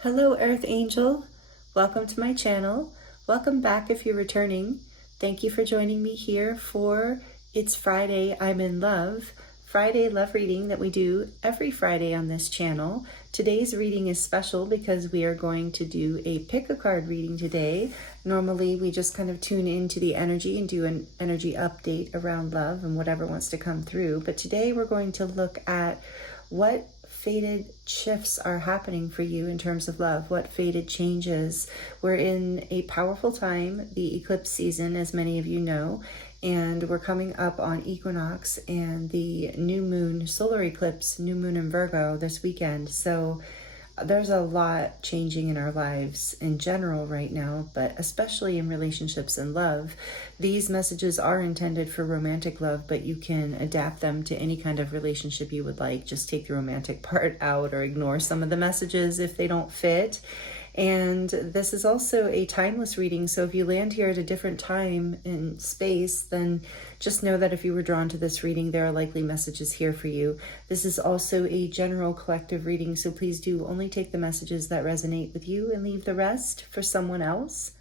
Hello, Earth Angel. Welcome to my channel. Welcome back if you're returning. Thank you for joining me here for It's Friday, I'm in Love, Friday love reading that we do every Friday on this channel. Today's reading is special because we are going to do a pick a card reading today. Normally, we just kind of tune into the energy and do an energy update around love and whatever wants to come through. But today we're going to look at what fated shifts are happening for you in terms of love, what fated changes. We're in a powerful time, the eclipse season, as many of you know, and we're coming up on equinox and the new moon, solar eclipse, new moon in Virgo this weekend. So there's a lot changing in our lives in general right now, but especially in relationships and love. These messages are intended for romantic love, but you can adapt them to any kind of relationship you would like. Just take the romantic part out or ignore some of the messages if they don't fit. And this is also a timeless reading, so if you land here at a different time and space, then just know that if you were drawn to this reading, there are likely messages here for you. This is also a general collective reading, so please do only take the messages that resonate with you and leave the rest for someone else.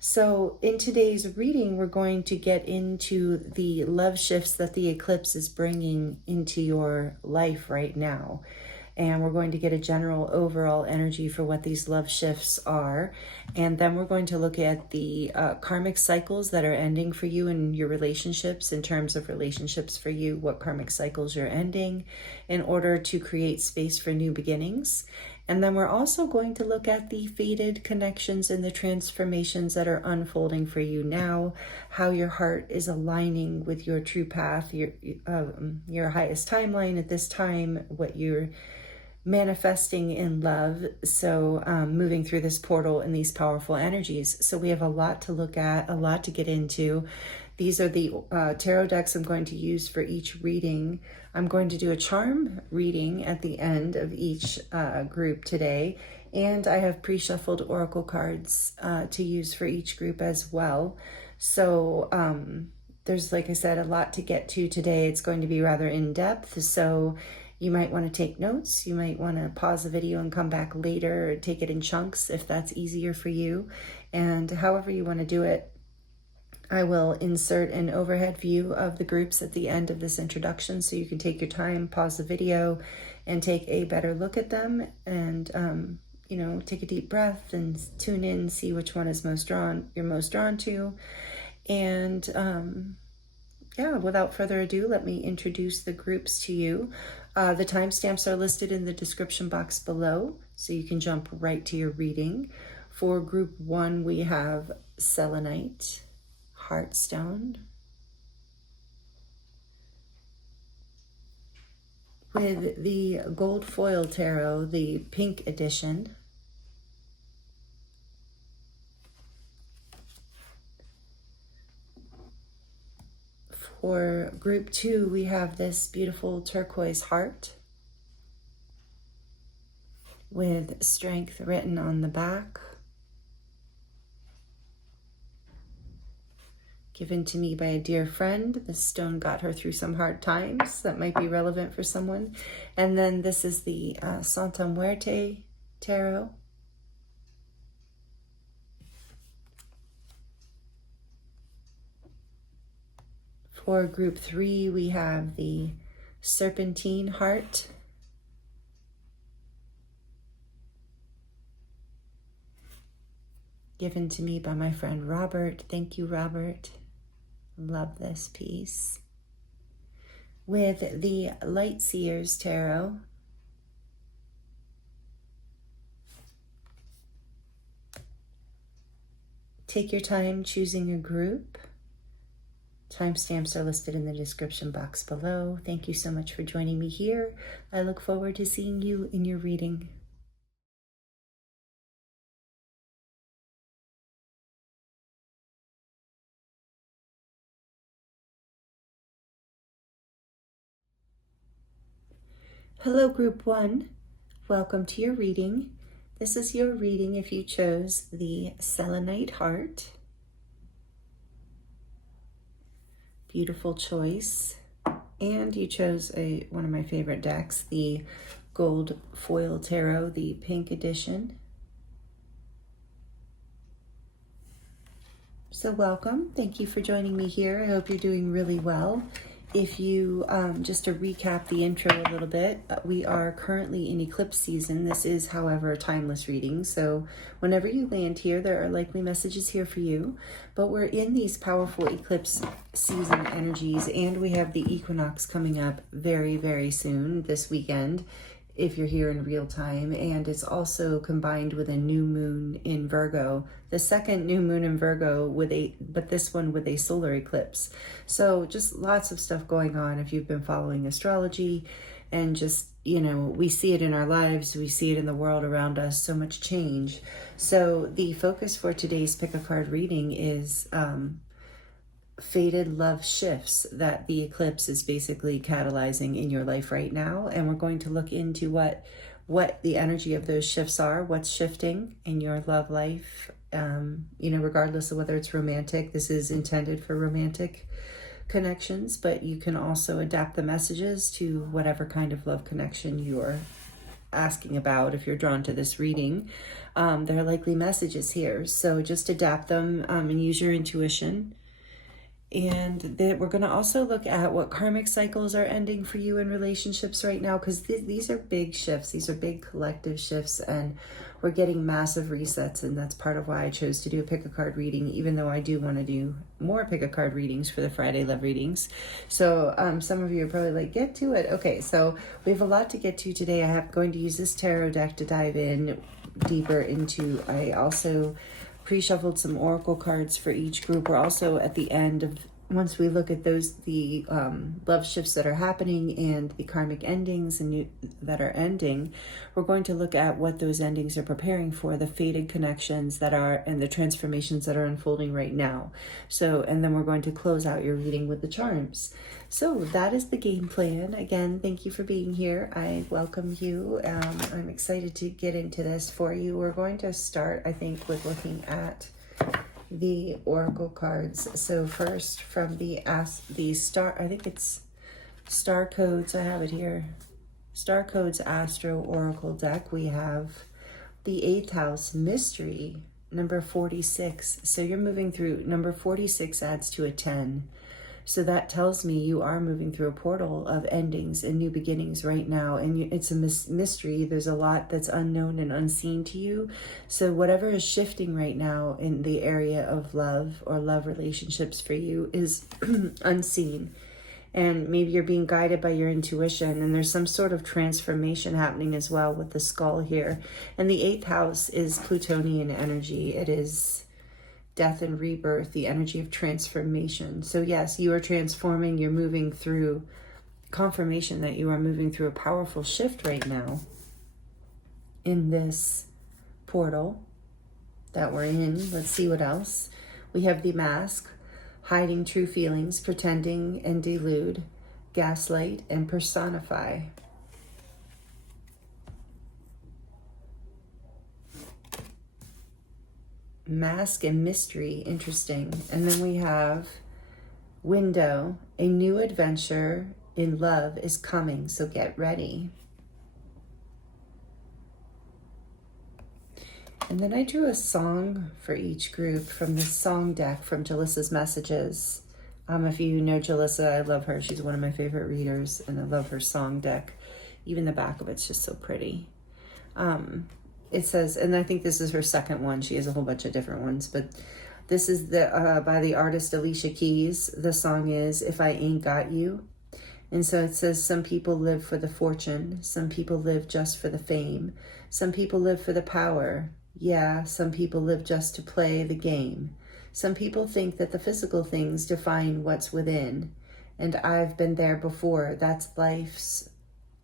So in today's reading, we're going to get into the love shifts that the eclipse is bringing into your life right now. And we're going to get a general overall energy for what these love shifts are. And then we're going to look at the karmic cycles that are ending for you in your relationships, in terms of relationships for you, what karmic cycles you're ending in order to create space for new beginnings. And then we're also going to look at the fated connections and the transformations that are unfolding for you now, how your heart is aligning with your true path, your highest timeline at this time, what you're manifesting in love. So moving through this portal and these powerful energies. So we have a lot to look at, a lot to get into. These are the tarot decks I'm going to use for each reading. I'm going to do a charm reading at the end of each group today. And I have pre-shuffled oracle cards to use for each group as well. So there's, like I said, a lot to get to today. It's going to be rather in-depth. So you might want to take notes. You might want to pause the video and come back later, or take it in chunks if that's easier for you. And however you want to do it, I will insert an overhead view of the groups at the end of this introduction, so you can take your time, pause the video, and take a better look at them. And take a deep breath and tune in, see which one is you're most drawn to. And without further ado, let me introduce the groups to you. The timestamps are listed in the description box below, so you can jump right to your reading. For group 1, we have Selenite, Heartstone. With the Gold Foil Tarot, the pink edition. For group 2, we have this beautiful turquoise heart with strength written on the back. Given to me by a dear friend. This stone got her through some hard times. That might be relevant for someone. And then this is the Santa Muerte Tarot. For group 3, we have the Serpentine heart. Given to me by my friend Robert. Thank you, Robert. Love this piece. With the Light Seers Tarot. Take your time choosing a group. Timestamps are listed in the description box below. Thank you so much for joining me here. I look forward to seeing you in your reading. Hello, group 1. Welcome to your reading. This is your reading if you chose the Selenite heart. Beautiful choice. And you chose one of my favorite decks, the Gold Foil Tarot, the pink edition. So welcome. Thank you for joining me here. I hope you're doing really well. If you, just to recap the intro a little bit, we are currently in eclipse season. This is, however, a timeless reading. So whenever you land here, there are likely messages here for you. But we're in these powerful eclipse season energies, and we have the equinox coming up very, very soon this weekend, if you're here in real time. And it's also combined with a new moon in Virgo, the second new moon in Virgo, but this one with a solar eclipse. So just lots of stuff going on if you've been following astrology, and just, we see it in our lives, we see it in the world around us, so much change. So the focus for today's pick a card reading is fated love shifts that the eclipse is basically catalyzing in your life right now. And we're going to look into what the energy of those shifts are, what's shifting in your love life, regardless of whether it's romantic. This is intended for romantic connections, but you can also adapt the messages to whatever kind of love connection you're asking about. If you're drawn to this reading, there are likely messages here, so just adapt them and use your intuition. And we're going to also look at what karmic cycles are ending for you in relationships right now, because these are big shifts. These are big collective shifts, and we're getting massive resets. And that's part of why I chose to do a pick a card reading, even though I do want to do more pick a card readings for the Friday love readings. So some of you are probably like, get to it. Okay, so we have a lot to get to today. I'm going to use this tarot deck to dive in deeper into. I also pre-shuffled some oracle cards for each group. We're also at the end of, once we look at the love shifts that are happening and the karmic endings that are ending, we're going to look at what those endings are preparing for, the fated connections that are, and the transformations that are unfolding right now. So, and then we're going to close out your reading with the charms. So that is the game plan. Again, thank you for being here. I welcome you. I'm excited to get into this for you. We're going to start, I think, with looking at the oracle cards. So first, from the star, I think it's Star Codes. I have it here. Star Codes Astro Oracle deck. We have the 8th house mystery, number 46. So you're moving through, number 46 adds to a 10. So that tells me you are moving through a portal of endings and new beginnings right now. And it's a mystery. There's a lot that's unknown and unseen to you. So whatever is shifting right now in the area of love or love relationships for you is unseen. And maybe you're being guided by your intuition. And there's some sort of transformation happening as well with the skull here. And the 8th house is Plutonian energy. It is death and rebirth, the energy of transformation. So yes, you are transforming, you're moving through confirmation that you are moving through a powerful shift right now in this portal that we're in. Let's see what else. We have the mask, hiding true feelings, pretending and delude, gaslight and personify. Mask and mystery, interesting. And then we have window, a new adventure in love is coming, so get ready. And then I drew a song for each group from the song deck from Jalissa's messages. If you know Jalissa, I love her. She's one of my favorite readers, and I love her song deck. Even the back of it's just so pretty. It says, and I think this is her second one. She has a whole bunch of different ones, but this is by the artist Alicia Keys. The song is If I Ain't Got You. And so it says, some people live for the fortune. Some people live just for the fame. Some people live for the power. Yeah, some people live just to play the game. Some people think that the physical things define what's within. And I've been there before. That life's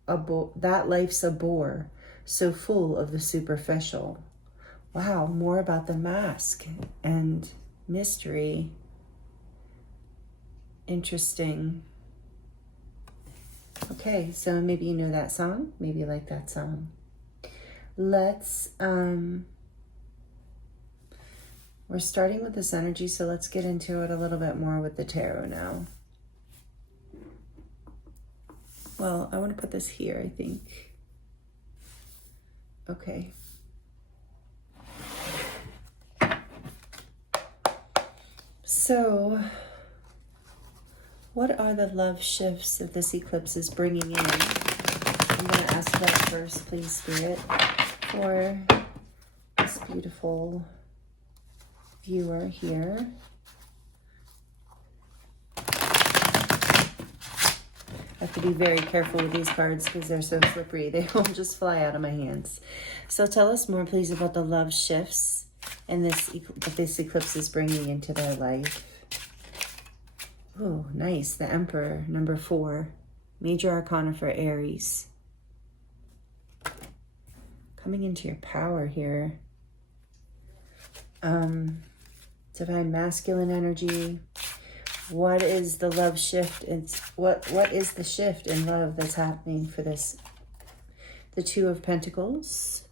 a bore. So full of the superficial. Wow, more about the mask and mystery. Interesting. Okay, so maybe you know that song. Maybe you like that song. Let's, we're starting with this energy, so let's get into it a little bit more with the tarot now. Well, I want to put this here, I think. Okay. So, what are the love shifts that this eclipse is bringing in? I'm going to ask that first, please, Spirit, for this beautiful viewer here. I have to be very careful with these cards because they're so slippery. They won't just fly out of my hands. So tell us more, please, about the love shifts and that this eclipse is bringing into their life. Oh, nice. The Emperor, number 4. Major Arcana for Aries. Coming into your power here. Divine masculine energy. What is the love shift? What is the shift in love that's happening for this? The 2 of Pentacles.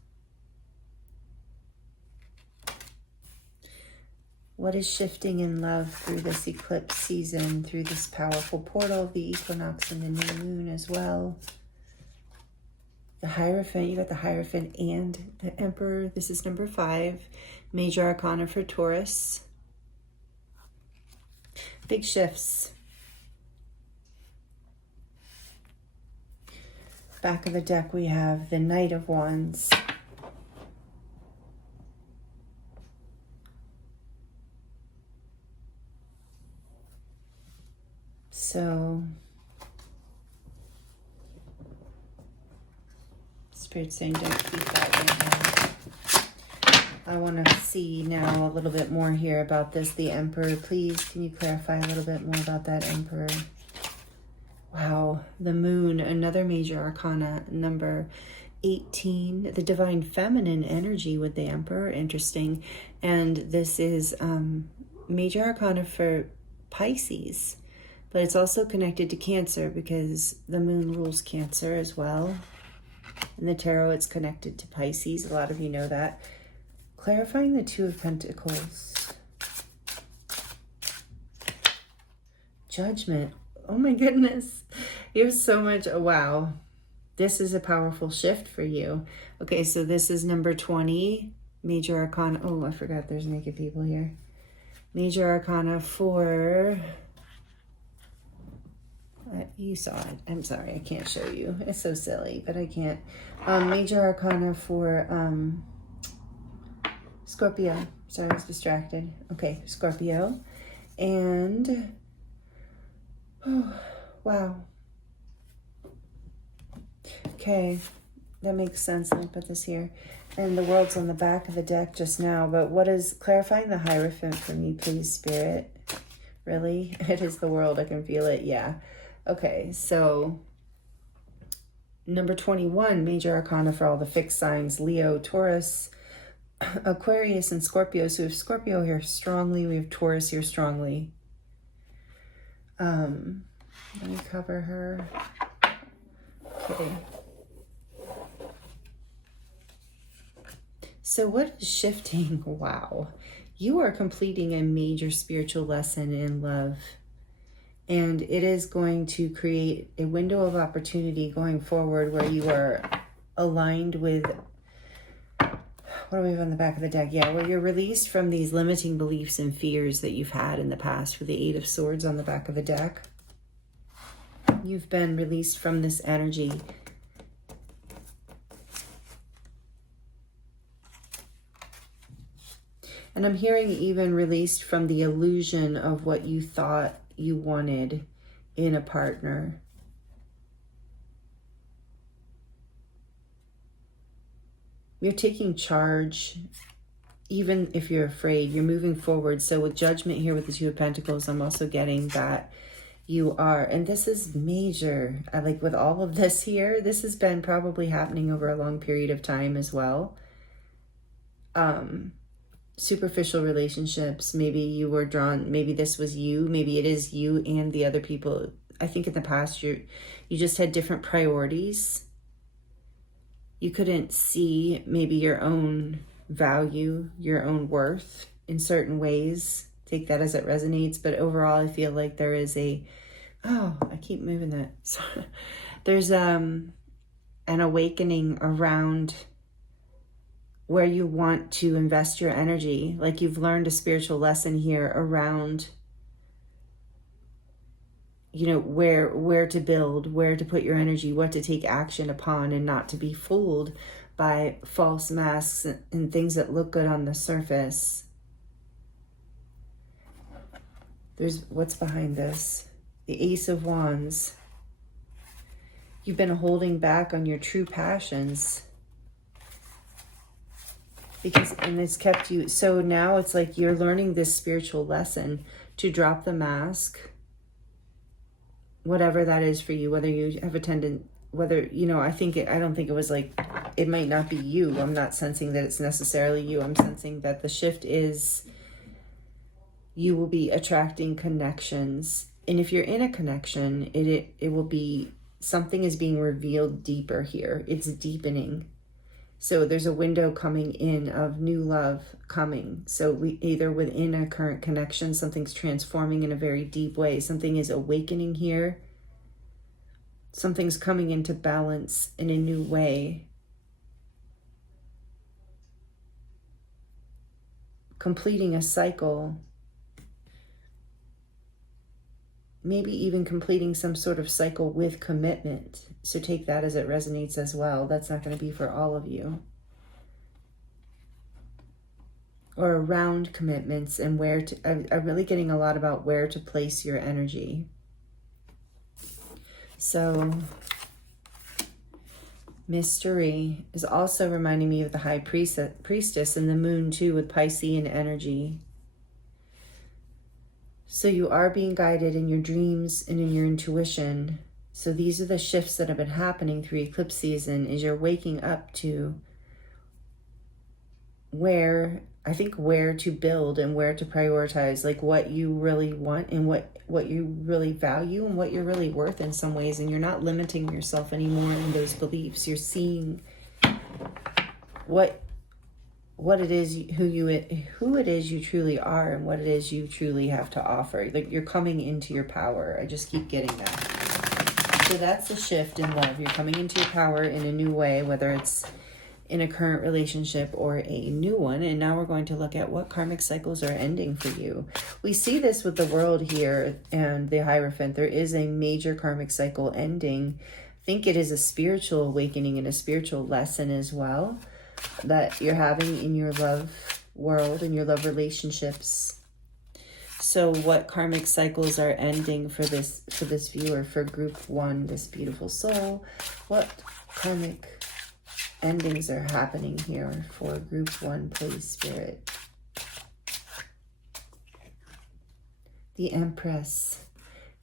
What is shifting in love through this eclipse season, through this powerful portal, the equinox and the new moon as well? The Hierophant, you got the Hierophant and the Emperor. This is number 5. Major Arcana for Taurus. Big shifts. Back of the deck we have the Knight of Wands. So, Spirit saying don't keep that right now. I want to see now a little bit more here about this. The Emperor, please, can you clarify a little bit more about that Emperor? Wow, the Moon, another major arcana, number 18. The Divine Feminine energy with the Emperor, interesting. And this is major arcana for Pisces. But it's also connected to Cancer because the Moon rules Cancer as well. In the Tarot, it's connected to Pisces. A lot of you know that. Clarifying the 2 of Pentacles. Judgment. Oh my goodness. You have so much. Oh, wow. This is a powerful shift for you. Okay, so this is number 20. Major Arcana. Oh, I forgot there's naked people here. Major Arcana for... you saw it. I'm sorry, I can't show you. It's so silly, but I can't. Major Arcana for Scorpio. Sorry, I was distracted. Okay, Scorpio. And, oh, wow. Okay, that makes sense. Let me put this here. And the World's on the back of the deck just now. But what is clarifying the Hierophant for me, please, Spirit? Really? It is the World. I can feel it. Yeah. Okay, so number 21, major arcana for all the fixed signs, Leo, Taurus, Aquarius, and Scorpio. So we have Scorpio here strongly. We have Taurus here strongly. Let me cover her. Okay. So what is shifting? Wow. You are completing a major spiritual lesson in love. And it is going to create a window of opportunity going forward where you are aligned with, what do we have on the back of the deck? Yeah, where you're released from these limiting beliefs and fears that you've had in the past with the 8 of Swords on the back of the deck. You've been released from this energy. And I'm hearing even released from the illusion of what you thought you wanted in a partner. You're taking charge, even if you're afraid. You're moving forward. So with Judgment here with the 2 of Pentacles, I'm also getting that you are, and this is major. I like with all of this here, this has been probably happening over a long period of time as well. Superficial relationships, maybe you were drawn, maybe this was you, maybe it is you and the other people. I think in the past you just had different priorities. You couldn't see maybe your own value, your own worth in certain ways. Take that as it resonates, but overall I feel like there is a, oh, I keep moving that. Sorry. There's an awakening around where you want to invest your energy. Like you've learned a spiritual lesson here around, you know, where to build, where to put your energy, what to take action upon, and not to be fooled by false masks and things that look good on the surface. There's what's behind this. The Ace of Wands. You've been holding back on your true passions. And it's kept you, so now it's like you're learning this spiritual lesson to drop the mask, whatever that is for you, whether you have whether, you know, I don't think it was like, it might not be you. I'm not sensing that it's necessarily you. I'm sensing that the shift is you will be attracting connections. And if you're in a connection, it will be, something is being revealed deeper here. It's deepening. So there's a window coming in of new love coming. So we either within a current connection, something's transforming in a very deep way. Something is awakening here. Something's coming into balance in a new way. Completing a cycle. Maybe even completing some sort of cycle with commitment. So take that as it resonates as well. That's not going to be for all of you. Or around commitments and where to, I'm really getting a lot about where to place your energy. So mystery is also reminding me of the High Priestess and the Moon too, with Piscean energy. So you are being guided in your dreams and in your intuition. So these are the shifts that have been happening through eclipse season, is you're waking up to where to build and where to prioritize, like what you really want and what you really value and what you're really worth in some ways. And you're not limiting yourself anymore in those beliefs. You're seeing what it is, who it is you truly are, and what it is you truly have to offer. Like you're coming into your power. I just keep getting that. So that's the shift in love. You're coming into your power in a new way, whether it's in a current relationship or a new one. And now we're going to look at what karmic cycles are ending for you. We see this with the World here and the Hierophant. There is a major karmic cycle ending. I think it is a spiritual awakening and a spiritual lesson as well that you're having in your love world and your love relationships. So what karmic cycles are ending for this viewer, for group 1, this beautiful soul? What karmic endings are happening here for group 1, please, Spirit? The Empress.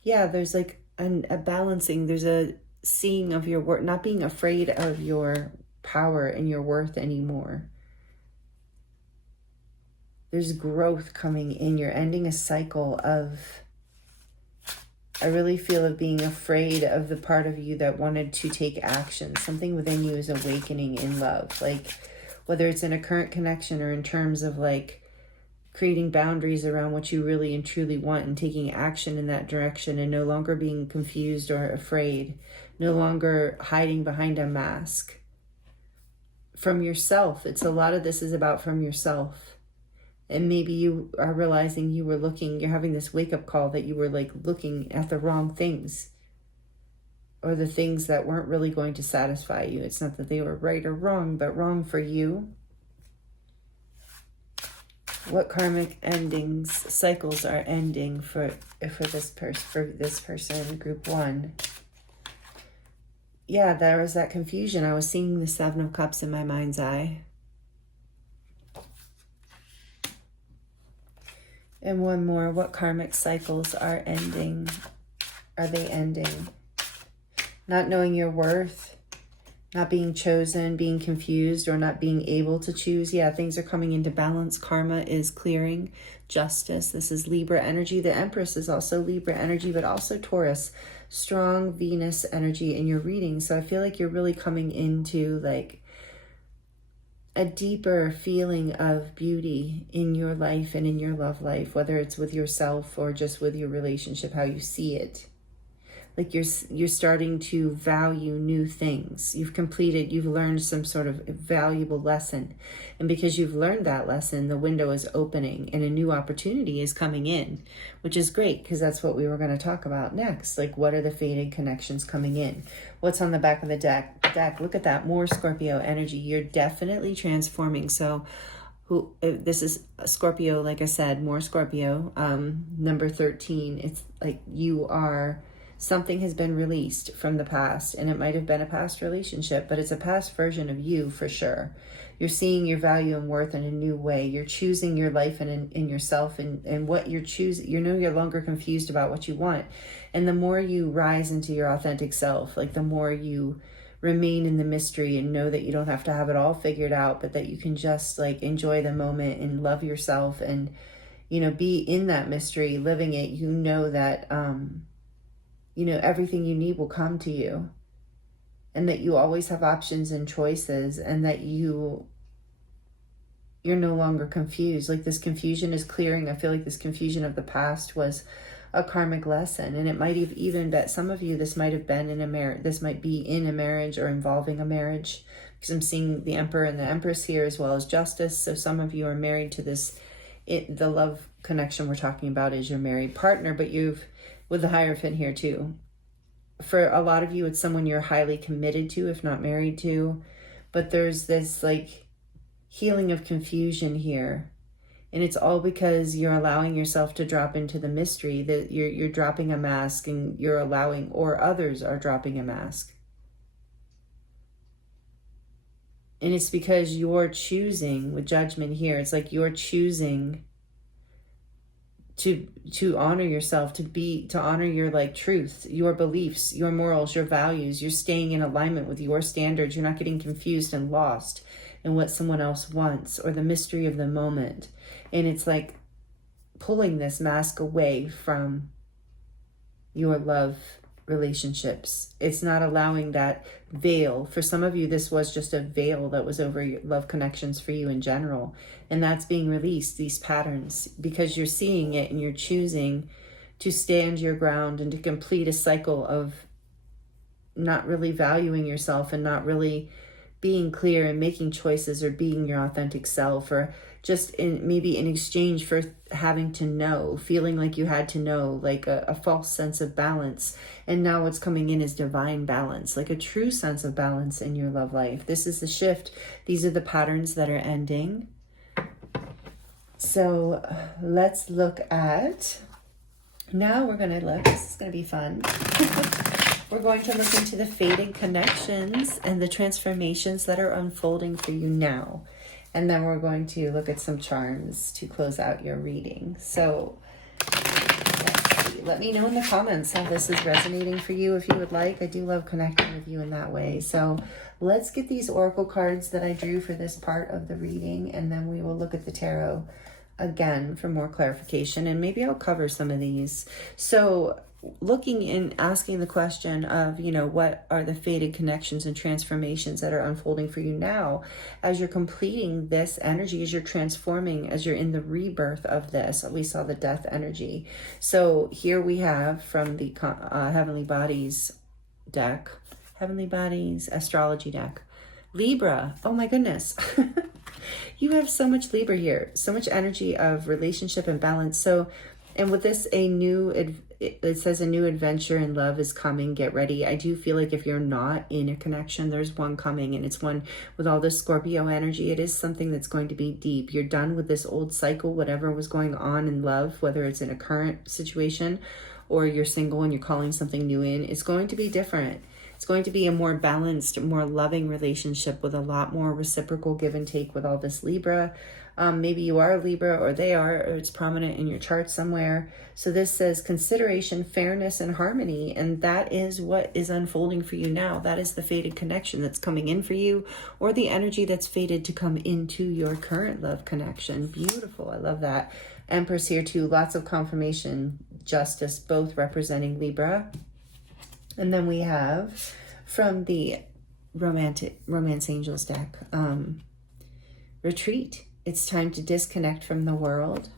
Yeah, there's like a balancing. There's a seeing of your worth, not being afraid of your power and your worth anymore. There's growth coming in. You're ending a cycle of, I really feel, of being afraid of the part of you that wanted to take action. Something within you is awakening in love. Like whether it's in a current connection or in terms of like creating boundaries around what you really and truly want and taking action in that direction, and no longer being confused or afraid, no longer hiding behind a mask. From yourself. It's a lot of this is about from yourself. And maybe you are realizing you're having this wake-up call that you were like looking at the wrong things, or the things that weren't really going to satisfy you. It's not that they were right or wrong, but wrong for you. What karmic endings, cycles are ending for this person, group 1? Yeah, there was that confusion. I was seeing the 7 of Cups in my mind's eye. And one more. What karmic cycles are ending? Are they ending? Not knowing your worth, not being chosen, being confused, or not being able to choose. Yeah, things are coming into balance. Karma is clearing. Justice. This is Libra energy. The Empress is also Libra energy, but also Taurus. Strong Venus energy in your reading. So I feel like you're really coming into like a deeper feeling of beauty in your life and in your love life, whether it's with yourself or just with your relationship, how you see it. like you're starting to value new things. You've learned some sort of valuable lesson. And because you've learned that lesson, the window is opening and a new opportunity is coming in, which is great because that's what we were going to talk about next. Like, what are the fated connections coming in? What's on the back of the deck? Look at that, more Scorpio energy. You're definitely transforming. So this is a Scorpio, like I said, more Scorpio, number 13. It's like something has been released from the past, and it might have been a past relationship, but it's a past version of you for sure. You're seeing your value and worth in a new way. You're choosing your life and in yourself and what you're choosing. You're no longer confused about what you want. And the more you rise into your authentic self, like the more you remain in the mystery and know that you don't have to have it all figured out, but that you can just like enjoy the moment and love yourself and, be in that mystery, living it. You know that, everything you need will come to you, and that you always have options and choices, and that you're no longer confused. Like, this confusion is clearing. I feel like this confusion of the past was a karmic lesson, and it might have even been, some of you, this might have been in a marriage. This might be in a marriage or involving a marriage, because I'm seeing the Emperor and the Empress here, as well as Justice. So some of you are married to this. The love connection we're talking about is your married partner, but with the Hierophant here too. For a lot of you, it's someone you're highly committed to, if not married to. But there's this like healing of confusion here. And it's all because you're allowing yourself to drop into the mystery, that you're dropping a mask, and you're allowing, or others are dropping a mask. And it's because you're choosing, with Judgment here, it's like you're choosing to honor yourself, to honor your like truth, your beliefs, your morals, your values. You're staying in alignment with your standards. You're not getting confused and lost in what someone else wants or the mystery of the moment. And it's like pulling this mask away from your love relationships. It's not allowing that veil. For some of you, this was just a veil that was over your love connections for you in general. And that's being released, these patterns, because you're seeing it and you're choosing to stand your ground and to complete a cycle of not really valuing yourself and not really being clear and making choices or being your authentic self, or just maybe in exchange for having to know, feeling like you had to know, like a false sense of balance. And now what's coming in is divine balance, like a true sense of balance in your love life. This is the shift. These are the patterns that are ending. So let's look at, now we're going to look, this is going to be fun. We're going to look into the fated connections and the transformations that are unfolding for you now. And then we're going to look at some charms to close out your reading. So let's see. Let me know in the comments how this is resonating for you if you would like. I do love connecting with you in that way. So let's get these oracle cards that I drew for this part of the reading, and then we will look at the tarot again for more clarification, and maybe I'll cover some of these. So looking and asking the question of, what are the fated connections and transformations that are unfolding for you now as you're completing this energy, as you're transforming, as you're in the rebirth of this. We saw the death energy. So here we have from the Heavenly Bodies deck, Heavenly Bodies astrology deck, Libra. Oh my goodness. You have so much Libra here, so much energy of relationship and balance. So, and with this, it says a new adventure in love is coming. Get ready. I do feel like if you're not in a connection, there's one coming, and it's one with all this Scorpio energy. It is something that's going to be deep. You're done with this old cycle, whatever was going on in love, whether it's in a current situation or you're single and you're calling something new in. It's going to be different. It's going to be a more balanced, more loving relationship with a lot more reciprocal give and take with all this Libra. Maybe you are a Libra, or they are, or it's prominent in your chart somewhere. So this says consideration, fairness, and harmony. And that is what is unfolding for you now. That is the fated connection that's coming in for you, or the energy that's fated to come into your current love connection. Beautiful. I love that. Empress here too. Lots of confirmation. Justice, both representing Libra. And then we have from the Romance Angels deck, Retreat. It's time to disconnect from the world.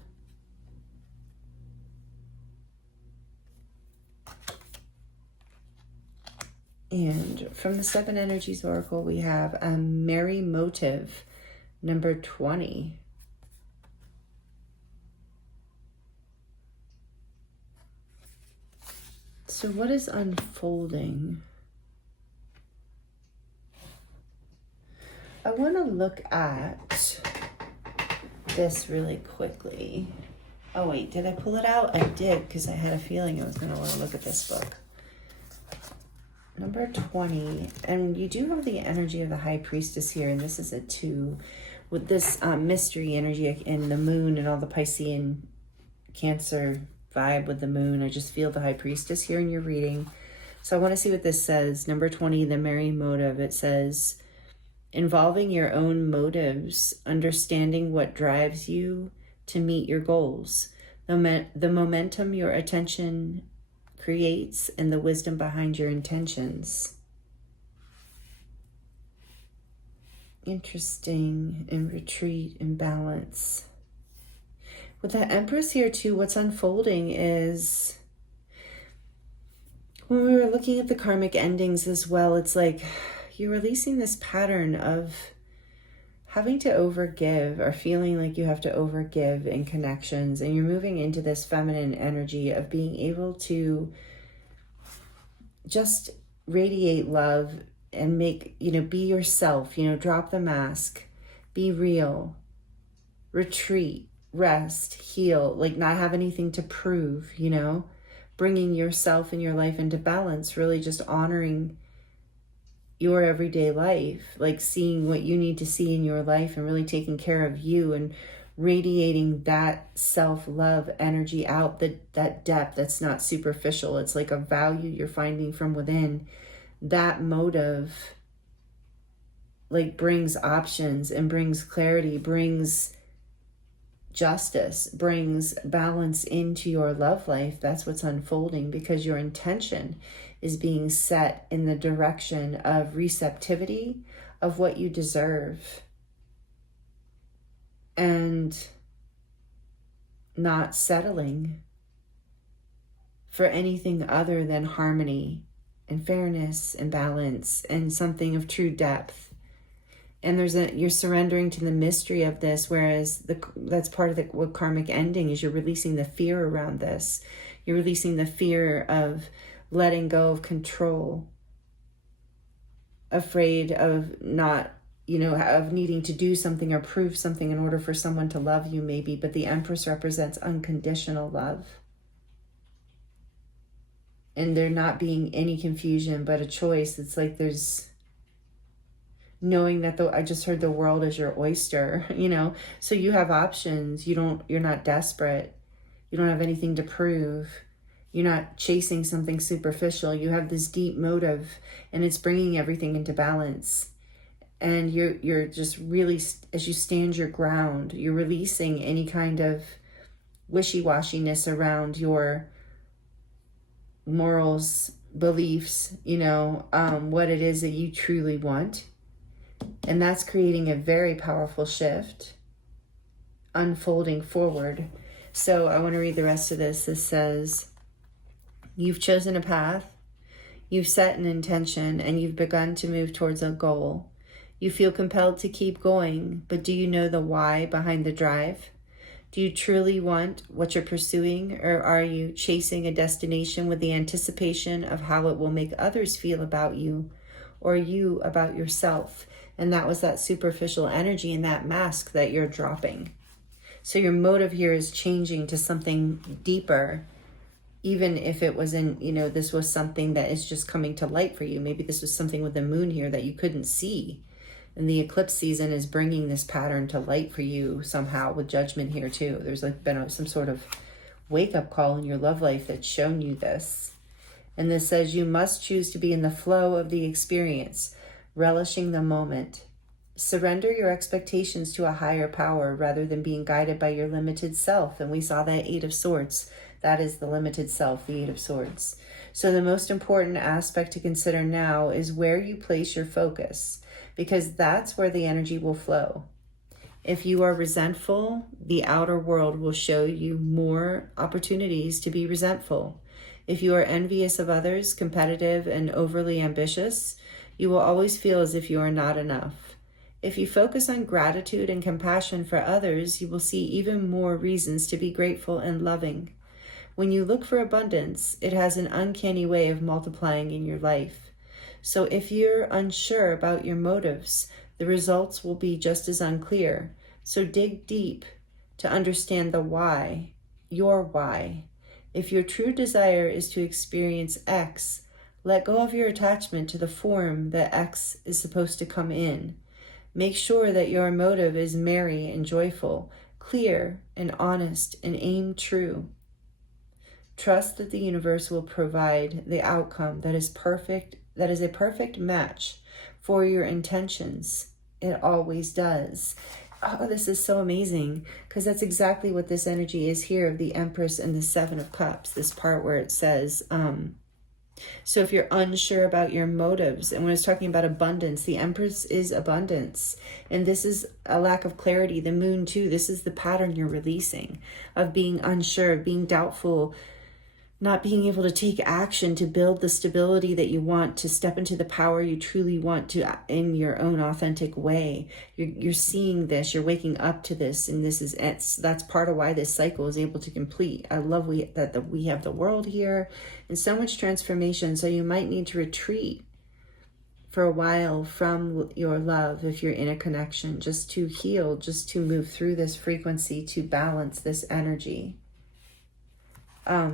And from the Seven Energies Oracle, we have a merry motive, number 20. So what is unfolding? I want to look at this really quickly. Oh wait, did I pull it out? I did, because I had a feeling I was going to want to look at this book. Number 20, and you do have the energy of the High Priestess here, and this is a 2 with this mystery energy in the moon and all the Piscean Cancer vibe with the moon. I just feel the High Priestess here in your reading. So I want to see what this says. Number 20, the merry motive. It says, involving your own motives, understanding what drives you to meet your goals, the momentum your attention creates, and the wisdom behind your intentions. Interesting. And retreat and balance. With the Empress here too, what's unfolding is, when we were looking at the karmic endings as well, it's like you're releasing this pattern of having to overgive, or feeling like you have to overgive in connections, and you're moving into this feminine energy of being able to just radiate love and make, be yourself, drop the mask, be real, retreat, rest, heal, like not have anything to prove, bringing yourself and your life into balance, really just honoring your everyday life, like seeing what you need to see in your life and really taking care of you and radiating that self-love energy out, that depth that's not superficial. It's like a value you're finding from within. That motive like brings options and brings clarity, brings justice, brings balance into your love life. That's what's unfolding, because your intention is being set in the direction of receptivity of what you deserve, and not settling for anything other than harmony and fairness and balance and something of true depth. And you're surrendering to the mystery of this, whereas that's part of what karmic ending is. You're releasing the fear around this. You're releasing the fear of letting go of control, afraid of not, of needing to do something or prove something in order for someone to love you, maybe. But the Empress represents unconditional love. And there not being any confusion, but a choice. It's like there's knowing that I just heard the world is your oyster, so you have options. You're not desperate. You don't have anything to prove. You're not chasing something superficial. You have this deep motive, and it's bringing everything into balance. And you're just really, as you stand your ground, you're releasing any kind of wishy-washiness around your morals, beliefs, what it is that you truly want. And that's creating a very powerful shift unfolding forward. So I want to read the rest of this. This says, you've chosen a path, you've set an intention, and you've begun to move towards a goal. You feel compelled to keep going, but do you know the why behind the drive? Do you truly want what you're pursuing, or are you chasing a destination with the anticipation of how it will make others feel about you, or you about yourself? And that was that superficial energy and that mask that you're dropping. So your motive here is changing to something deeper, even if it wasn't, this was something that is just coming to light for you. Maybe this was something with the moon here that you couldn't see. And the eclipse season is bringing this pattern to light for you somehow, with judgment here too. There's been some sort of wake-up call in your love life that's shown you this. And this says, you must choose to be in the flow of the experience, relishing the moment. Surrender your expectations to a higher power rather than being guided by your limited self. And we saw that 8 of Swords. That is the limited self, the 8 of Swords. So the most important aspect to consider now is where you place your focus, because that's where the energy will flow. If you are resentful, the outer world will show you more opportunities to be resentful. If you are envious of others, competitive, and overly ambitious, you will always feel as if you are not enough. If you focus on gratitude and compassion for others, you will see even more reasons to be grateful and loving. When you look for abundance, it has an uncanny way of multiplying in your life. So if you're unsure about your motives, the results will be just as unclear. So dig deep to understand the why, your why. If your true desire is to experience X, let go of your attachment to the form that X is supposed to come in. Make sure that your motive is merry and joyful, clear and honest, and aim true. Trust that the universe will provide the outcome that is perfect, that is a perfect match for your intentions. It always does. Oh, this is so amazing, because that's exactly what this energy is here of the Empress and the Seven of Cups. This part where it says, so if you're unsure about your motives, and when it's talking about abundance, the Empress is abundance. And this is a lack of clarity. The Moon too, this is the pattern you're releasing of being unsure, of being doubtful, not being able to take action to build the stability that you want, to step into the power you truly want to in your own authentic way. You're seeing this, you're waking up to this, and that's part of why this cycle is able to complete. I love that we have the world here and so much transformation. So you might need to retreat for a while from your love if you're in a connection, just to heal, just to move through this frequency, to balance this energy.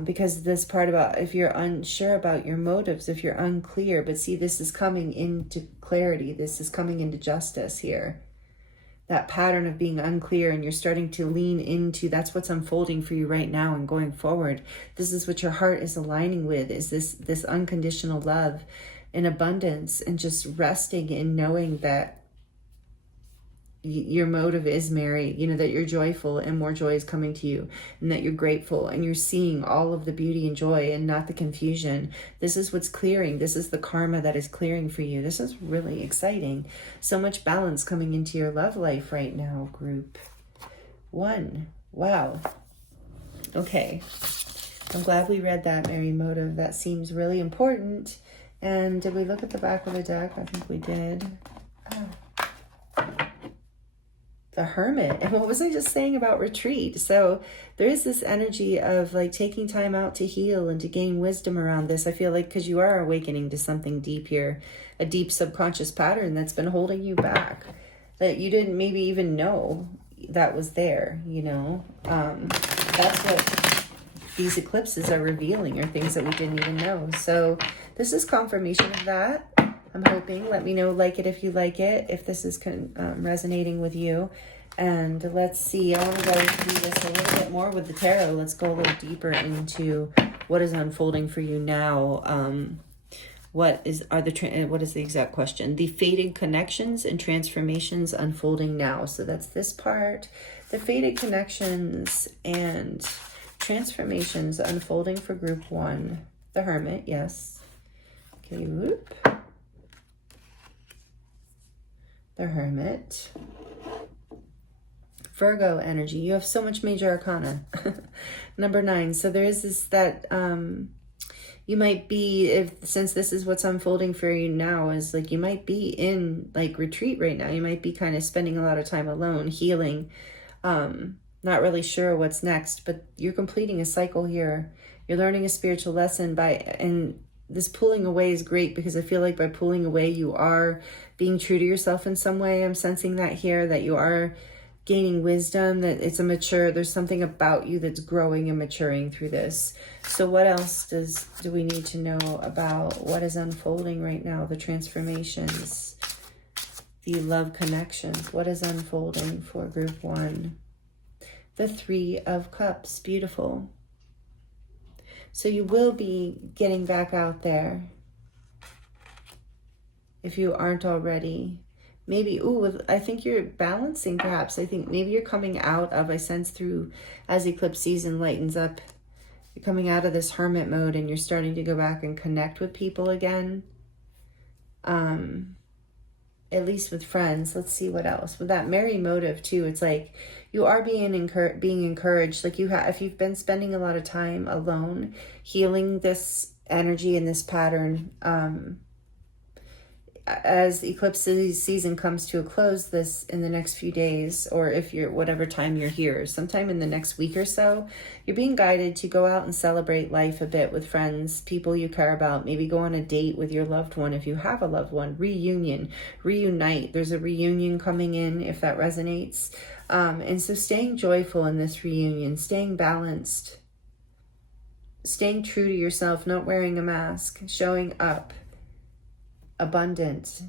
Because this part about if you're unsure about your motives, if you're unclear, but see, this is coming into clarity. This is coming into justice here. That pattern of being unclear, and you're starting to lean into, that's what's unfolding for you right now and going forward. This is what your heart is aligning with, is this unconditional love and abundance, and just resting in knowing that your motive is merry, that you're joyful and more joy is coming to you, and that you're grateful and you're seeing all of the beauty and joy and not the confusion. This is what's clearing. This is the karma that is clearing for you. This is really exciting. So much balance coming into your love life right now, group 1. Wow. Okay. I'm glad we read that, merry motive. That seems really important. And did we look at the back of the deck? I think we did. The Hermit. And what was I just saying about retreat? So there is this energy of like taking time out to heal and to gain wisdom around this. I feel like because you are awakening to something deep here, a deep subconscious pattern that's been holding you back, that you didn't maybe even know that was there, That's what these eclipses are revealing, or things that we didn't even know. So this is confirmation of that. I'm hoping. Let me know, like it if you like it, if this is resonating with you. And let's see, I want to go through this a little bit more with the tarot. Let's go a little deeper into what is unfolding for you now. What is the exact question? The fated connections and transformations unfolding now. So that's this part. The fated connections and transformations unfolding for group 1. The Hermit, yes. Okay, whoop. The Hermit. Virgo energy. You have so much major arcana. Number 9. So there is that you might be, since this is what's unfolding for you now, is like you might be in like retreat right now. You might be kind of spending a lot of time alone, healing, not really sure what's next, but you're completing a cycle here. You're learning a spiritual lesson and this pulling away is great, because I feel like by pulling away, you are being true to yourself in some way. I'm sensing that here, that you are gaining wisdom, that there's something about you that's growing and maturing through this. So what else do we need to know about what is unfolding right now? The transformations, the love connections. What is unfolding for group 1? The 3 of Cups. Beautiful. So you will be getting back out there if you aren't already. Maybe, I think you're balancing perhaps. I think maybe you're coming out of, I sense through, as eclipse season lightens up, you're coming out of this hermit mode and you're starting to go back and connect with people again. at least with friends. Let's see what else. With that merry motive too, it's like you are being encouraged. Like if you've been spending a lot of time alone, healing this energy and this pattern, as eclipse season comes to a close this in the next few days, or if you're whatever time you're here, sometime in the next week or so, you're being guided to go out and celebrate life a bit with friends, people you care about. Maybe go on a date with your loved one if you have a loved one. Reunite. There's a reunion coming in if that resonates. And so staying joyful in this reunion, staying balanced, staying true to yourself, not wearing a mask, showing up abundant,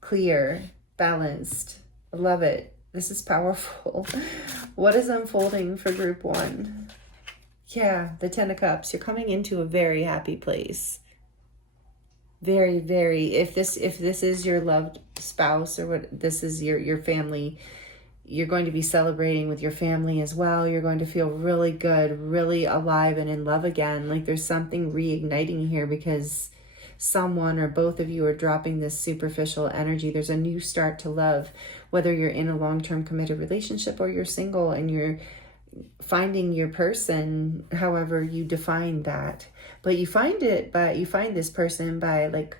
clear, balanced. I love it. This is powerful. What is unfolding for group 1? Yeah, the 10 of Cups. You're coming into a very happy place. Very, very. If this is your loved spouse, or what this is your family, you're going to be celebrating with your family as well. You're going to feel really good, really alive and in love again. Like there's something reigniting here because someone or both of you are dropping this superficial energy. There's a new start to love, whether you're in a long-term committed relationship or you're single and you're finding your person, however you define that. But you find this person by, like,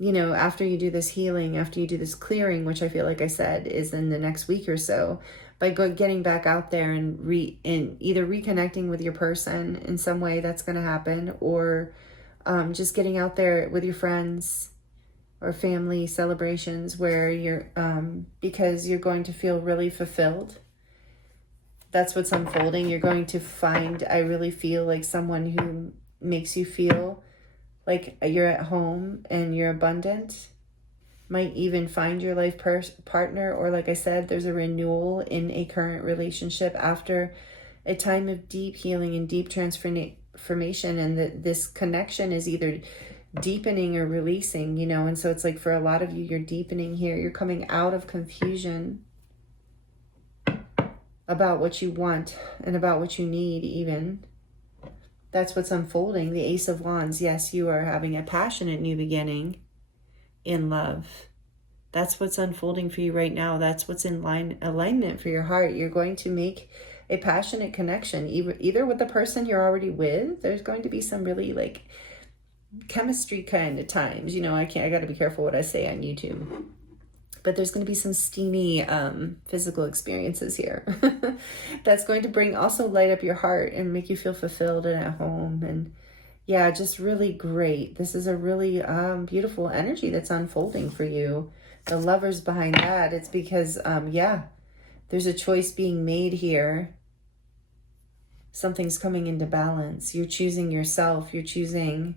you know, after you do this healing, after you do this clearing, which I feel like I said is in the next week or so, by getting back out there and either reconnecting with your person in some way, that's going to happen, or just getting out there with your friends or family celebrations where you're, because you're going to feel really fulfilled. That's what's unfolding. You're going to find, I really feel like someone who makes you feel like you're at home and you're abundant. Might even find your life partner, or like I said, there's a renewal in a current relationship after a time of deep healing and deep transformation, and this connection is either deepening or releasing, you know. And so it's like for a lot of you, you're deepening here. You're coming out of confusion about what you want and about what you need even. That's what's unfolding. The Ace of Wands. Yes, you are having a passionate new beginning in love. That's what's unfolding for you right now. That's what's in alignment for your heart. You're going to make a passionate connection, either with the person you're already with. There's going to be some really like chemistry kind of times, you know. I got to be careful what I say on YouTube, but there's going to be some steamy physical experiences here that's going to bring also light up your heart and make you feel fulfilled and at home. And yeah, just really great. This is a really beautiful energy that's unfolding for you. The Lovers behind that, it's because yeah, there's a choice being made here. Something's coming into balance. You're choosing yourself. You're choosing,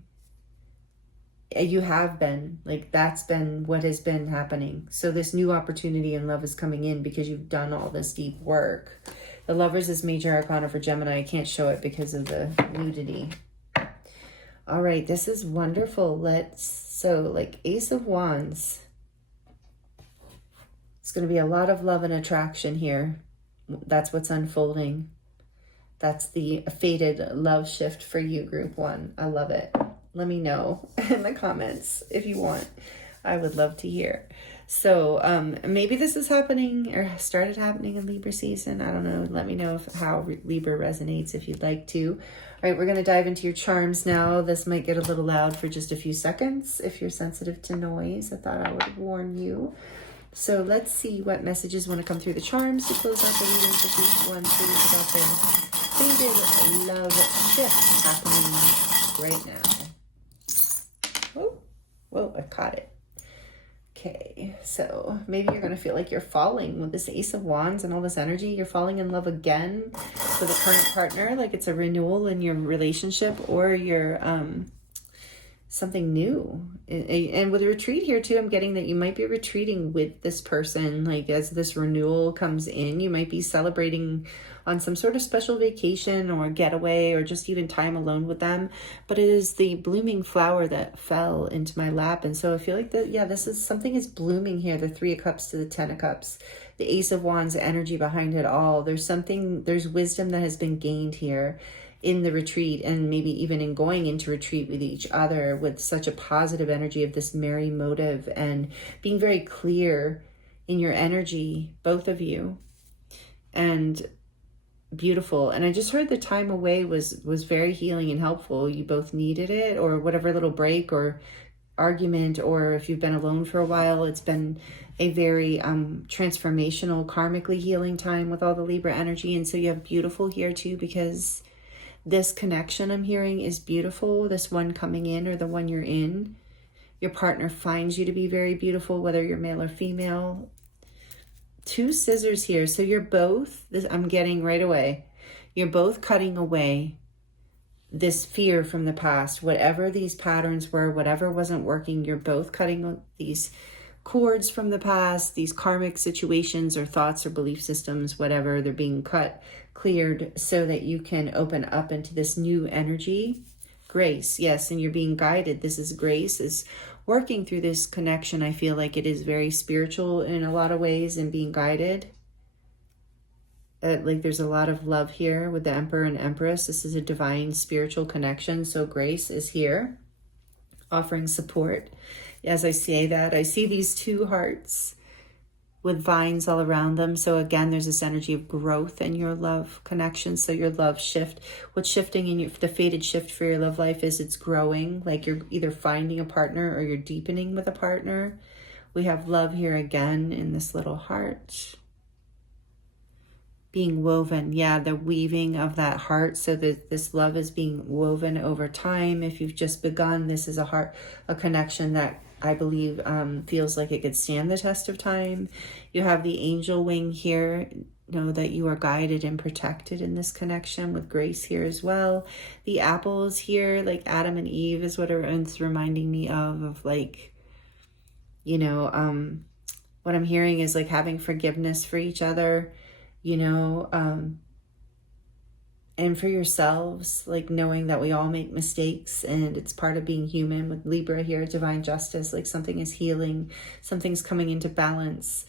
you have been, like, that's been what has been happening. So this new opportunity in love is coming in because you've done all this deep work. The Lovers is major arcana for Gemini. I can't show it because of the nudity. All right, this is wonderful. So like Ace of Wands. It's going to be a lot of love and attraction here. That's what's unfolding. That's the fated love shift for you, group 1. I love it. Let me know in the comments if you want. I would love to hear. So maybe this is happening or started happening in Libra season. I don't know. Let me know how Libra resonates if you'd like to. All right, we're going to dive into your charms now. This might get a little loud for just a few seconds. If you're sensitive to noise, I thought I would warn you. So let's see what messages want to come through the charms to close out the reading for group 1, please, about their fated love shift happening right now. Whoa, I caught it. Okay, so maybe you're going to feel like you're falling with this Ace of Wands and all this energy. You're falling in love again with a current partner, like it's a renewal in your relationship, or you're something new. And with a retreat here too, I'm getting that you might be retreating with this person. Like as this renewal comes in, you might be celebrating on some sort of special vacation or getaway or just even time alone with them. But it is the blooming flower that fell into my lap. And so I feel like that, yeah, this is something is blooming here. The 3 of Cups to the 10 of Cups, the Ace of Wands energy behind it all. There's wisdom that has been gained here. in the retreat, and maybe even in going into retreat with each other, with such a positive energy of this merry motive and being very clear in your energy, both of you, and beautiful. And I just heard the time away was very healing and helpful. You both needed it, or whatever little break or argument, or if you've been alone for a while, it's been a very transformational, karmically healing time with all the Libra energy. And so you have beautiful here too, because this connection I'm hearing is beautiful. This one coming in, or the one you're in, your partner finds you to be very beautiful, whether you're male or female. 2 scissors here. So you're both, this I'm getting right away, you're both cutting away this fear from the past. Whatever these patterns were, whatever wasn't working, you're both cutting these cords from the past, these karmic situations or thoughts or belief systems, whatever, they're being cut, cleared, so that you can open up into this new energy. Grace, yes, and you're being guided. This is grace, is working through this connection. I feel like it is very spiritual in a lot of ways, and being guided. Like there's a lot of love here with the Emperor and Empress. This is a divine spiritual connection. So grace is here, offering support. As I say that, I see these 2 hearts with vines all around them. So again, there's this energy of growth in your love connection. So your love shift, what's shifting in the fated shift for your love life is it's growing. Like you're either finding a partner or you're deepening with a partner. We have love here again in this little heart. Being woven, yeah, the weaving of that heart. So that this love is being woven over time. If you've just begun, this is a connection that I believe feels like it could stand the test of time. You have the angel wing here. Know that you are guided and protected in this connection with grace here as well. The apples here, like Adam and Eve, is what it's reminding me of like, you know, what I'm hearing is like having forgiveness for each other, you know, and for yourselves, like knowing that we all make mistakes and it's part of being human. With Libra here, divine justice, like something is healing, something's coming into balance.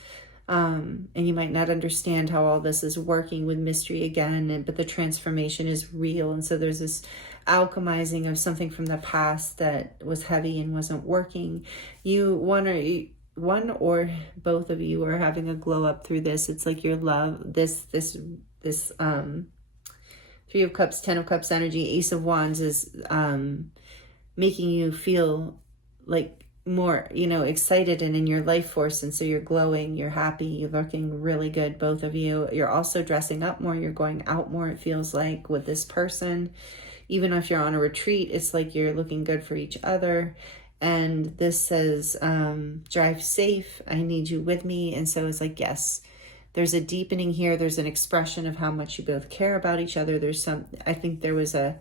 And you might not understand how all this is working with mystery again, but the transformation is real. And so there's this alchemizing of something from the past that was heavy and wasn't working. One or both of you are having a glow up through this. It's like your love, this 3 of Cups, 10 of Cups energy, Ace of Wands is making you feel like more, you know, excited and in your life force. And so you're glowing, you're happy, you're looking really good, both of you. You're also dressing up more, you're going out more, it feels like, with this person. Even if you're on a retreat, it's like you're looking good for each other. And this says, drive safe, I need you with me. And so it's like, yes, there's a deepening here. There's an expression of how much you both care about each other. I think there was a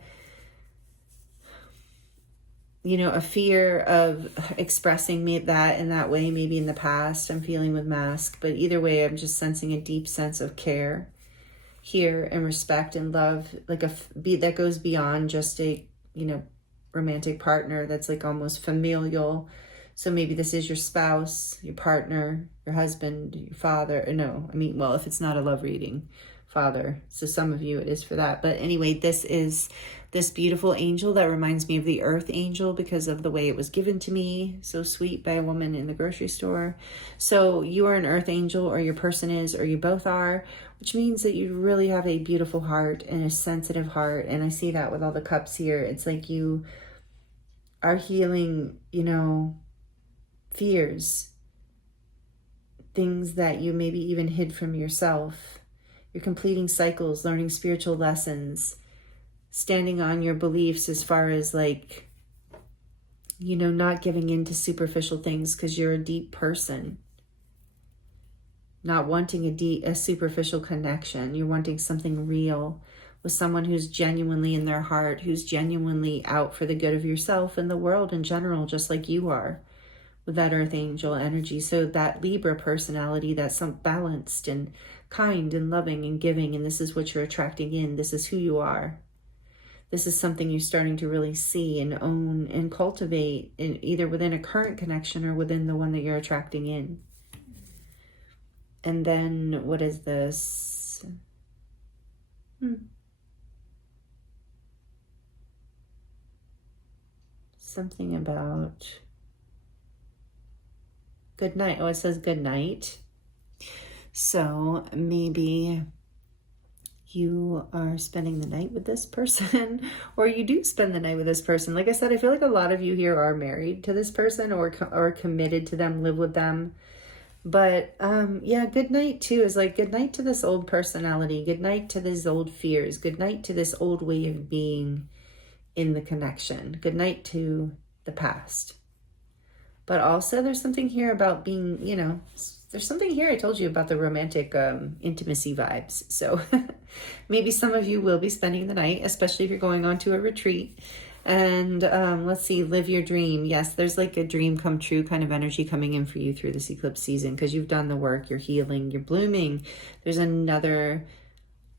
fear of expressing that in that way, maybe in the past. I'm feeling with mask, but either way, I'm just sensing a deep sense of care here and respect and love, like that goes beyond just a, romantic partner. That's like almost familial. So maybe this is your spouse, your partner, your husband, your father. If it's not a love reading, father. So some of you it is for that. But anyway, this is this beautiful angel that reminds me of the earth angel because of the way it was given to me. So sweet, by a woman in the grocery store. So you are an earth angel, or your person is, or you both are, which means that you really have a beautiful heart and a sensitive heart. And I see that with all the cups here. It's like you are healing, fears, things that you maybe even hid from yourself. You're completing cycles, learning spiritual lessons, standing on your beliefs as far as not giving in to superficial things because you're a deep person. Not wanting a superficial connection. You're wanting something real with someone who's genuinely in their heart, who's genuinely out for the good of yourself and the world in general, just like you are with that earth angel energy. So that Libra personality, that's balanced and kind and loving and giving, and this is what you're attracting in. This is who you are. This is something you're starting to really see and own and cultivate, either within a current connection or within the one that you're attracting in. And then what is this? something about good night. Oh, it says good night. So maybe you are spending the night with this person, or you do spend the night with this person. Like I said, I feel like a lot of you here are married to this person or committed to them, live with them. But yeah, good night too is like good night to this old personality, good night to these old fears, good night to this old way of being in the connection, good night to the past. But also there's something here about being, you know, there's something here I told you about the romantic intimacy vibes. So maybe some of you will be spending the night, especially if you're going on to a retreat. And let's see, live your dream. Yes, there's like a dream come true kind of energy coming in for you through this eclipse season because you've done the work, you're healing, you're blooming. There's another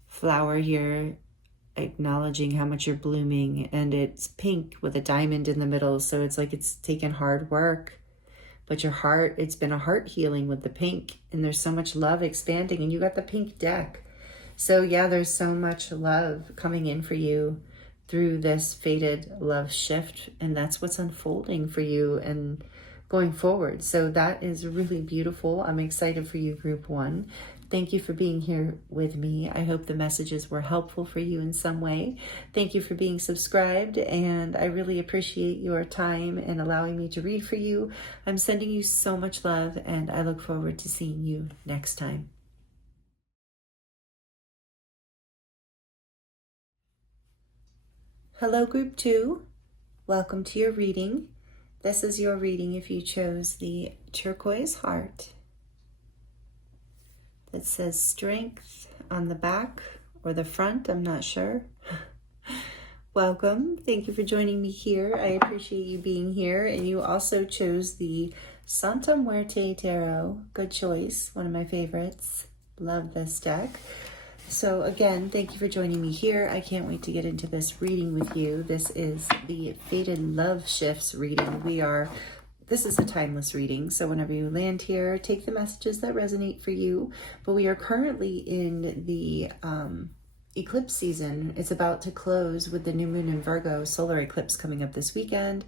flower here acknowledging how much you're blooming, and it's pink with a diamond in the middle. So it's like it's taken hard work, but your heart, it's been a heart healing with the pink, and there's so much love expanding, and you got the pink deck. So yeah, there's so much love coming in for you through this fated love shift, and that's what's unfolding for you and going forward. So that is really beautiful. I'm excited for you, group one. Thank you for being here with me. I hope the messages were helpful for you in some way. Thank you for being subscribed, and I really appreciate your time and allowing me to read for you. I'm sending you so much love, and I look forward to seeing you next time. Hello, group two. Welcome to your reading. This is your reading if you chose the turquoise heart that says strength on the back or the front, I'm not sure. Welcome. Thank you for joining me here. I appreciate you being here. And you also chose the Santa Muerte Tarot. Good choice. One of my favorites. Love this deck. So again, thank you for joining me here. I can't wait to get into this reading with you. This is the Fated Love Shifts reading. This is a timeless reading, so whenever you land here, take the messages that resonate for you. But we are currently in the eclipse season. It's about to close with the new moon in Virgo solar eclipse coming up this weekend,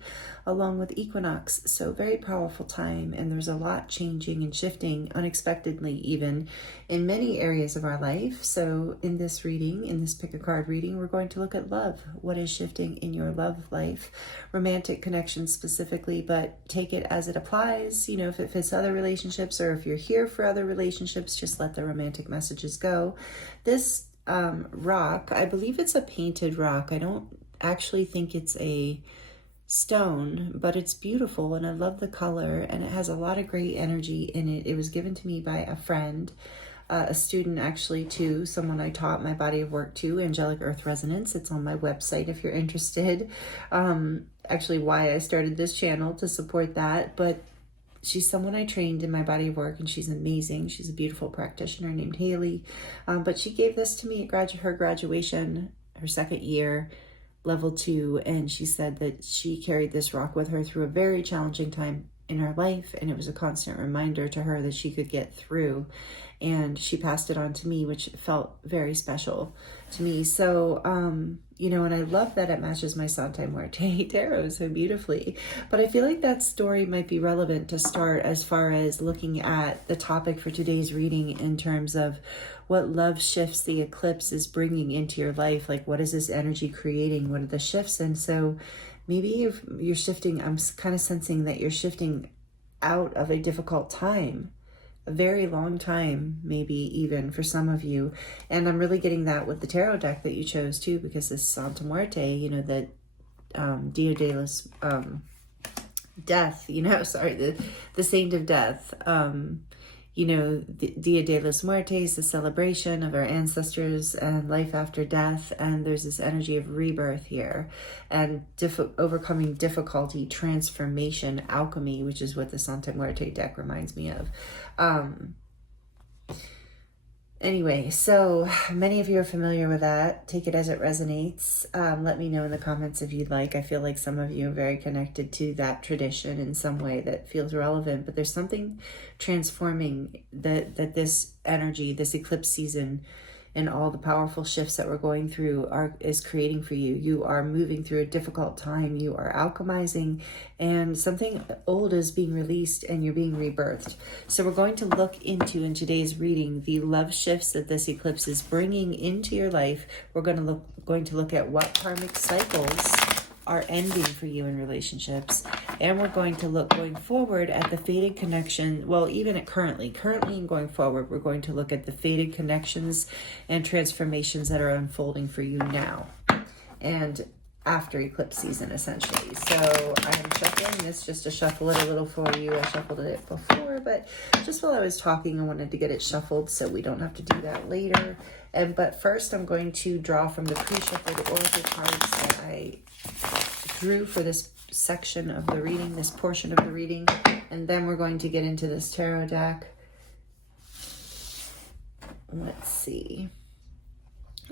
along with equinox. So very powerful time, and there's a lot changing and shifting unexpectedly, even in many areas of our life. So in this reading, in this pick a card reading, we're going to look at love. What is shifting in your love life? Romantic connections specifically, but take it as it applies. You know, if it fits other relationships, or if you're here for other relationships, just let the romantic messages go. This rock, I believe it's a painted rock. I don't actually think it's a stone, but it's beautiful, and I love the color, and it has a lot of great energy in it. It was given to me by a friend, a student actually too, someone I taught my body of work to, Angelic Earth Resonance. It's on my website if you're interested. Actually why I started this channel, to support that, but she's someone I trained in my body of work, and she's amazing. She's a beautiful practitioner named Haley. But she gave this to me at her graduation, her second year, level 2. And she said that she carried this rock with her through a very challenging time in her life. And it was a constant reminder to her that she could get through. And she passed it on to me, which felt very special to me. So, you know, and I love that it matches my Santa Muerte Tarot so beautifully. But I feel like that story might be relevant to start as far as looking at the topic for today's reading in terms of what love shifts the eclipse is bringing into your life. Like, what is this energy creating? What are the shifts? And so maybe if you're shifting, I'm kind of sensing that you're shifting out of a difficult time. A very long time, maybe even for some of you. And I'm really getting that with the tarot deck that you chose too, because this Santa Muerte, you know, that Dia de los death, you know, sorry, the saint of death. You know, the Dia de los Muertes, the celebration of our ancestors and life after death. And there's this energy of rebirth here and overcoming difficulty, transformation, alchemy, which is what the Santa Muerte deck reminds me of. Anyway, so many of you are familiar with that. Take it as it resonates. Let me know in the comments if you'd like. I feel like some of you are very connected to that tradition in some way that feels relevant, but there's something transforming that this energy, this eclipse season and all the powerful shifts that we're going through is creating for you. You are moving through a difficult time. You are alchemizing, and something old is being released and you're being rebirthed. So we're going to look into, in today's reading, the love shifts that this eclipse is bringing into your life. We're going to look at what karmic cycles are ending for you in relationships, and we're going to look going forward at the faded connection. Well, even at currently and going forward, we're going to look at the faded connections and transformations that are unfolding for you now and after eclipse season, essentially. So I'm shuffling this just to shuffle it a little for you. I shuffled it before, but just while I was talking, I wanted to get it shuffled so we don't have to do that later. But first, I'm going to draw from the pre-shuffled oracle cards that I drew for this section of the reading, this portion of the reading, and then we're going to get into this tarot deck. Let's see.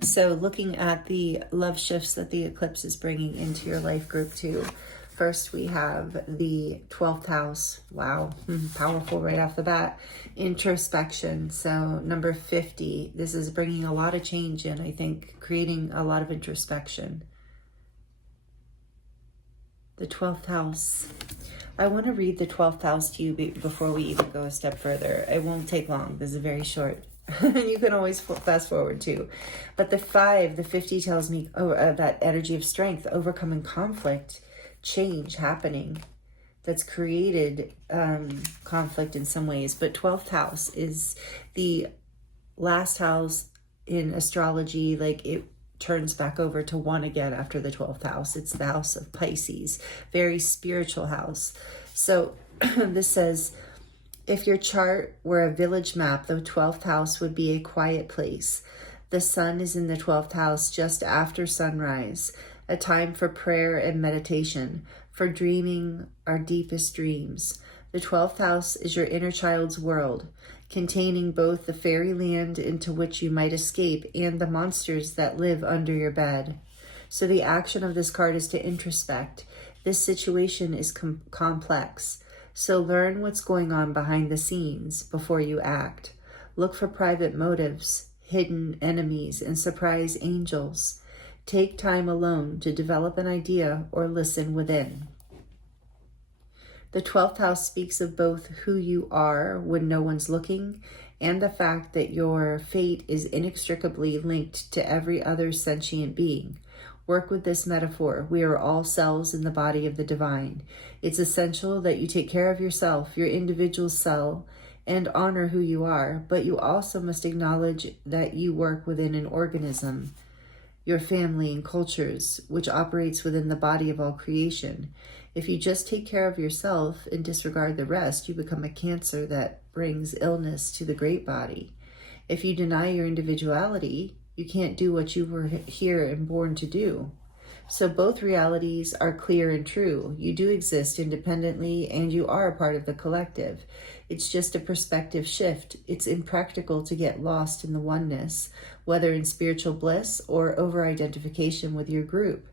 So looking at the love shifts that the eclipse is bringing into your life, group 2. First, we have the 12th house. Wow, powerful right off the bat. Introspection. So number 50, this is bringing a lot of change in, I think, creating a lot of introspection. The 12th house. I want to read the 12th house to you before we even go a step further. It won't take long. This is very short. You can always fast forward too. But the 50 tells me that energy of strength, overcoming conflict, change happening that's created conflict in some ways. But 12th house is the last house in astrology. Like, it turns back over to 1 again after the 12th house. It's the house of Pisces, very spiritual house. So this says, if your chart were a village map, the 12th house would be a quiet place. The sun is in the 12th house just after sunrise, a time for prayer and meditation, for dreaming our deepest dreams. The 12th house is your inner child's world, containing both the fairyland into which you might escape and the monsters that live under your bed. So the action of this card is to introspect. This situation is complex. So learn what's going on behind the scenes before you act. Look for private motives, hidden enemies, and surprise angels. Take time alone to develop an idea or listen within. The 12th house speaks of both who you are when no one's looking and the fact that your fate is inextricably linked to every other sentient being. Work with this metaphor. We are all cells in the body of the divine. It's essential that you take care of yourself, your individual cell, and honor who you are, but you also must acknowledge that you work within an organism, your family and cultures, which operates within the body of all creation. If you just take care of yourself and disregard the rest, you become a cancer that brings illness to the great body. If you deny your individuality, you can't do what you were here and born to do. So both realities are clear and true. You do exist independently and you are a part of the collective. It's just a perspective shift. It's impractical to get lost in the oneness, whether in spiritual bliss or over-identification with your group,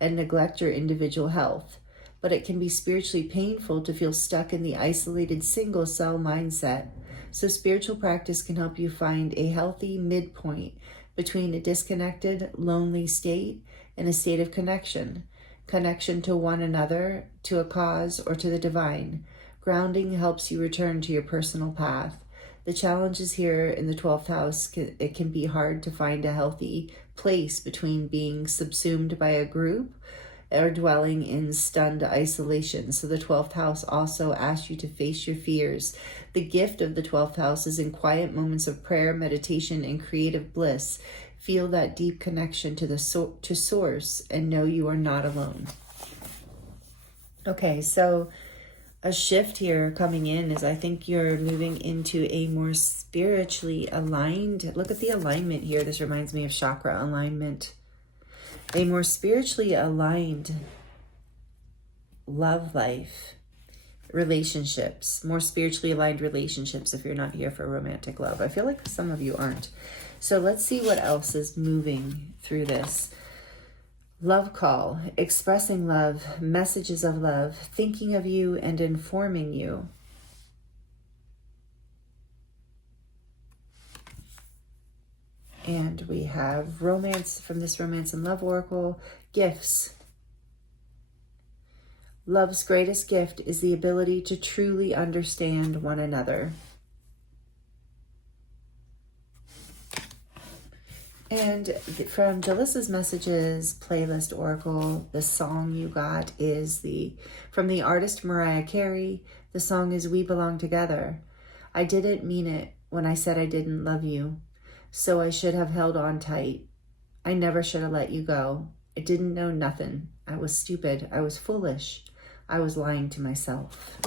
and neglect your individual health. But it can be spiritually painful to feel stuck in the isolated single-cell mindset. So spiritual practice can help you find a healthy midpoint between a disconnected, lonely state and a state of connection to one another, to a cause, or to the divine. Grounding helps you return to your personal path. The challenges here in the 12th house, it can be hard to find a healthy place between being subsumed by a group or dwelling in stunned isolation. So the 12th house also asks you to face your fears. The gift of the 12th house is in quiet moments of prayer, meditation, and creative bliss. Feel that deep connection to source and know you are not alone. Okay, so a shift here coming in is, I think you're moving into a more spiritually aligned, look at the alignment here. This reminds me of chakra alignment. A more spiritually aligned love life, relationships, more spiritually aligned relationships if you're not here for romantic love. I feel like some of you aren't. So let's see what else is moving through this. Love call, expressing love, messages of love, thinking of you and informing you. And we have romance from this Romance and Love Oracle. Gifts. Love's greatest gift is the ability to truly understand one another. And from Jalissa's Messages playlist oracle, the song you got is from the artist Mariah Carey. The song is We Belong Together. I didn't mean it when I said I didn't love you, so I should have held on tight. I never should have let you go. I didn't know nothing. I was stupid. I was foolish. I was lying to myself.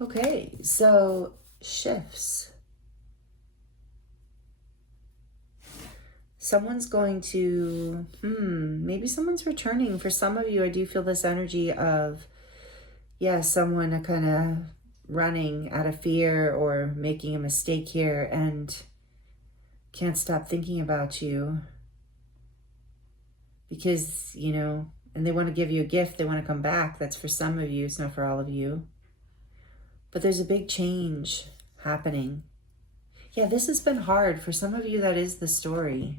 Okay, so shifts. Someone's going to, maybe someone's returning. For some of you, I do feel this energy of, someone kind of running out of fear or making a mistake here and can't stop thinking about you. Because, and they want to give you a gift. They want to come back. That's for some of you. It's not for all of you. But there's a big change happening. Yeah, this has been hard. For some of you, that is the story.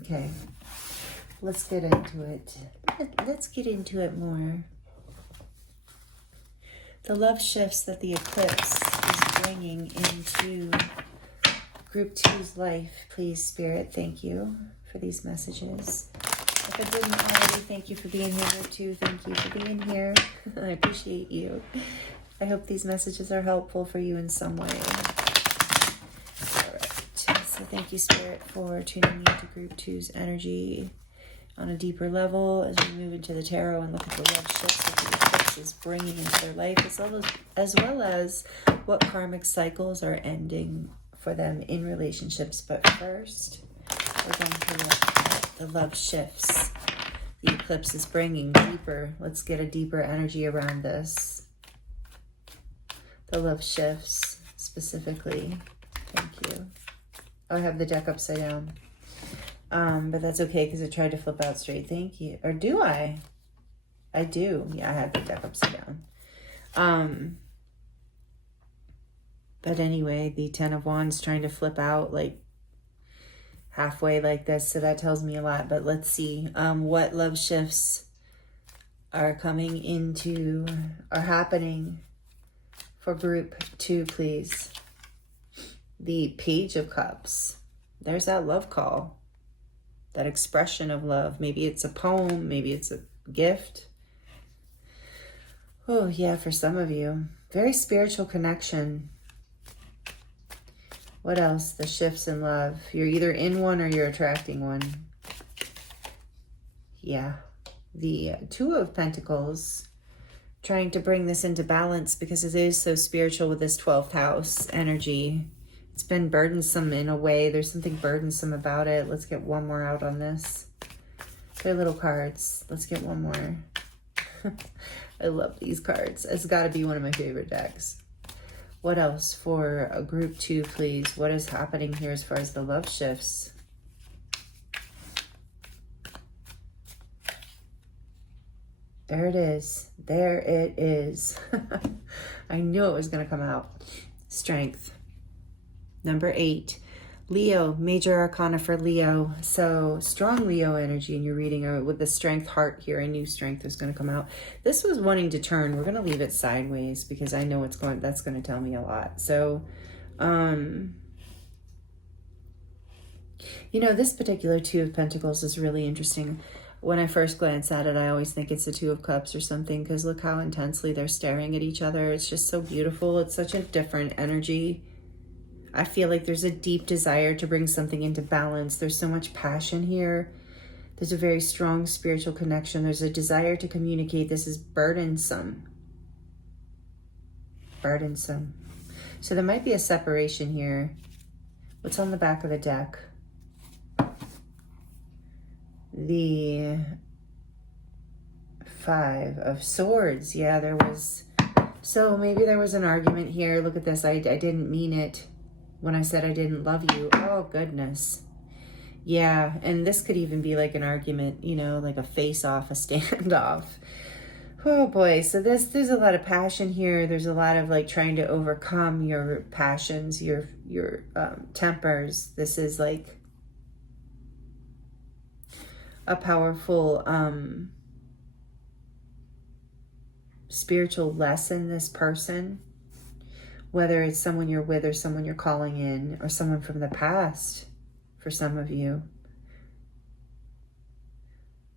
Okay, let's get into it. Let's get into it more. The love shifts that the eclipse is bringing into Group 2's life. Please, Spirit, thank you for these messages. If I didn't already, thank you for being here, Group 2. Thank you for being here. I appreciate you. I hope these messages are helpful for you in some way. All right. So thank you, Spirit, for tuning into Group 2's energy on a deeper level as we move into the tarot and look at the love shifts that the eclipse is bringing into their life, as well as what karmic cycles are ending for them in relationships. But first, we're going to look at the love shifts the eclipse is bringing deeper. Let's get a deeper energy around this. The love shifts specifically. Thank you. Oh, I have the deck upside down. But that's okay because I tried to flip out straight. Thank you. Or do I? I do. Yeah, I have the deck upside down. But anyway, the 10 of Wands trying to flip out like halfway like this. So that tells me a lot. But let's see what love shifts are happening for Group 2, please. The Page of Cups. There's that love call. That expression of love. Maybe it's a poem. Maybe it's a gift. Oh, yeah, for some of you. Very spiritual connection. What else? The shifts in love. You're either in one or you're attracting one. Yeah. The Two of Pentacles. Trying to bring this into balance because it is so spiritual with this 12th house energy. It's been burdensome in a way. There's something burdensome about it. Let's get one more out on this. They're little cards. Let's get one more. I love these cards. It's got to be one of my favorite decks. What else for a Group 2, please? What is happening here as far as the love shifts? There it is. There it is. I knew it was going to come out. Strength. Number 8. Leo, major arcana for Leo. So strong Leo energy in your reading with the strength heart here. I knew strength was going to come out. This was wanting to turn. We're going to leave it sideways because I know that's going to tell me a lot. So, this particular Two of Pentacles is really interesting. When I first glance at it, I always think it's the Two of Cups or something because look how intensely they're staring at each other. It's just so beautiful. It's such a different energy. I feel like there's a deep desire to bring something into balance. There's so much passion here. There's a very strong spiritual connection. There's a desire to communicate. This is burdensome. Burdensome. So there might be a separation here. What's on the back of the deck? The 5 of Swords. Yeah, there was. So maybe there was an argument here. Look at this. I didn't mean it when I said I didn't love you. Oh, goodness. Yeah, and this could even be like an argument, like a face-off, a standoff. Oh boy, so there's a lot of passion here. There's a lot of like trying to overcome your passions, your tempers. This is like a powerful spiritual lesson, this person, whether it's someone you're with or someone you're calling in or someone from the past for some of you.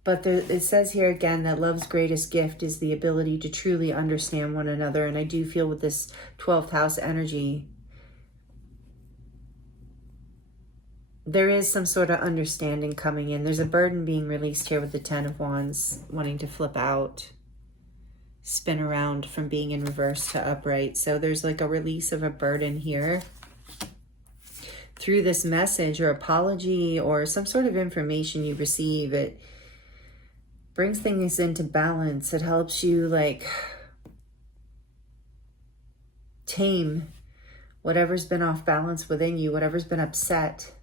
But it says here again that love's greatest gift is the ability to truly understand one another. And I do feel with this 12th house energy, there is some sort of understanding coming in. There's a burden being released here with the 10 of Wands, wanting to flip out, spin around from being in reverse to upright. So there's like a release of a burden here through this message or apology or some sort of information you receive. It brings things into balance. It helps you like tame whatever's been off balance within you, whatever's been upset.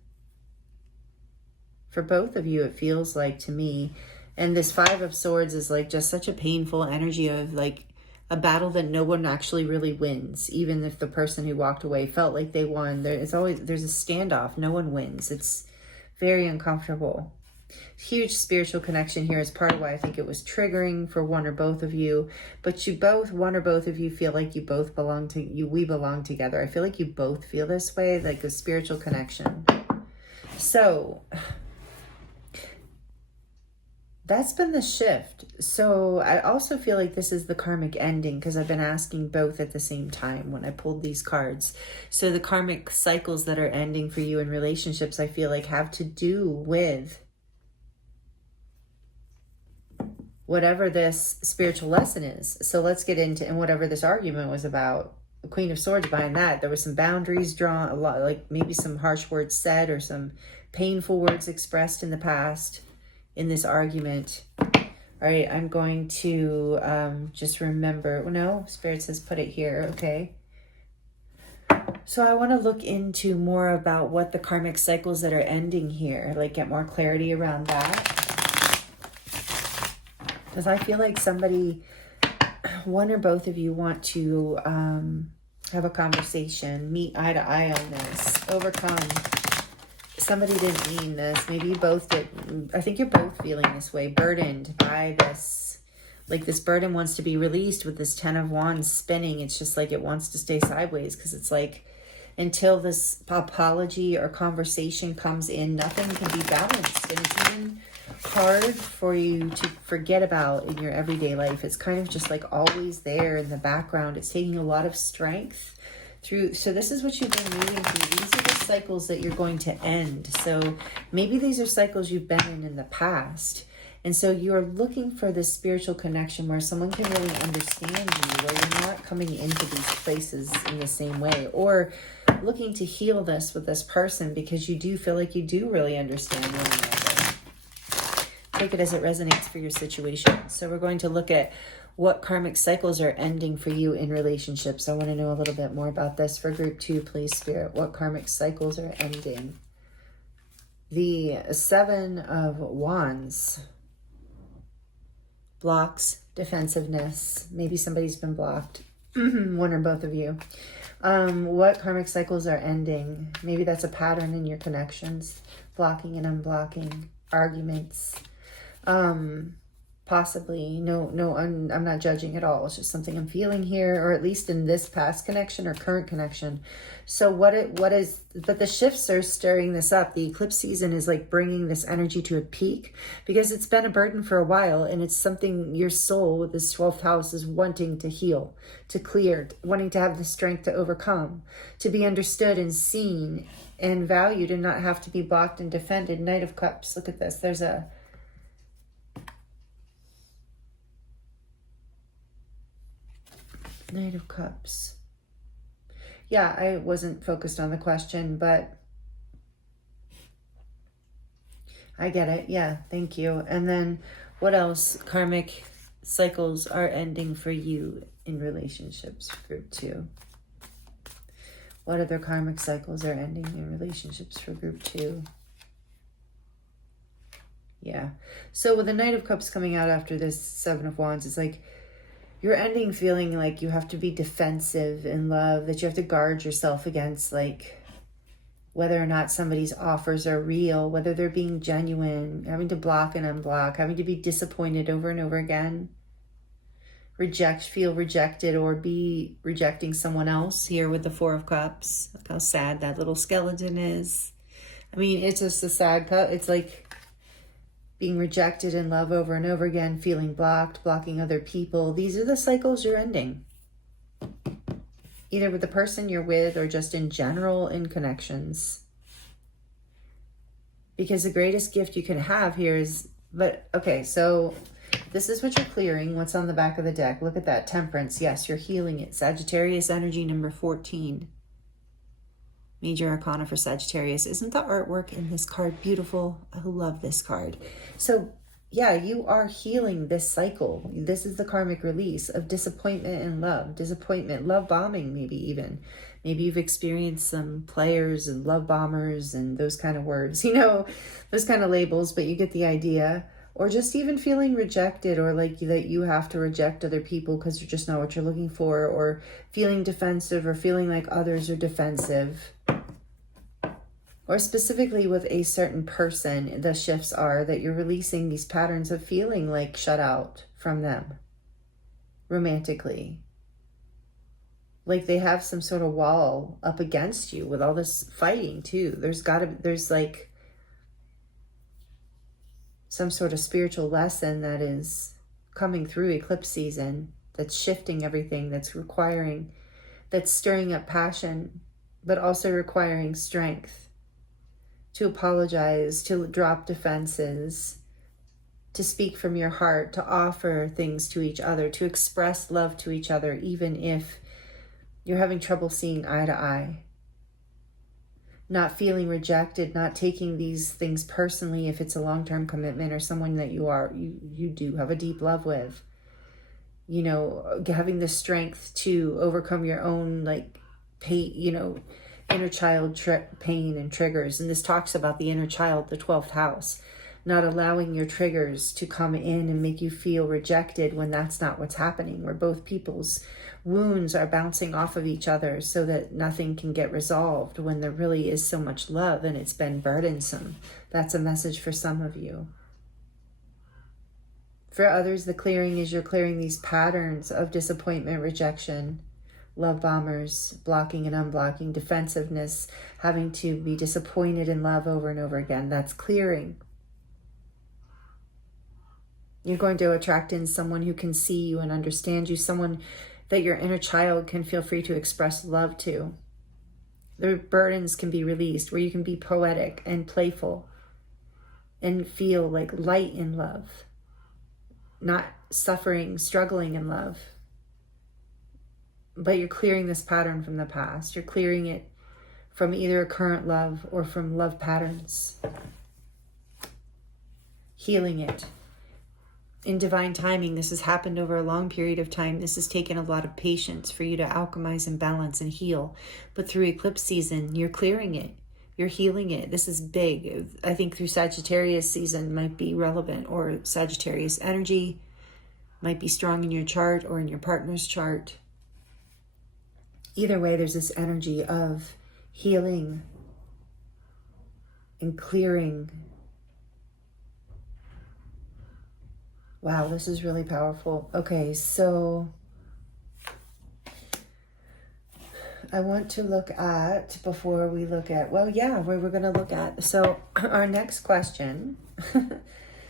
For both of you, it feels like to me. And this 5 of Swords is like just such a painful energy of like a battle that no one actually really wins. Even if the person who walked away felt like they won, there's a standoff. No one wins. It's very uncomfortable. Huge spiritual connection here is part of why I think it was triggering for one or both of you. But you both, one or both of you, feel like you both belong to you. We belong together. I feel like you both feel this way, like a spiritual connection. So that's been the shift. So I also feel like this is the karmic ending because I've been asking both at the same time when I pulled these cards. So the karmic cycles that are ending for you in relationships, I feel like have to do with whatever this spiritual lesson is. So let's get into, and whatever this argument was about, the Queen of Swords behind that, there was some boundaries drawn, a lot, like maybe some harsh words said or some painful words expressed in the past in this argument. All right, I'm going to just remember, no, Spirit says put it here, okay. So I want to look into more about what the karmic cycles that are ending here, like get more clarity around that. Because I feel like somebody, one or both of you want to have a conversation, meet eye to eye on this, overcome. Somebody didn't mean this. Maybe you both did. I think you're both feeling this way, burdened by this. Like this burden wants to be released with this 10 of Wands spinning. It's just like it wants to stay sideways because it's like until this apology or conversation comes in, nothing can be balanced. And it's even hard for you to forget about in your everyday life. It's kind of just like always there in the background. It's taking a lot of strength through. So this is what you've been moving through. These are the cycles that you're going to end. So maybe these are cycles you've been in the past. And so you're looking for this spiritual connection where someone can really understand you, where you're not coming into these places in the same way, or looking to heal this with this person because you do feel like you do really understand one another. Take it as it resonates for your situation. So we're going to look at what karmic cycles are ending for you in relationships. I want to know a little bit more about this for group 2, please, Spirit. What karmic cycles are ending? The 7 of Wands. Blocks, defensiveness. Maybe somebody's been blocked. One or both of you. What karmic cycles are ending? Maybe that's a pattern in your connections. Blocking and unblocking. Arguments. Possibly. No, I'm not judging at all. It's just something I'm feeling here, or at least in this past connection or current connection. So but the shifts are stirring this up. The eclipse season is like bringing this energy to a peak because it's been a burden for a while, and it's something your soul with this 12th house is wanting to heal, to clear, wanting to have the strength to overcome, to be understood and seen and valued and not have to be blocked and defended. Knight of Cups. Look at this. There's a Knight of Cups. Yeah, I wasn't focused on the question, but I get it. Yeah, thank you. And then what else? Karmic cycles are ending for you in relationships, group 2. What other karmic cycles are ending in relationships for group 2? Yeah. So with the Knight of Cups coming out after this 7 of Wands, it's like you're ending feeling like you have to be defensive in love, that you have to guard yourself against like whether or not somebody's offers are real, whether they're being genuine, having to block and unblock, having to be disappointed over and over again, feel rejected, or be rejecting someone else here with the Four of Cups. Look how sad that little skeleton is. I mean, it's just a sad cup. It's like being rejected in love over and over again, feeling blocked, blocking other people. These are the cycles you're ending. Either with the person you're with or just in general in connections. Because the greatest gift you can have here is, okay, so this is what you're clearing. What's on the back of the deck? Look at that. Temperance. Yes, you're healing it. Sagittarius energy number 14. Major Arcana for Sagittarius. Isn't the artwork in this card beautiful? I love this card. So yeah, you are healing this cycle. This is the karmic release of disappointment in love. Disappointment, love bombing maybe even. Maybe you've experienced some players and love bombers and those kind of words, you know, those kind of labels, but you get the idea. Or just even feeling rejected, or like that you have to reject other people because you're just not what you're looking for, or feeling defensive, or feeling like others are defensive. Or specifically with a certain person, the shifts are that you're releasing these patterns of feeling like shut out from them romantically. Like they have some sort of wall up against you with all this fighting too. There's like some sort of spiritual lesson that is coming through eclipse season, that's shifting everything, that's stirring up passion, but also requiring strength to apologize, to drop defenses, to speak from your heart, to offer things to each other, to express love to each other, even if you're having trouble seeing eye to eye. Not feeling rejected, not taking these things personally if it's a long-term commitment or someone that you do have a deep love with. You know, having the strength to overcome your own like pain, you know, inner child pain and triggers. And this talks about the inner child, the 12th house, not allowing your triggers to come in and make you feel rejected when that's not what's happening, where both people's wounds are bouncing off of each other so that nothing can get resolved when there really is so much love and it's been burdensome. That's a message for some of you. For others, the clearing is you're clearing these patterns of disappointment, rejection, love bombers, blocking and unblocking, defensiveness, having to be disappointed in love over and over again. That's clearing. You're going to attract in someone who can see you and understand you, someone that your inner child can feel free to express love to. Their burdens can be released, where you can be poetic and playful and feel like light in love, not suffering, struggling in love. But you're clearing this pattern from the past. You're clearing it from either a current love or from love patterns. Healing it. In divine timing, this has happened over a long period of time. This has taken a lot of patience for you to alchemize and balance and heal. But through eclipse season, you're clearing it. You're healing it. This is big. I think through Sagittarius season might be relevant, or Sagittarius energy might be strong in your chart or in your partner's chart. Either way, there's this energy of healing and clearing. Wow, this is really powerful. Okay, so I want to look at, before we look at, well, yeah, we're going to look at, so our next question, I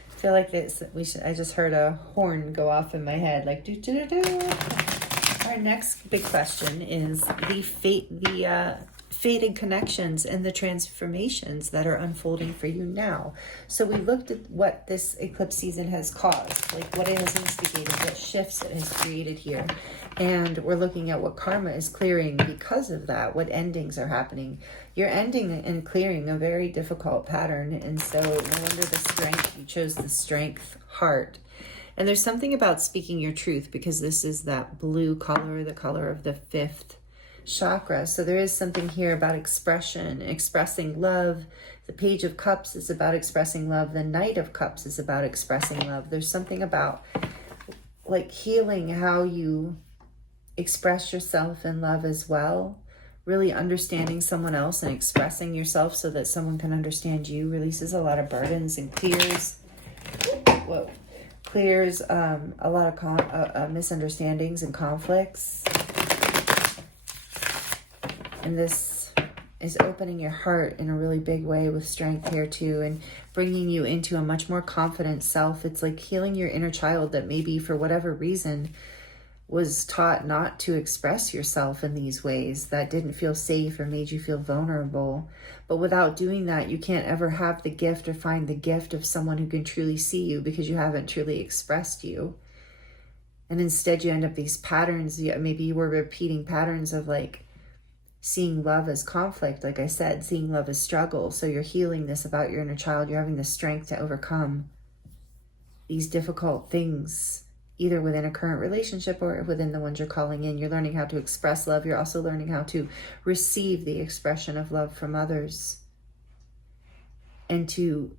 feel like this, I just heard a horn go off in my head, like do do do do. Our next big question is the fated connections and the transformations that are unfolding for you now. So we looked at what this eclipse season has caused, like what it has instigated, what shifts it has created here. And we're looking at what karma is clearing because of that, what endings are happening. You're ending and clearing a very difficult pattern. And so no wonder the strength, you chose the strength heart. And there's something about speaking your truth, because this is that blue color, the color of the 5th chakra. So there is something here about expression, expressing love. The Page of Cups is about expressing love. The Knight of Cups is about expressing love. There's something about like healing how you express yourself in love as well. Really understanding someone else and expressing yourself so that someone can understand you releases a lot of burdens and clears a lot of misunderstandings and conflicts. And this is opening your heart in a really big way with strength here too, and bringing you into a much more confident self. It's like healing your inner child that maybe for whatever reason was taught not to express yourself in these ways, that didn't feel safe or made you feel vulnerable. But without doing that, you can't ever have the gift or find the gift of someone who can truly see you, because you haven't truly expressed you. And instead you end up these patterns. Maybe you were repeating patterns of like seeing love as conflict, like I said, seeing love as struggle. So you're healing this about your inner child. You're having the strength to overcome these difficult things, either within a current relationship or within the ones you're calling in. You're learning how to express love. You're also learning how to receive the expression of love from others, and to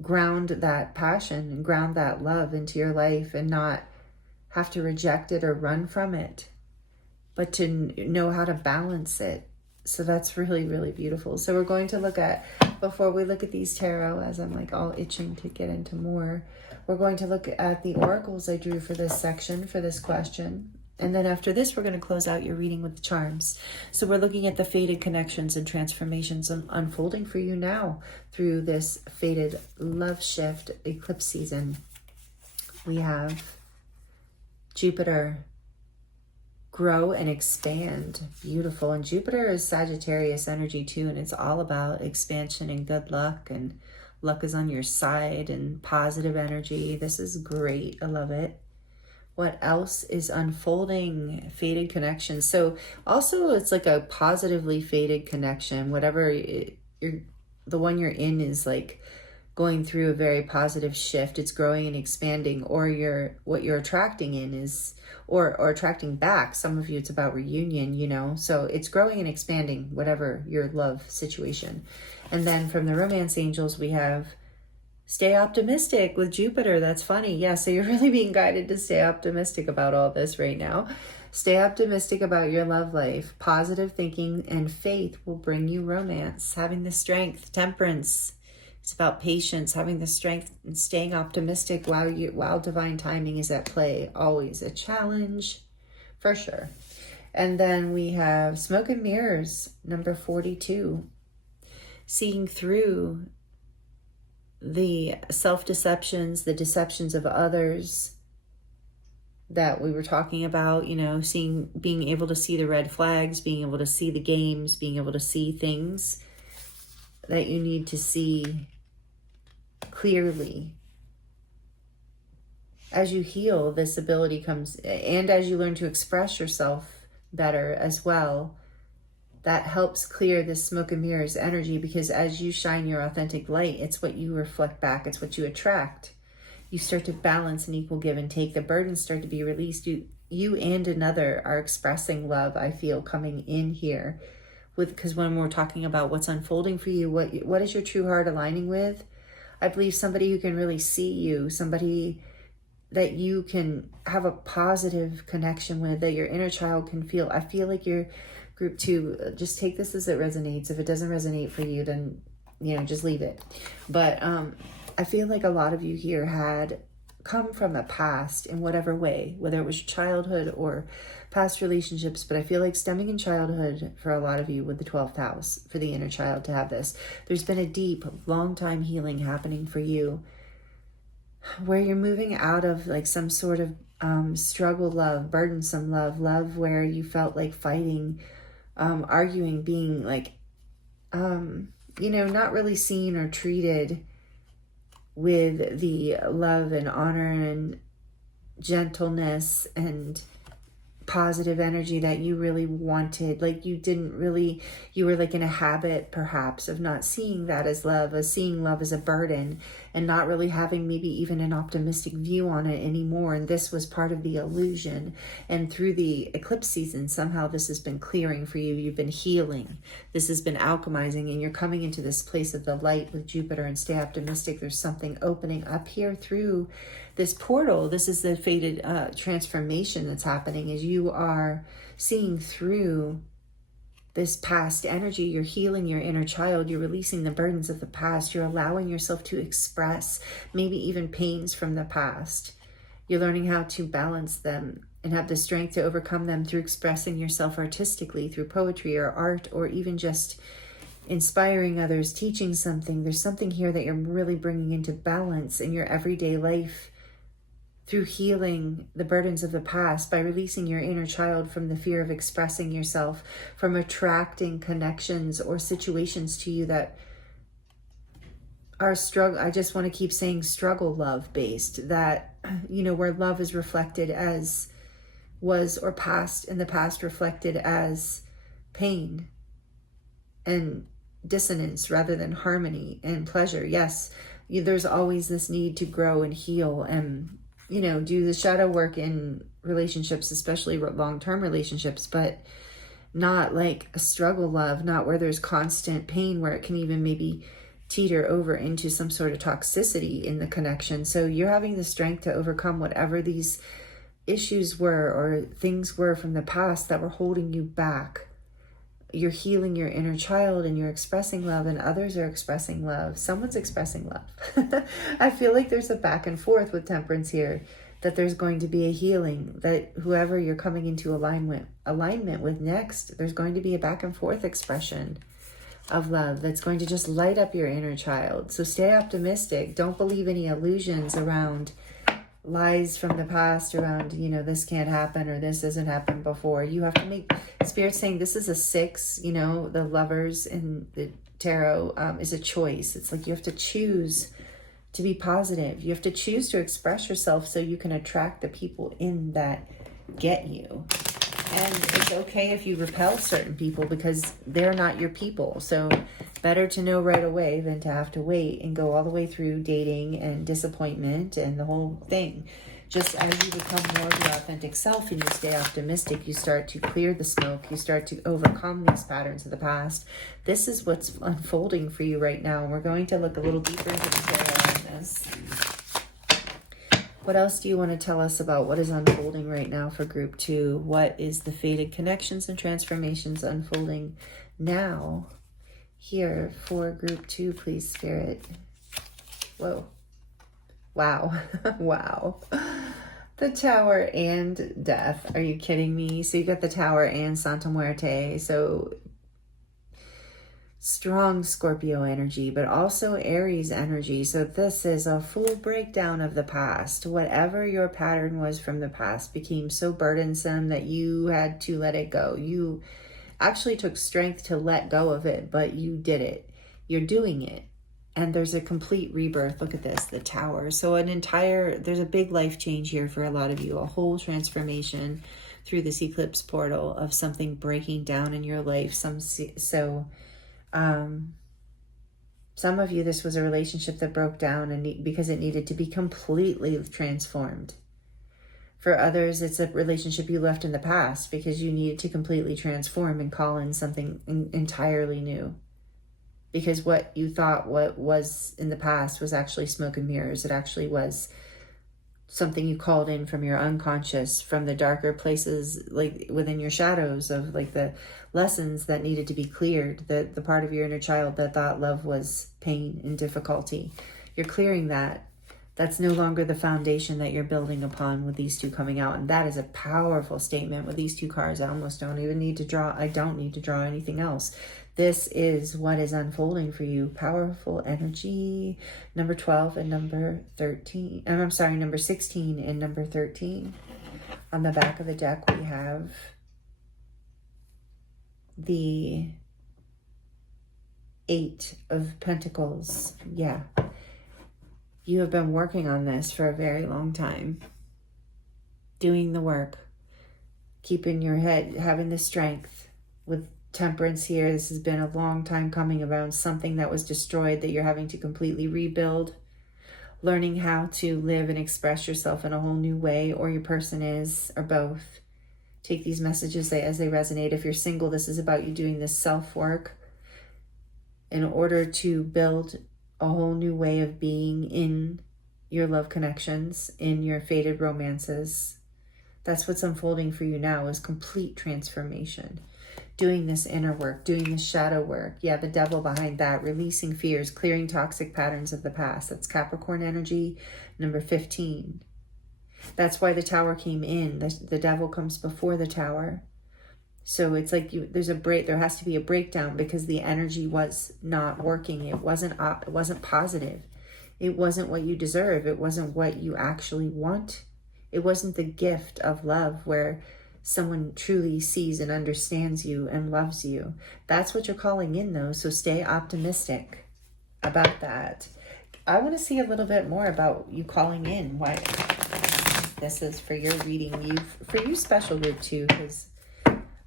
ground that passion and ground that love into your life and not have to reject it or run from it, but to know how to balance it. So that's really, really beautiful. So we're going to look at, before we look at these tarot, as I'm like all itching to get into more, we're going to look at the oracles I drew for this section, for this question. And then after this, we're going to close out your reading with the charms. So we're looking at the fated connections and transformations unfolding for you now through this fated love shift eclipse season. We have Jupiter, grow and expand. Beautiful. And Jupiter is Sagittarius energy too, and it's all about expansion and good luck, and luck is on your side and positive energy. This is great. I love it. What else is unfolding? Fated connection. So also it's like a positively fated connection. Whatever the one you're in is like going through a very positive shift. It's growing and expanding, or what you're attracting in is, or attracting back. Some of you, it's about reunion, you know, so it's growing and expanding, whatever your love situation. And then from the romance angels, we have stay optimistic with Jupiter. That's funny. Yeah, so you're really being guided to stay optimistic about all this right now. Stay optimistic about your love life. Positive thinking and faith will bring you romance. Having the strength, temperance. It's about patience, having the strength and staying optimistic while divine timing is at play. Always a challenge, for sure. And then we have smoke and mirrors, number 42. Seeing through the self-deceptions, the deceptions of others that we were talking about, you know, being able to see the red flags, being able to see the games, being able to see things that you need to see clearly. As you heal, this ability comes, and as you learn to express yourself better as well, that helps clear this smoke and mirrors energy, because as you shine your authentic light, it's what you reflect back, it's what you attract. You start to balance an equal give and take. The burdens start to be released. You and another are expressing love, I feel, coming in here. Because when we're talking about what's unfolding for you, what is your true heart aligning with? I believe somebody who can really see you, somebody that you can have a positive connection with, that your inner child can feel. I feel like you're group 2, just take this as it resonates. If it doesn't resonate for you, then, you know, just leave it. But I feel like a lot of you here had come from a past in whatever way, whether it was childhood or past relationships, but I feel like stemming in childhood for a lot of you with the 12th house, for the inner child to have this. There's been a deep, long time healing happening for you, where you're moving out of like some sort of struggle love, burdensome love where you felt like fighting, arguing, being like, you know, not really seen or treated with the love and honor and gentleness and positive energy that you really wanted. Like you were like in a habit perhaps of not seeing that as love, as seeing love as a burden, and not really having maybe even an optimistic view on it anymore. And this was part of the illusion. And through the eclipse season, somehow this has been clearing for you. You've been healing. This has been alchemizing, and you're coming into this place of the light with Jupiter. And stay optimistic. There's something opening up here through this portal. This is the fated transformation that's happening as you are seeing through this past energy. You're healing your inner child. You're releasing the burdens of the past. You're allowing yourself to express maybe even pains from the past. You're learning how to balance them and have the strength to overcome them through expressing yourself artistically, through poetry or art, or even just inspiring others, teaching something. There's something here that you're really bringing into balance in your everyday life through healing the burdens of the past, by releasing your inner child from the fear of expressing yourself, from attracting connections or situations to you that are struggle. I just want to keep saying struggle love based, that, you know, where love is reflected as was, or past in the past reflected as pain and dissonance rather than harmony and pleasure. Yes, there's always this need to grow and heal and, you know, do the shadow work in relationships, especially long-term relationships, but not like a struggle love, not where there's constant pain, where it can even maybe teeter over into some sort of toxicity in the connection. So you're having the strength to overcome whatever these issues were or things were from the past that were holding you back. You're healing your inner child and you're expressing love, and others are expressing love. Someone's expressing love. I feel like there's a back and forth with Temperance here, that there's going to be a healing, that whoever you're coming into alignment with next, there's going to be a back and forth expression of love that's going to just light up your inner child. So stay optimistic. Don't believe any illusions around lies from the past around, you know, this can't happen or this hasn't happened before. You have to make, Spirit saying this is a 6, you know, the Lovers in the tarot is a choice. It's like you have to choose to be positive. You have to choose to express yourself so you can attract the people in that get you. And it's okay if you repel certain people because they're not your people. So better to know right away than to have to wait and go all the way through dating and disappointment and the whole thing. Just as you become more of your authentic self and you stay optimistic, you start to clear the smoke. You start to overcome these patterns of the past. This is what's unfolding for you right now. We're going to look a little deeper into the tarot on this. What else do you want to tell us about what is unfolding right now for group 2? What is the fated connections and transformations unfolding now here for group 2, please, Spirit? Whoa. Wow. Wow. The Tower and Death. Are you kidding me? So you got the Tower and Santa Muerte. So strong Scorpio energy, but also Aries energy. So this is a full breakdown of the past. Whatever your pattern was from the past became so burdensome that you had to let it go. You actually took strength to let go of it, but you did it. You're doing it. And there's a complete rebirth. Look at this, the Tower. So there's a big life change here for a lot of you, a whole transformation through this eclipse portal of something breaking down in your life. Some of you, this was a relationship that broke down and because it needed to be completely transformed. For others, it's a relationship you left in the past because you needed to completely transform and call in something entirely new. Because what you thought what was in the past was actually smoke and mirrors. It actually was something you called in from your unconscious, from the darker places, like within your shadows of like the lessons that needed to be cleared, the part of your inner child that thought love was pain and difficulty. You're clearing that. That's no longer the foundation that you're building upon with these two coming out. And that is a powerful statement with these two cards. I almost don't even need to draw. I don't need to draw anything else. This is what is unfolding for you. Powerful energy. Number 12 and number 13. I'm sorry, number 16 and number 13. On the back of the deck, we have the 8 of Pentacles. Yeah. You have been working on this for a very long time. Doing the work. keeping your head, having the strength. With Temperance here, this has been a long time coming around something that was destroyed that you're having to completely rebuild. Learning how to live and express yourself in a whole new way, or your person is, or both. Take these messages as they resonate. If you're single, this is about you doing this self-work in order to build a whole new way of being in your love connections, in your fated romances. That's what's unfolding for you now, is complete transformation. Doing this inner work, doing this shadow work. Yeah, the devil behind that. Releasing fears, clearing toxic patterns of the past. That's Capricorn energy, number 15. That's why the Tower came in. The devil comes before the Tower. So it's like there's a break. There has to be a breakdown because the energy was not working. It wasn't positive. It wasn't what you deserve. It wasn't what you actually want. It wasn't the gift of love where someone truly sees and understands you and loves you. That's what you're calling in, though. So stay optimistic about that. I want to see a little bit more about you calling in. Why this is for your reading, for you special group too, because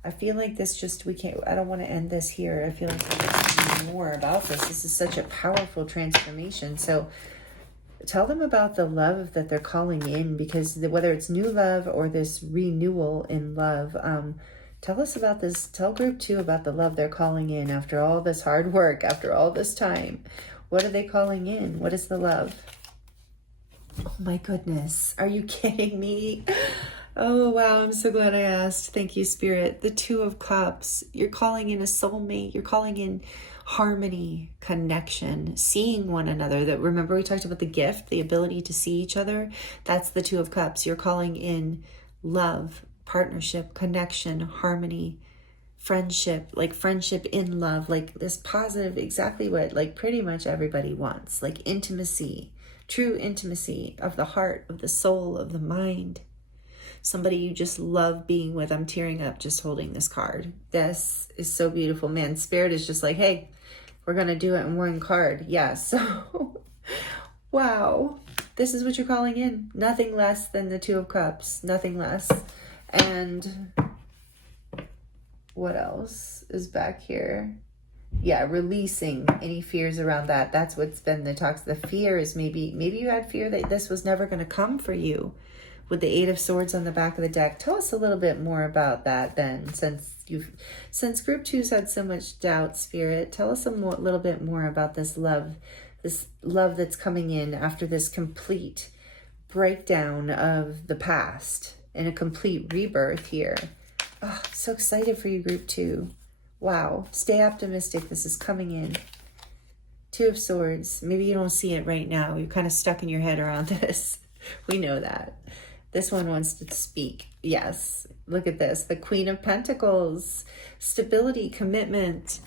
I feel like this I don't want to end this here. I feel like there's more about this. This is such a powerful transformation. So tell them about the love that they're calling in, because whether it's new love or this renewal in love, tell us about this. Tell group 2 about the love they're calling in after all this hard work, after all this time. What are they calling in? What is the love? Oh my goodness. Are you kidding me? Oh, wow. I'm so glad I asked. Thank you, Spirit. The 2 of Cups. You're calling in a soulmate. You're calling in harmony, connection, seeing one another. That, remember we talked about the gift, the ability to see each other. That's the 2 of Cups. You're calling in love, partnership, connection, harmony, friendship, like friendship in love, like this positive, exactly what like pretty much everybody wants, like intimacy, true intimacy of the heart, of the soul, of the mind. Somebody you just love being with. I'm tearing up just holding this card. This is so beautiful, man. Spirit is just like, hey, we're going to do it in one card. Yeah, so, wow. This is what you're calling in. Nothing less than the 2 of Cups. Nothing less. And what else is back here? Yeah, releasing any fears around that. That's what's been the talks. The fear is maybe you had fear that this was never going to come for you. With the 8 of Swords on the back of the deck. Tell us a little bit more about that then, since group 2's had so much doubt, Spirit. Tell us little bit more about this love that's coming in after this complete breakdown of the past and a complete rebirth here. Oh, I'm so excited for you, group 2. Wow. Stay optimistic. This is coming in. 2 of Swords. Maybe you don't see it right now. You're kind of stuck in your head around this. We know that. This one wants to speak. Yes. Look at this. The Queen of Pentacles. Stability, commitment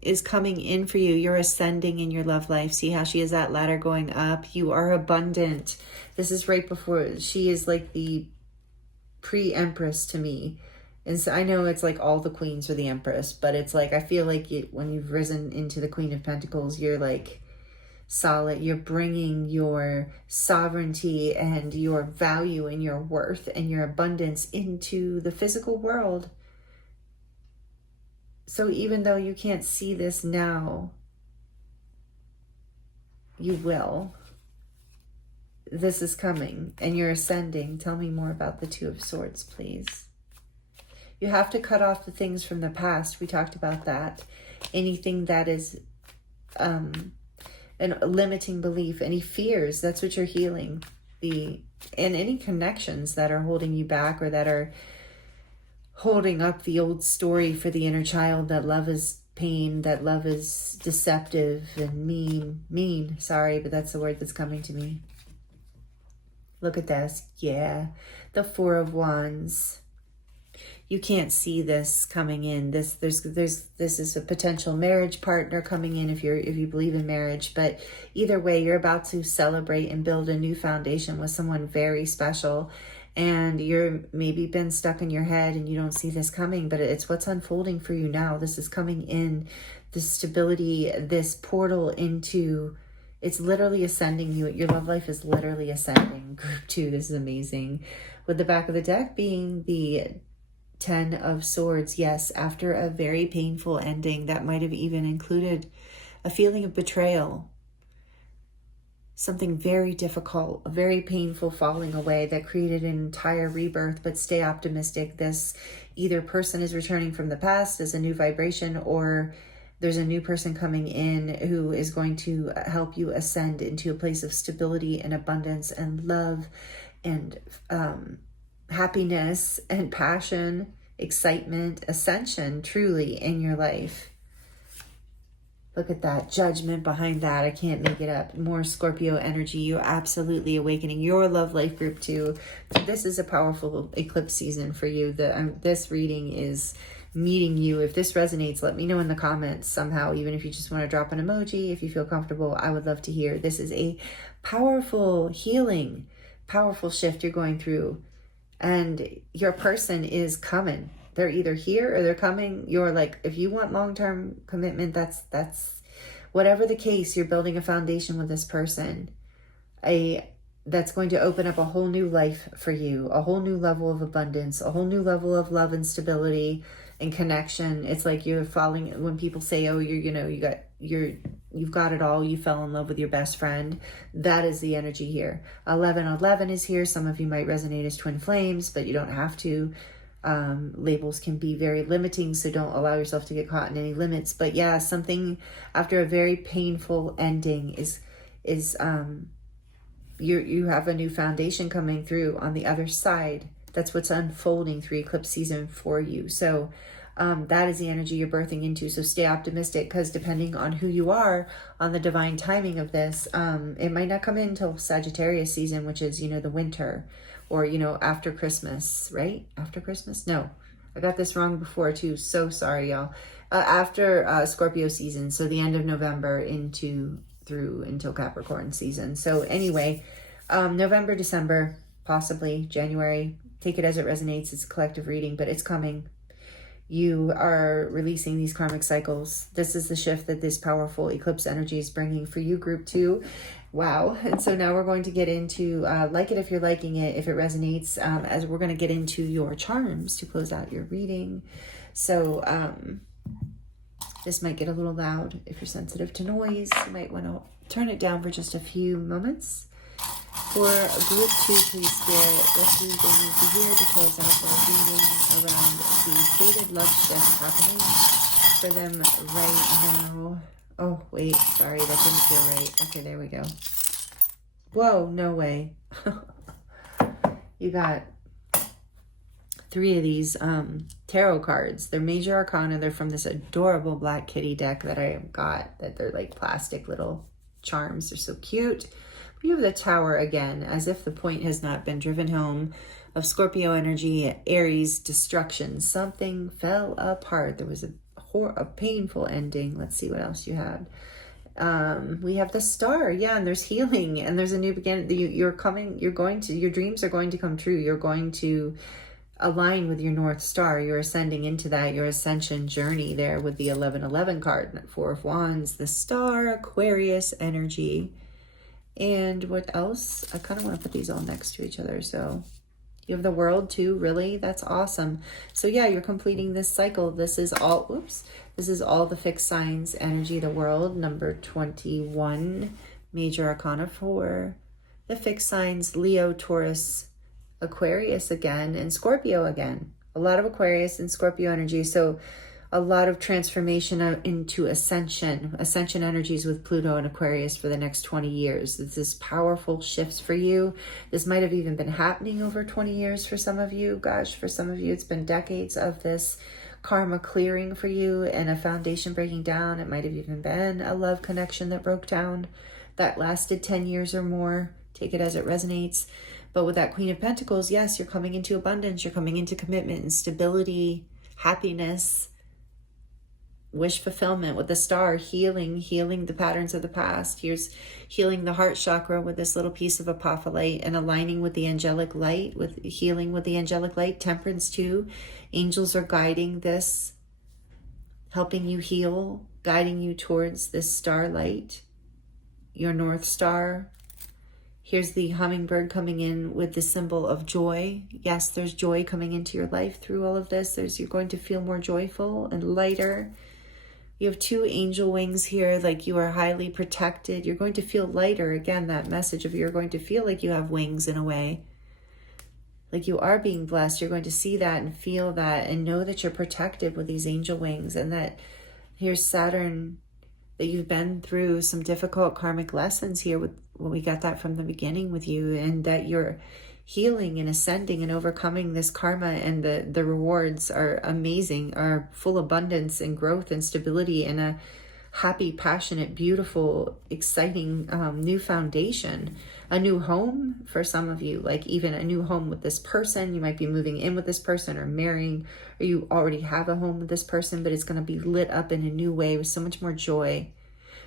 is coming in for you. You're ascending in your love life. See how she is that ladder going up? You are abundant. This is right before. She is like the pre-empress to me. And so I know it's like all the queens are the empress, but it's like I feel like when you've risen into the Queen of Pentacles, you're like solid. You're bringing your sovereignty and your value and your worth and your abundance into the physical world. So even though you can't see this now, you will. This is coming and you're ascending. Tell me more about the 2 of Swords, please. You have to cut off the things from the past. We talked about that. Anything that is and limiting belief, any fears, that's what you're healing. And any connections that are holding you back or that are holding up the old story for the inner child, that love is pain, that love is deceptive and mean. Sorry, but that's the word that's coming to me. Look at this. Yeah. The 4 of Wands. You can't see this coming in. This is a potential marriage partner coming in if you believe in marriage. But either way, you're about to celebrate and build a new foundation with someone very special. And you're maybe been stuck in your head and you don't see this coming, but it's what's unfolding for you now. This is coming in, this stability, this portal into, it's literally ascending you. Your love life is literally ascending. Group 2, this is amazing. With the back of the deck being the Ten of Swords. Yes, after a very painful ending that might have even included a feeling of betrayal, something very difficult, a very painful falling away that created an entire rebirth. But stay optimistic. This either person is returning from the past as a new vibration, or there's a new person coming in who is going to help you ascend into a place of stability and abundance and love and happiness and passion, excitement, ascension, truly, in your life. Look at that judgment behind that. I can't make it up. More Scorpio energy. You're absolutely awakening your love life group too. This is a powerful eclipse season for you. This reading is meeting you. If this resonates, let me know in the comments somehow, even if you just want to drop an emoji, if you feel comfortable. I would love to hear. This is a powerful healing, powerful shift you're going through, and your person is coming. They're either here or they're coming. You're like, if you want long-term commitment, that's whatever the case, you're building a foundation with this person. That's going to open up a whole new life for you, a whole new level of abundance, a whole new level of love and stability and connection. It's like you're falling, when people say, oh, you've got it all, you fell in love with your best friend. That is the energy here. 1111 is here. Some of you might resonate as twin flames, but you don't have to. Labels can be very limiting, so don't allow yourself to get caught in any limits. But yeah, something after a very painful ending is you have a new foundation coming through on the other side. That's what's unfolding through eclipse season for you. So that is the energy you're birthing into. So stay optimistic, because depending on who you are on the divine timing of this, it might not come in until Sagittarius season, which is, the winter, or, after Christmas, right? After Christmas? No, I got this wrong before too. So sorry, y'all. After Scorpio season. So the end of November until Capricorn season. So anyway, November, December, possibly January. Take it as it resonates. It's a collective reading, but it's coming. You are releasing these karmic cycles. This is the shift that this powerful eclipse energy is bringing for you, group 2. Wow. And so now we're going to get into, like it if you're liking it, if it resonates, as we're going to get into your charms to close out your reading. So this might get a little loud. If you're sensitive to noise, you might want to turn it down for just a few moments. For group 2, please, Spirit, what do they need to hear to close out their reading around the fated love shift happening for them right now? Oh, wait, sorry, that didn't feel right. Okay, there we go. Whoa, no way. You got 3 of these tarot cards. They're major arcana. They're from this adorable Black Kitty deck that I got, that they're like plastic little charms. They're so cute. You have the Tower again, as if the point has not been driven home, of Scorpio energy, Aries, destruction. Something fell apart. There was a painful ending. Let's see what else you had. We have the Star. Yeah, and there's healing, and there's a new beginning. Your dreams are going to come true. You're going to align with your North Star. You're ascending into that, your ascension journey there with the 1111 card, 4 of Wands, the Star, Aquarius energy. And what else? I kind of want to put these all next to each other. So you have the World too. Really? That's awesome. So yeah, you're completing this cycle. This is all, this is all the fixed signs energy, the World, number 21, major arcana for the fixed signs, Leo, Taurus, Aquarius again, and Scorpio again. A lot of Aquarius and Scorpio energy. So a lot of transformation into ascension energies with Pluto and Aquarius for the next 20 years. This is powerful shifts for you. This might have even been happening over 20 years for some of you. Gosh, for some of you, it's been decades of this karma clearing for you and a foundation breaking down. It might have even been a love connection that broke down that lasted 10 years or more. Take it as it resonates. But with that Queen of Pentacles, yes, you're coming into abundance. You're coming into commitment and stability, happiness, wish fulfillment with the Star, healing the patterns of the past. Here's healing the heart chakra with this little piece of apophyllite and aligning with the angelic light, with healing with the angelic light. Temperance too. Angels are guiding this, helping you heal, guiding you towards this starlight, your North Star. Here's the hummingbird coming in with the symbol of joy. Yes, there's joy coming into your life through all of this. You're going to feel more joyful and lighter. You have 2 angel wings here, like you are highly protected. You're going to feel lighter. Again, that message of you're going to feel like you have wings in a way. Like you are being blessed. You're going to see that and feel that and know that you're protected with these angel wings. And that here's Saturn, that you've been through some difficult karmic lessons here. We got that from the beginning with you. And that you're healing and ascending and overcoming this karma, and the rewards are amazing, are full abundance and growth and stability and a happy, passionate, beautiful, exciting new foundation, a new home for some of you, like even a new home with this person. You might be moving in with this person or marrying, or you already have a home with this person, but it's going to be lit up in a new way with so much more joy.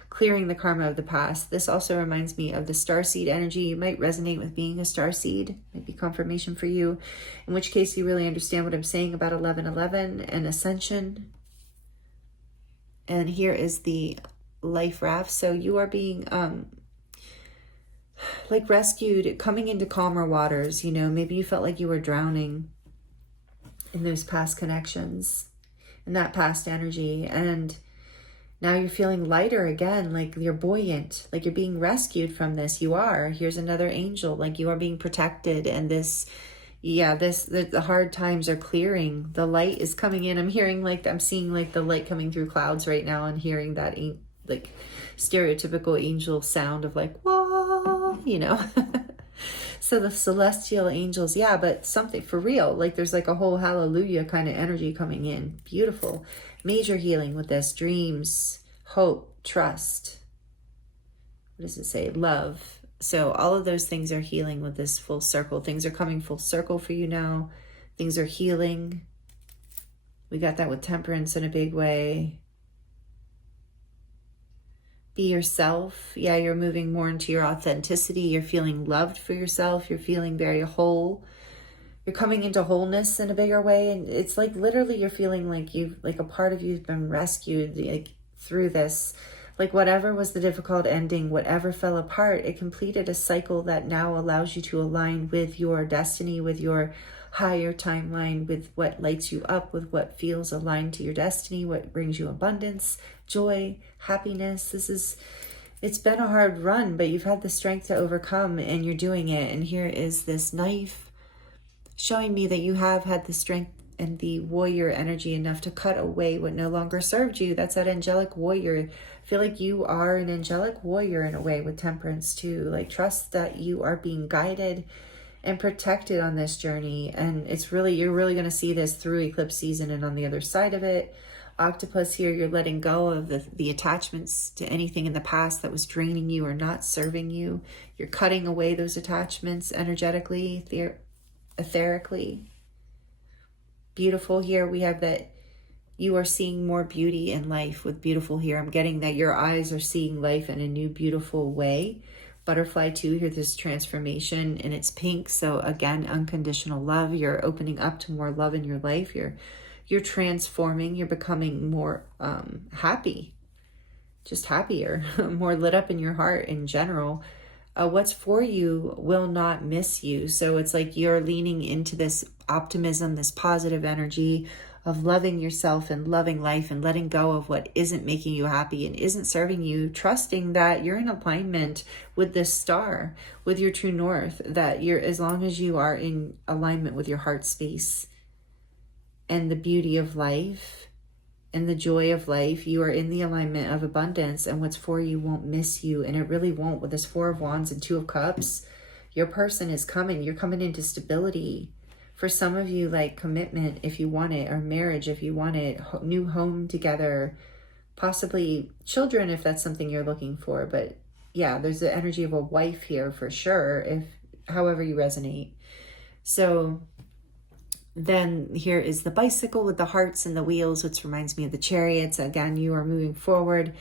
Clearing the karma of the past. This also reminds me of the starseed energy. You might resonate with being a starseed. Might be confirmation for you. In which case you really understand what I'm saying about 1111 and ascension. And here is the life raft. So you are being like rescued, coming into calmer waters. You know, maybe you felt like you were drowning in those past connections, in that past energy. And now you're feeling lighter again, like you're buoyant, like you're being rescued from this. You are. Here's another angel, like you are being protected. And the hard times are clearing. The light is coming in. I'm seeing like the light coming through clouds right now, and hearing that like stereotypical angel sound of like, whoa, you know. So the celestial angels, yeah, but something for real. Like there's like a whole hallelujah kind of energy coming in. Beautiful. Major healing with this. Dreams, hope, trust. What does it say? Love. So all of those things are healing with this full circle. Things are coming full circle for you now. Things are healing. We got that with temperance in a big way. Be yourself. Yeah, you're moving more into your authenticity. You're feeling loved for yourself. You're feeling very whole. You're coming into wholeness in a bigger way. And it's like literally you're feeling like a part of you's been rescued like through this. Like whatever was the difficult ending, whatever fell apart, it completed a cycle that now allows you to align with your destiny, with your higher timeline, with what lights you up, with what feels aligned to your destiny, what brings you abundance, joy, happiness. It's been a hard run, but you've had the strength to overcome, and you're doing it. And here is this knife showing me that you have had the strength and the warrior energy enough to cut away what no longer served you. That's that angelic warrior. I feel like you are an angelic warrior in a way with temperance too. Like trust that you are being guided and protected on this journey. And you're really going to see this through eclipse season. And on the other side of it, Octopus here, you're letting go of the attachments to anything in the past that was draining you or not serving you. You're cutting away those attachments energetically, etherically. Beautiful here. We have that you are seeing more beauty in life with beautiful here. I'm getting that your eyes are seeing life in a new, beautiful way. Butterfly too, here, this transformation, and it's pink. So again, unconditional love. You're opening up to more love in your life. You're transforming. You're becoming more happy, just happier, more lit up in your heart in general. What's for you will not miss you. So it's like you're leaning into this optimism, this positive energy of loving yourself and loving life and letting go of what isn't making you happy and isn't serving you, trusting that you're in alignment with this star, with your true north, that as long as you are in alignment with your heart space and the beauty of life and the joy of life, you are in the alignment of abundance, and what's for you won't miss you. And it really won't. With this 4 of Wands and 2 of Cups, your person is coming. You're coming into stability. For some of you, like commitment if you want it, or marriage if you want it, new home together, possibly children if that's something you're looking for. But yeah, there's the energy of a wife here for sure, if however you resonate. So then here is the bicycle with the hearts and the wheels, which reminds me of the chariots. Again, you are moving forward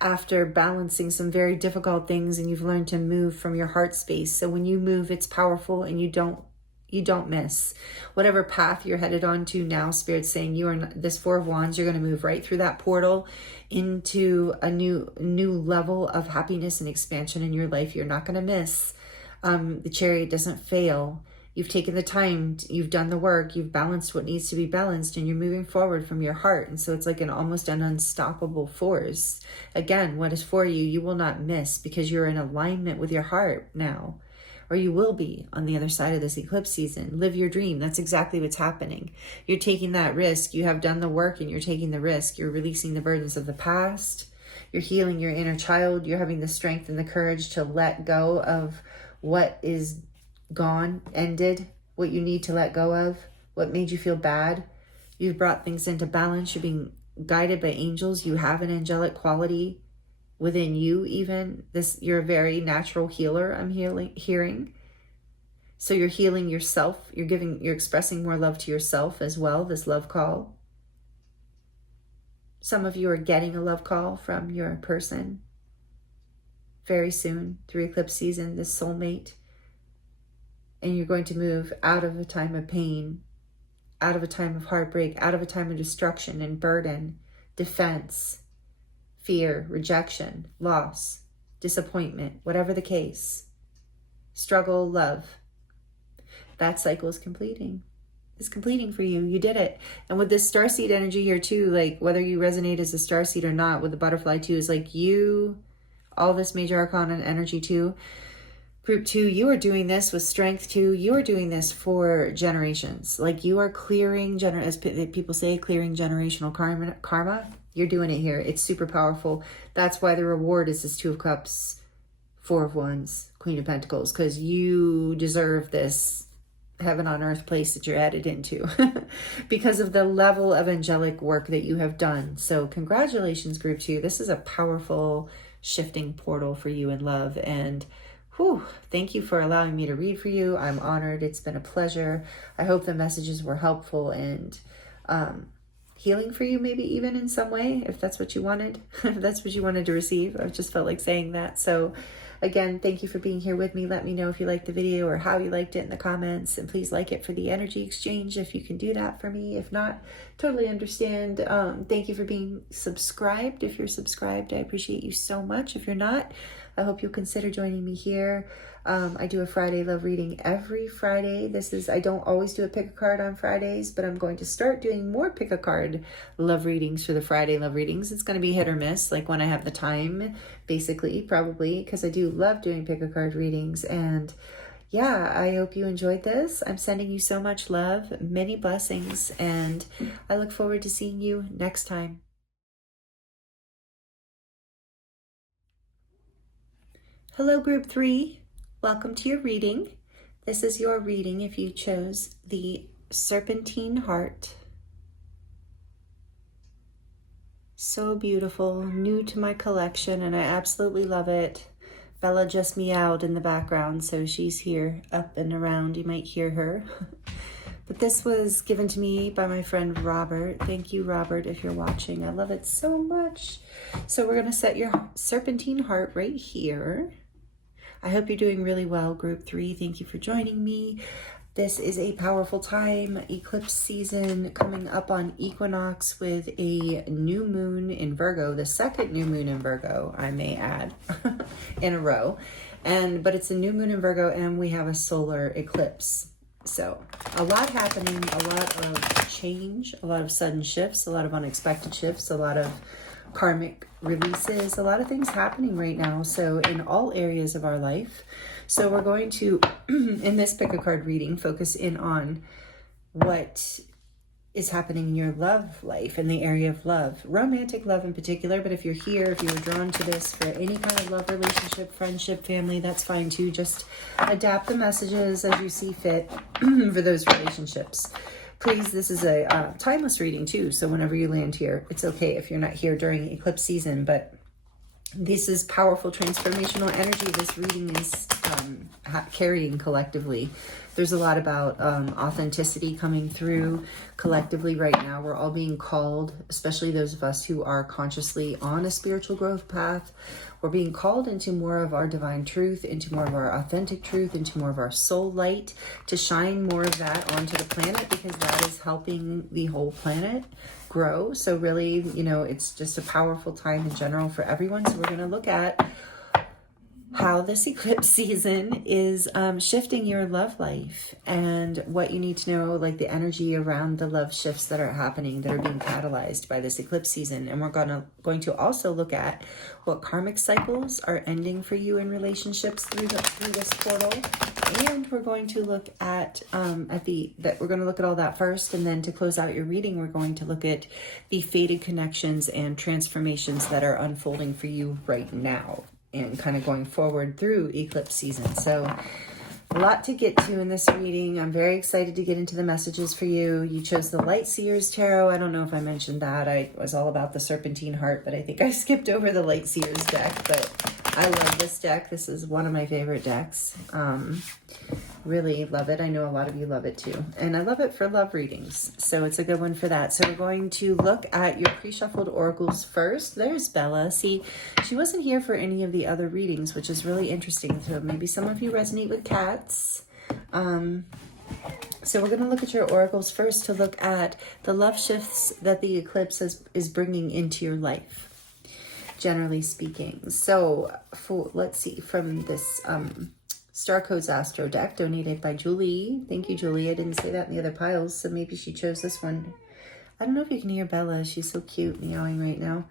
after balancing some very difficult things, and you've learned to move from your heart space. So when you move, it's powerful, and you don't miss whatever path you're headed on to now. Spirit's saying you are this 4 of Wands, you're going to move right through that portal into a new level of happiness and expansion in your life. You're not going to miss The Chariot doesn't fail. You've taken the time, you've done the work, you've balanced what needs to be balanced, and you're moving forward from your heart. And so it's like almost an unstoppable force. Again, what is for you, you will not miss, because you're in alignment with your heart now, or you will be on the other side of this eclipse season. Live your dream. That's exactly what's happening. You're taking that risk. You have done the work and you're taking the risk. You're releasing the burdens of the past. You're healing your inner child. You're having the strength and the courage to let go of what is gone, ended, what you need to let go of, what made you feel bad. You've brought things into balance. You're being guided by angels. You have an angelic quality within you. Even this, you're a very natural healer, I'm hearing. So you're healing yourself. You're expressing more love to yourself as well, this love call. Some of you are getting a love call from your person very soon through eclipse season, this soulmate. And you're going to move out of a time of pain, out of a time of heartbreak, out of a time of destruction and burden, defense, fear, rejection, loss, disappointment, whatever the case. Struggle, love. That cycle is completing. It's completing for you. You did it. And with this starseed energy here too, like whether you resonate as a starseed or not, with the butterfly too, is like you, all this major arcana energy too. Group 2, you are doing this with strength too. You are doing this for generations. Like you are clearing, as people say, clearing generational karma. You're doing it here. It's super powerful. That's why the reward is this 2 of Cups, 4 of Wands, Queen of Pentacles, because you deserve this heaven on earth place that you're added into because of the level of angelic work that you have done. So congratulations, Group 2. This is a powerful shifting portal for you in love. And thank you for allowing me to read for you. I'm honored. It's been a pleasure. I hope the messages were helpful and healing for you, maybe even in some way, if that's what you wanted, if that's what you wanted to receive. I just felt like saying that. So again, thank you for being here with me. Let me know if you liked the video or how you liked it in the comments. And please like it for the energy exchange if you can do that for me. If not, totally understand. Thank you for being subscribed. If you're subscribed, I appreciate you so much. If you're not, I hope you'll consider joining me here. I do a Friday love reading every Friday. I don't always do a pick a card on Fridays, but I'm going to start doing more pick a card love readings for the Friday love readings. It's going to be hit or miss, like when I have the time, basically, probably, because I do love doing pick a card readings. And yeah, I hope you enjoyed this. I'm sending you so much love, many blessings, and I look forward to seeing you next time. Hello, Group 3. Welcome to your reading. This is your reading if you chose the Serpentine heart. So beautiful, new to my collection, and I absolutely love it. Bella just meowed in the background, so she's here up and around. You might hear her. But this was given to me by my friend Robert. Thank you, Robert, if you're watching. I love it so much. So we're going to set your Serpentine heart right here. I hope you're doing really well, Group 3. Thank you for joining me. This is a powerful time, eclipse season, coming up on equinox with a new moon in Virgo, the second new moon in Virgo, I may add, in a row. But it's a new moon in Virgo, and we have a solar eclipse. So a lot happening, a lot of change, a lot of sudden shifts, a lot of unexpected shifts, a lot of karmic releases, a lot of things happening right now. So in all areas of our life. So we're going to, in this pick a card reading, focus in on what is happening in your love life, in the area of love, romantic love in particular. But if you're here, if you were drawn to this for any kind of love relationship, friendship, family, that's fine too. Just adapt the messages as you see fit for those relationships. Please, this is a timeless reading too, so whenever you land here, it's okay if you're not here during eclipse season, but this is powerful transformational energy this reading is carrying collectively. There's a lot about authenticity coming through collectively right now. We're all being called, especially those of us who are consciously on a spiritual growth path. We're being called into more of our divine truth, into more of our authentic truth, into more of our soul light, to shine more of that onto the planet, because that is helping the whole planet grow. So really, it's just a powerful time in general for everyone. So we're going to look at how this eclipse season is shifting your love life and what you need to know, like the energy around the love shifts that are happening, that are being catalyzed by this eclipse season. And we're going to also look at what karmic cycles are ending for you in relationships through this portal. And we're going to look at we're going to look at all that first, and then to close out your reading, we're going to look at the fated connections and transformations that are unfolding for you right now, and kind of going forward through eclipse season. So a lot to get to in this reading. I'm very excited to get into the messages for you. You chose the Light Seers Tarot. I don't know if I mentioned that. I was all about the Serpentine heart, but I think I skipped over the Light Seers deck. But I love this deck. This is one of my favorite decks. Really love it. I know a lot of you love it too. And I love it for love readings. So it's a good one for that. So we're going to look at your pre-shuffled oracles first. There's Bella. See, she wasn't here for any of the other readings, which is really interesting. So maybe some of you resonate with cats. So we're going to look at your oracles first to look at the love shifts that the eclipse is bringing into your life, generally speaking. So let's see, from this Star Codes Astro deck donated by Julie. Thank you, Julie. I didn't say that in the other piles, so maybe she chose this one. I don't know if you can hear Bella. She's so cute meowing right now.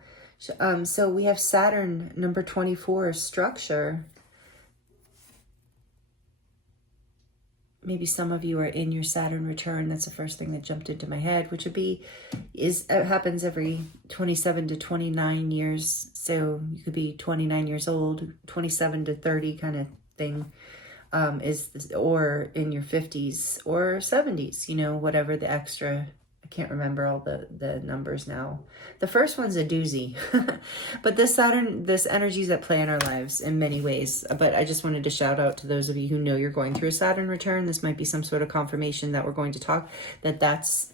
So we have Saturn, number 24, structure. Maybe some of you are in your Saturn return. That's the first thing that jumped into my head, which would be, it happens every 27 to 29 years. So you could be 29 years old, 27 to 30 kind of thing. Or in your 50s or 70s, you know, whatever the extra, I can't remember all the numbers now. The first one's a doozy, but this energy is at play in our lives in many ways. But I just wanted to shout out to those of you who know you're going through a Saturn return. This might be some sort of confirmation that we're going to talk, that's,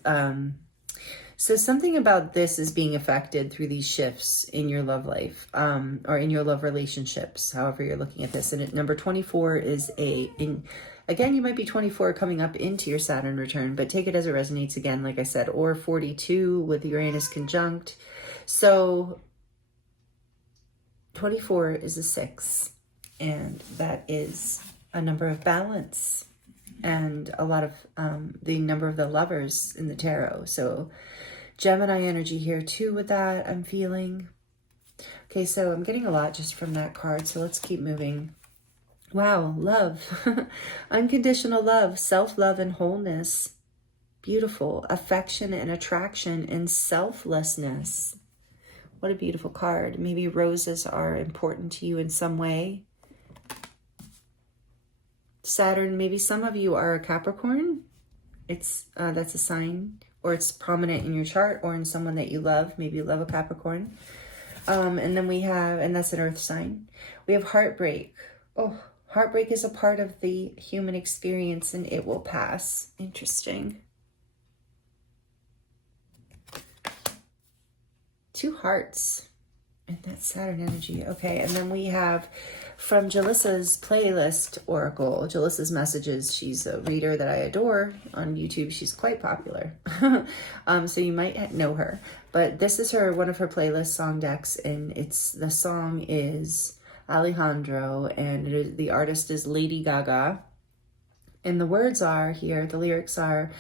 so something about this is being affected through these shifts in your love life, or in your love relationships, however you're looking at this. And number 24 is again, you might be 24 coming up into your Saturn return, but take it as it resonates again, like I said, or 42 with Uranus conjunct. So 24 is a 6, and that is a number of balance and a lot of the number of the lovers in the tarot. So Gemini energy here too with that, I'm feeling. Okay, so I'm getting a lot just from that card, so let's keep moving. Wow, love. Unconditional love, self-love and wholeness. Beautiful. Affection and attraction and selflessness. What a beautiful card. Maybe roses are important to you in some way. Saturn, maybe some of you are a Capricorn. That's a sign, or it's prominent in your chart or in someone that you love. Maybe you love a Capricorn. And then we have, and that's an earth sign. We have heartbreak. Oh, heartbreak is a part of the human experience and it will pass. Interesting. 2 hearts. And that's Saturn energy. Okay, and then we have from Jalissa's playlist oracle, Jalissa's messages. She's a reader that I adore on YouTube. She's quite popular. So you might know her. But this is one of her playlist song decks, and the song is Alejandro, and the artist is Lady Gaga. And the words are here, the lyrics are,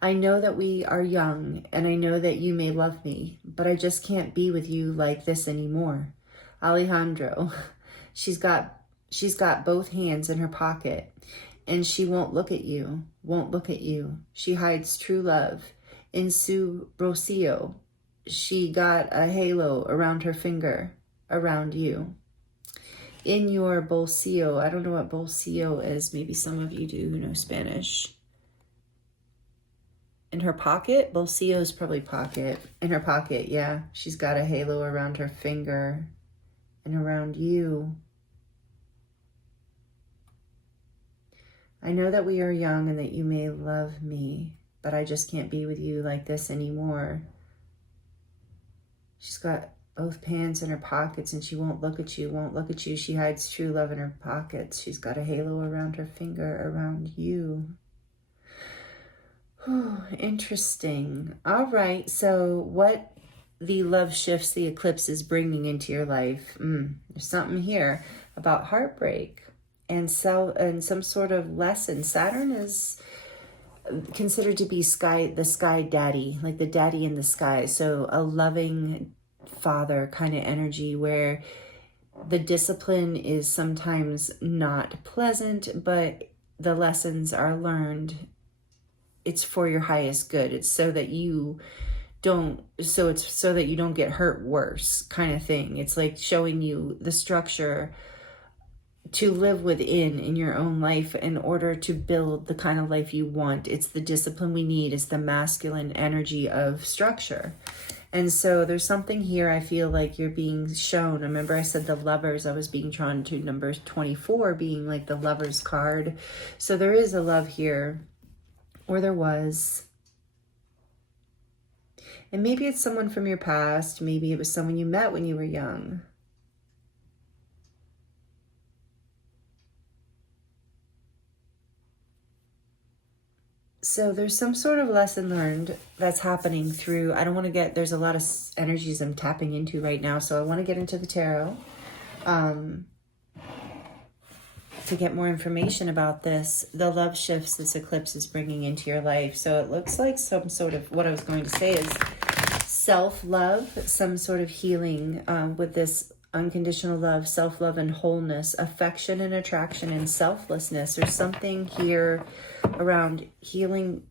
I know that we are young, and I know that you may love me, but I just can't be with you like this anymore. Alejandro, she's got both hands in her pocket, and she won't look at you. She hides true love. In su Rocio, she got a halo around her finger, around you. In your bolsillo, I don't know what bolsillo is. Maybe some of you do who know Spanish. In her pocket? Bolsillo is probably pocket. In her pocket, yeah. She's got a halo around her finger and around you. I know that we are young and that you may love me, but I just can't be with you like this anymore. She's got both hands in her pockets and she won't look at you. She hides true love in her pockets. She's got a halo around her finger, around you. Interesting. All right. So what the love shifts the eclipse is bringing into your life? There's something here. about heartbreak and some sort of lesson. Saturn is considered to be the sky daddy, like the daddy in the sky. So a loving father kind of energy where the discipline is sometimes not pleasant, but the lessons are learned. It's for your highest good. It's so that you don't get hurt worse, kind of thing. It's like showing you the structure to live within in your own life in order to build the kind of life you want. It's the discipline we need. It's the masculine energy of structure. And so there's something here I feel like you're being shown. Remember I said the lovers, I was being drawn to number 24 being like the lover's card. So there is a love here, or there was. And maybe it's someone from your past. Maybe it was someone you met when you were young. So there's some sort of lesson learned that's happening through, I don't want to get, there's a lot of energies I'm tapping into right now. So I want to get into the tarot to get more information about this. The love shifts this eclipse is bringing into your life. So it looks like some sort of, what I was going to say is self-love, some sort of healing with this unconditional love, self-love and wholeness, affection and attraction and selflessness. There's something here around healing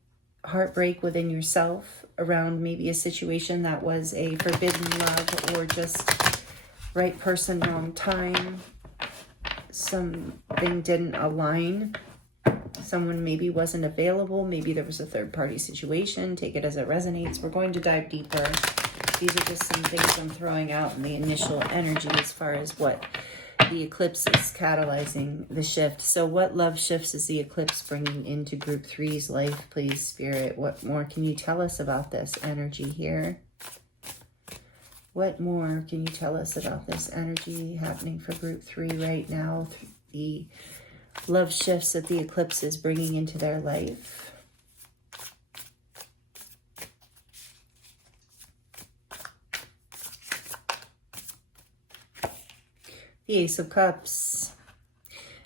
heartbreak within yourself, around maybe a situation that was a forbidden love or just right person, wrong time. Something didn't align. Someone maybe wasn't available. Maybe there was a third-party situation. Take it as it resonates. We're going to dive deeper. These are just some things I'm throwing out in the initial energy as far as what the eclipse is catalyzing the shift. So what love shifts is the eclipse bringing into group 3's life, please, Spirit? What more can you tell us about this energy here? What more can you tell us about this energy happening for group 3 right now? The love shifts that the eclipse is bringing into their life. The Ace of Cups,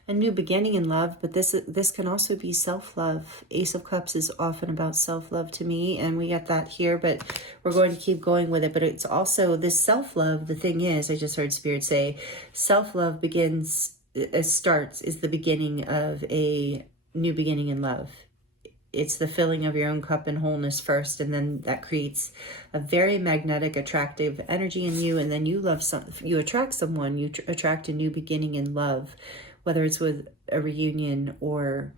a new beginning in love, but this can also be self-love. Ace of Cups is often about self-love to me, and we got that here, but we're going to keep going with it. But it's also this self-love. The thing is, I just heard Spirit say, self-love is the beginning of a new beginning in love. It's the filling of your own cup and wholeness first, and then that creates a very magnetic, attractive energy in you, and then you attract someone, you attract a new beginning in love, whether it's with a reunion or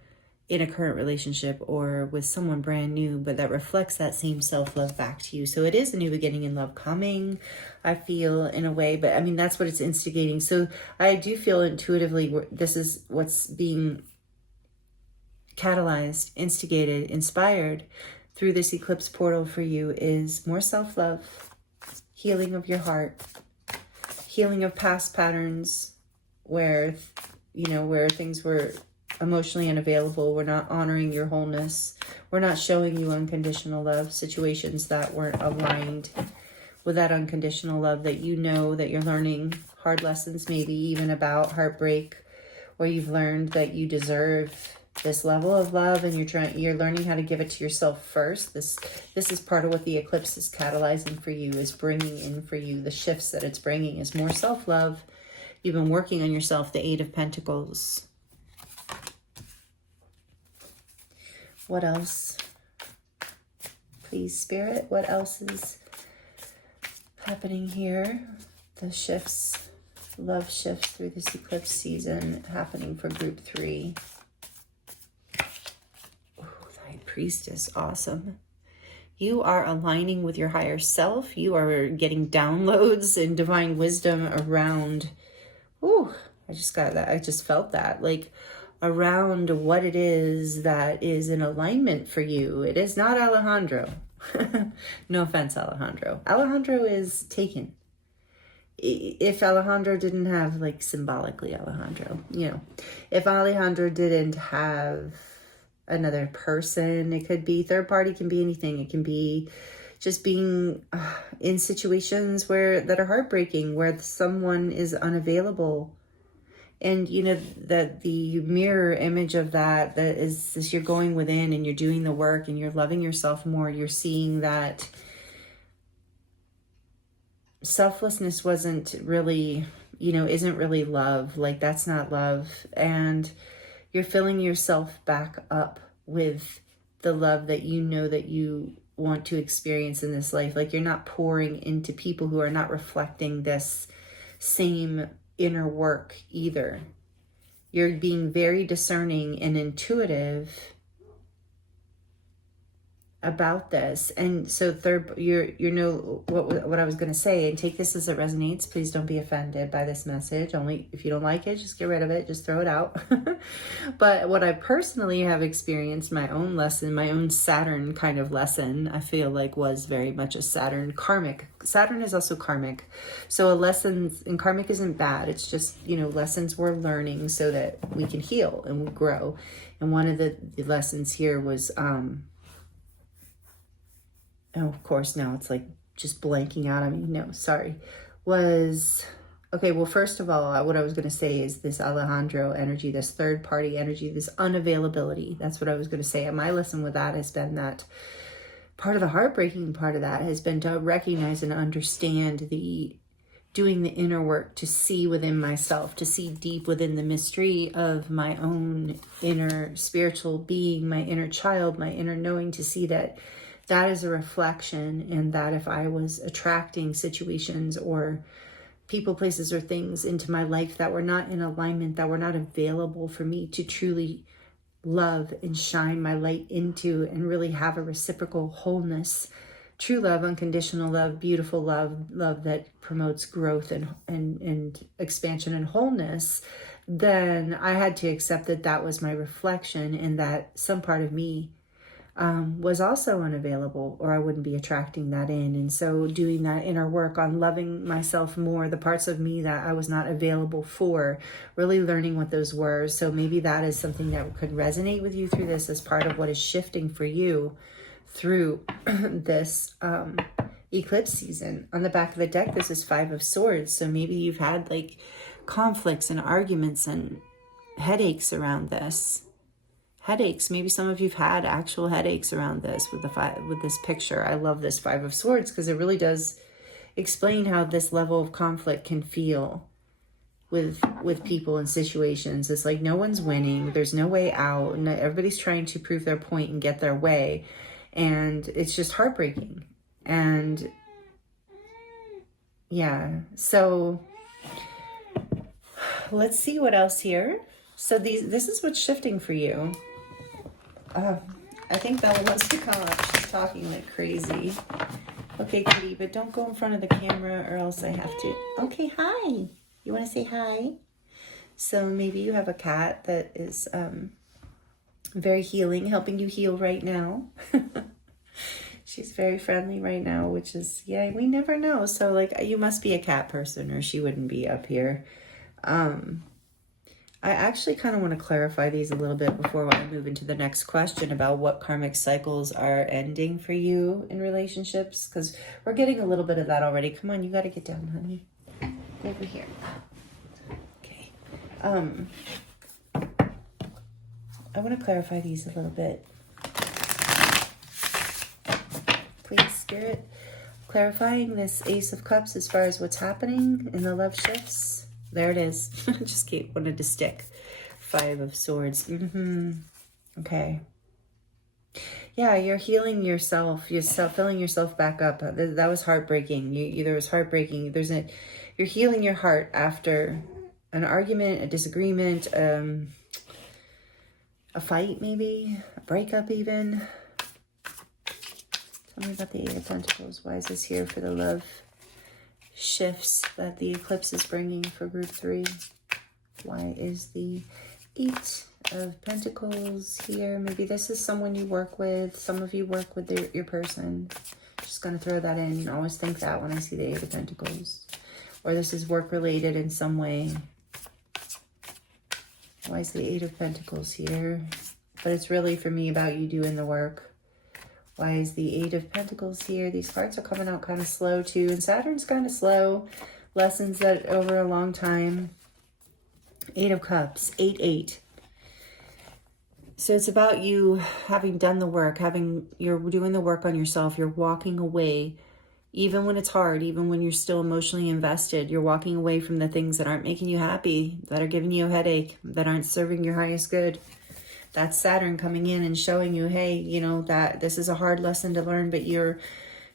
in a current relationship or with someone brand new, but that reflects that same self-love back to you. So it is a new beginning in love coming, I feel, in a way, but I mean, that's what it's instigating. So I do feel intuitively this is what's being catalyzed, instigated, inspired through this eclipse portal for you is more self-love, healing of your heart, healing of past patterns where, where things were emotionally unavailable. We're not honoring your wholeness. We're not showing you unconditional love, situations that weren't aligned with that unconditional love that that you're learning hard lessons, maybe even about heartbreak, where you've learned that you deserve this level of love and you're learning how to give it to yourself first. This is part of what the eclipse is catalyzing for you, is bringing in for you. The shifts that it's bringing is more self-love. You've been working on yourself, the Eight of Pentacles. What else? Please, Spirit, what else is happening here? The shifts, love shifts through this eclipse season happening for group 3. Priestess, awesome. You are aligning with your higher self. You are getting downloads and divine wisdom around, I just got that. I just felt that, like around what it is that is in alignment for you. It is not Alejandro. No offense, Alejandro. Alejandro is taken. If Alejandro didn't have, like, symbolically Alejandro, if Alejandro didn't have another person, it could be third party, can be anything. It can be just being in situations that are heartbreaking, where someone is unavailable And, you know, that the mirror image of that is this, you're going within and you're doing the work and you're loving yourself more. You're seeing that selflessness wasn't really, you know, isn't really love. Like, that's not love. And you're filling yourself back up with the love that you know that you want to experience in this life. Like, you're not pouring into people who are not reflecting this same inner work either. You're being very discerning and intuitive about this. And so third, you know what I was going to say, and take this as it resonates. Please don't be offended by this message. Only if you don't like it, just get rid of it, just throw it out. But what I personally have experienced, my own lesson, my own Saturn kind of lesson, I feel like was very much a Saturn karmic. Saturn is also karmic. So a lesson, and karmic isn't bad. It's just, you know, lessons we're learning so that we can heal and we grow. And one of the lessons here was, oh, of course, now it's like just blanking out on me. No, sorry. Okay, well, first of all, what I was going to say is this Alejandro energy, this third party energy, this unavailability. That's what I was going to say. And my lesson with that has been that part of the heartbreaking part of that has been to recognize and understand doing the inner work, to see within myself, to see deep within the mystery of my own inner spiritual being, my inner child, my inner knowing, to see that is a reflection, and that if I was attracting situations or people, places, or things into my life that were not in alignment, that were not available for me to truly love and shine my light into and really have a reciprocal wholeness, true love, unconditional love, beautiful love that promotes growth and expansion and wholeness, then I had to accept that was my reflection, and that some part of me was also unavailable, or I wouldn't be attracting that in. And so doing that inner work on loving myself more, the parts of me that I was not available for, really learning what those were. So maybe that is something that could resonate with you through this as part of what is shifting for you through this eclipse season. On the back of the deck, this is 5 of Swords. So maybe you've had like conflicts and arguments and headaches around this. Headaches. Maybe some of you've had actual headaches around this with this picture. I love this 5 of Swords because it really does explain how this level of conflict can feel with people and situations. It's like no one's winning. There's no way out. And everybody's trying to prove their point and get their way. And it's just heartbreaking. And yeah, so let's see what else here. So this is what's shifting for you. I think Bella wants to come up. She's talking like crazy. Okay, Kitty, but don't go in front of the camera or else I have to. Okay, hi. You want to say hi? So maybe you have a cat that is very healing, helping you heal right now. She's very friendly right now, which is, yeah, we never know. So like, you must be a cat person or she wouldn't be up here. I actually kind of want to clarify these a little bit before I move into the next question about what karmic cycles are ending for you in relationships, because we're getting a little bit of that already. Come on, you got to get down, honey. Go over here. Okay. I want to clarify these a little bit. Please, Spirit, clarifying this Ace of Cups as far as what's happening in the love shifts. There it is. Just wanted to stick. 5 of Swords. Okay. Yeah, you're healing yourself. You're filling yourself back up. That was heartbreaking. There was heartbreaking. You're healing your heart after an argument, a disagreement, a fight maybe, a breakup even. Tell me about the 8 of Pentacles. Why is this here for the love shifts that the eclipse is bringing for group 3? Why is the 8 of Pentacles here? Maybe this is someone you work with. Some of you work with your person. Just going to throw that in. I always think that when I see the 8 of Pentacles. Or this is work related in some way. Why is the 8 of Pentacles here? But it's really for me about you doing the work. Why is the 8 of Pentacles here? These cards are coming out kind of slow too. And Saturn's kind of slow. Lessons that over a long time. Eight of Cups, 8-8. So it's about you having done the work, you're doing the work on yourself. You're walking away, even when it's hard, even when you're still emotionally invested. You're walking away from the things that aren't making you happy, that are giving you a headache, that aren't serving your highest good. That's Saturn coming in and showing you, hey, you know, that this is a hard lesson to learn, but you're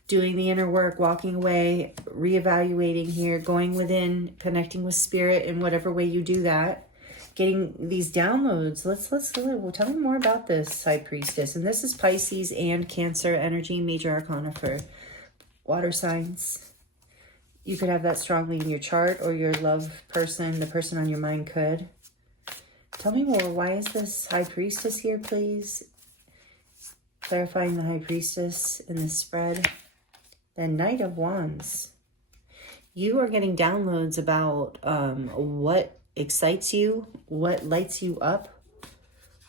doing the inner work, walking away, reevaluating here, going within, connecting with spirit in whatever way you do that. Getting these downloads. Well, tell me more about this High Priestess. And this is Pisces and Cancer energy, major arcana for water signs. You could have that strongly in your chart, or your love person, the person on your mind could. Tell me more. Why is this High Priestess here, please? Clarifying the High Priestess in this spread. The Knight of Wands. You are getting downloads about what excites you, what lights you up,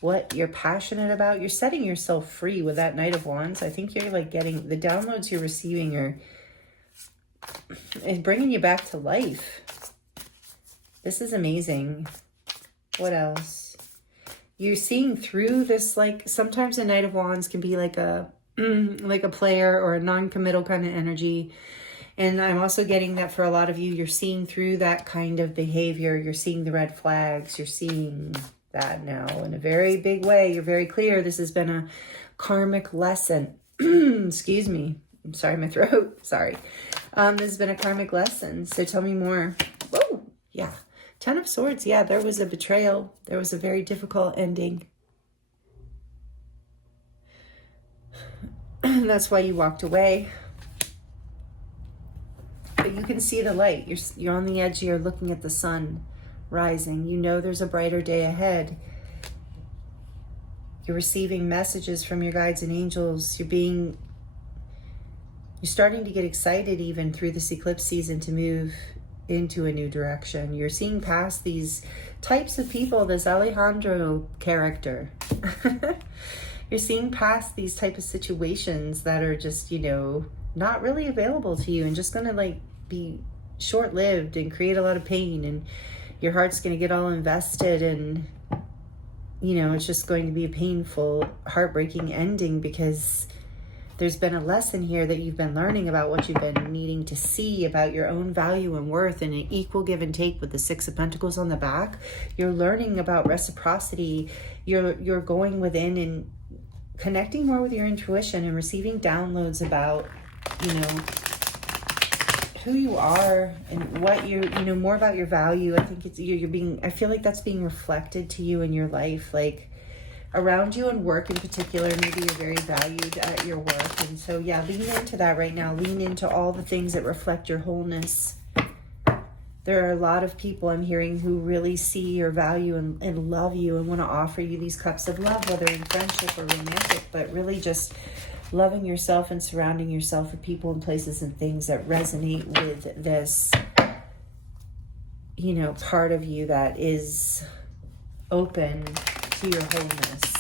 what you're passionate about. You're setting yourself free with that Knight of Wands. I think you're like getting the downloads you're receiving is bringing you back to life. This is amazing. What else? You're seeing through this, like sometimes a Knight of Wands can be like a player or a non-committal kind of energy. And I'm also getting that for a lot of you, you're seeing through that kind of behavior. You're seeing the red flags. You're seeing that now in a very big way. You're very clear. This has been a karmic lesson. Excuse me. I'm sorry, my throat. Sorry. This has been a karmic lesson. So tell me more. Whoa. Yeah. 10 of Swords. Yeah, there was a betrayal. There was a very difficult ending. That's why you walked away. But you can see the light. You're on the edge. You're looking at the sun rising. You know there's a brighter day ahead. You're receiving messages from your guides and angels. You're starting to get excited even through this eclipse season to move into a new direction. You're seeing past these types of people, this Alejandro character. You're seeing past these type of situations that are just, you know, not really available to you and just going to like be short-lived and create a lot of pain, and your heart's going to get all invested, and you know, it's just going to be a painful, heartbreaking ending because there's been a lesson here that you've been learning about what you've been needing to see about your own value and worth, and an equal give and take with the Six of Pentacles on the back. You're learning about reciprocity. You're going within and connecting more with your intuition and receiving downloads about, you know, who you are and what you know, more about your value. I think it's I feel like that's being reflected to you in your life, like around you and work in particular. Maybe you're very valued at your work. And so, yeah, lean into that right now. Lean into all the things that reflect your wholeness. There are a lot of people I'm hearing who really see your value and love you and want to offer you these cups of love, whether in friendship or romantic, but really just loving yourself and surrounding yourself with people and places and things that resonate with this, you know, part of you that is open to your wholeness.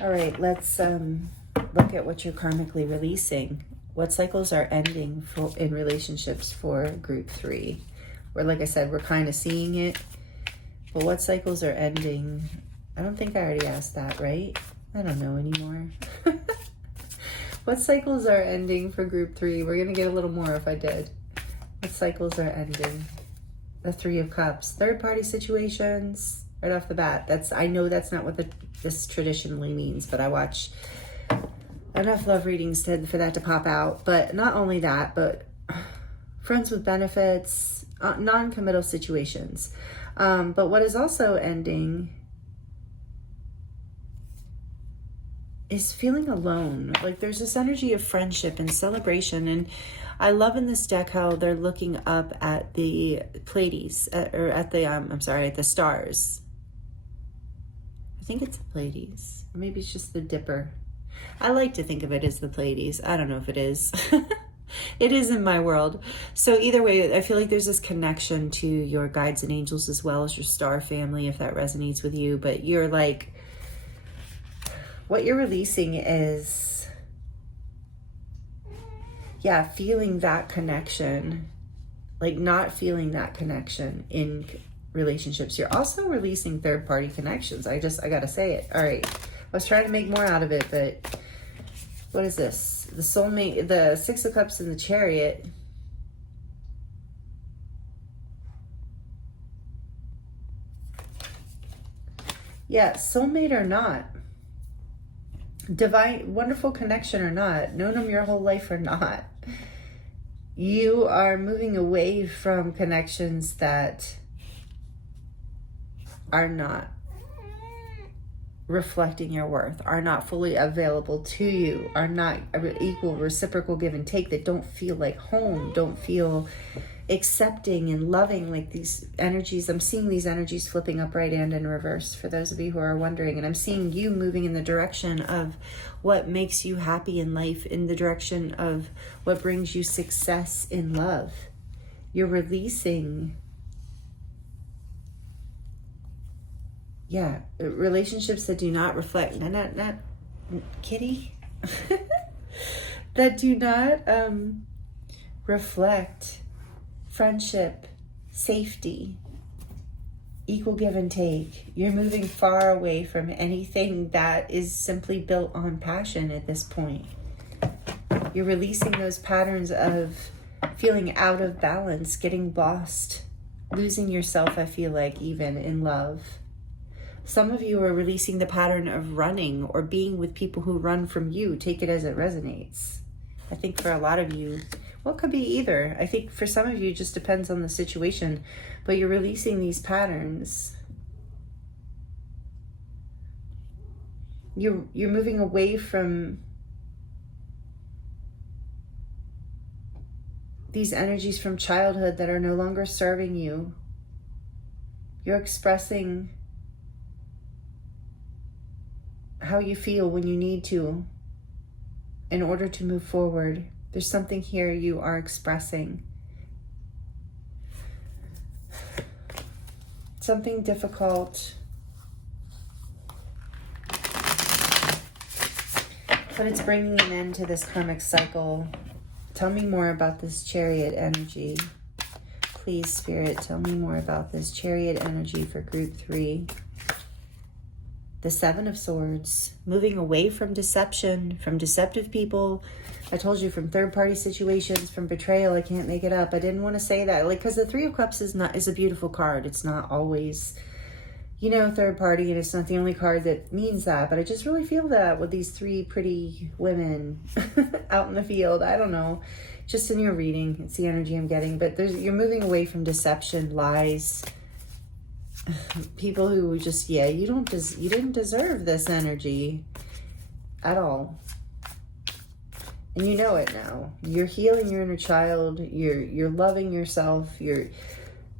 All right, let's look at what you're karmically releasing. What cycles are ending in relationships for group 3? Where, like I said, we're kind of seeing it. But what cycles are ending? I don't think I already asked that, right? I don't know anymore. What cycles are ending for group 3? We're going to get a little more if I did. What cycles are ending? The Three of Cups. Third-party situations, right off the bat. I know that's not what this traditionally means, but I watch enough love readings for that to pop out. But not only that, but friends with benefits, non-committal situations. But what is also ending is feeling alone. Like there's this energy of friendship and celebration. And I love in this deck how they're looking up at the Pleiades, or at the, at the stars. I think it's the Pleiades. Or maybe it's just the Dipper. I like to think of it as the Pleiades. I don't know if it is. It is in my world. So either way, I feel like there's this connection to your guides and angels as well as your star family, if that resonates with you. But you're like, what you're releasing is, yeah, feeling that connection. like not feeling that connection in relationships. You're also releasing third-party connections. I gotta say it. All right. I was trying to make more out of it, but what is this? The soulmate, the Six of Cups and the Chariot. Yeah, soulmate or not, divine, wonderful connection or not, known them your whole life or not, you are moving away from connections that are not reflecting your worth, are not fully available to you, are not equal, reciprocal give and take, that don't feel like home, don't feel accepting and loving, like these energies. I'm seeing these energies flipping upright and in reverse for those of you who are wondering, and I'm seeing you moving in the direction of what makes you happy in life, in the direction of what brings you success in love. You're releasing relationships that do not reflect, not kitty, that do not reflect friendship, safety, equal give and take. You're moving far away from anything that is simply built on passion at this point. You're releasing those patterns of feeling out of balance, getting lost, losing yourself, I feel like, even in love. Some of you are releasing the pattern of running or being with people who run from you. Take it as it resonates. I think for a lot of you, well, it could be either. I think for some of you, it just depends on the situation. But you're releasing these patterns. You're moving away from these energies from childhood that are no longer serving you. You're expressing how you feel when you need to in order to move forward. There's something here you are expressing. Something difficult. But it's bringing an end to this karmic cycle. Tell me more about this Chariot energy. Please, Spirit, tell me more about this Chariot energy for group 3. The Seven of Swords, moving away from deception, from deceptive people. I told you, from third-party situations, from betrayal. I can't make it up. I didn't want to say that, like, because the Three of Cups is a beautiful card. It's not always, you know, third party, and it's not the only card that means that. But I just really feel that with these 3 pretty women out in the field. I don't know, just in your reading, it's the energy I'm getting. But you're moving away from deception, lies. People who just, you didn't deserve this energy at all, and you know it now. You're healing your inner child. You're loving yourself. You're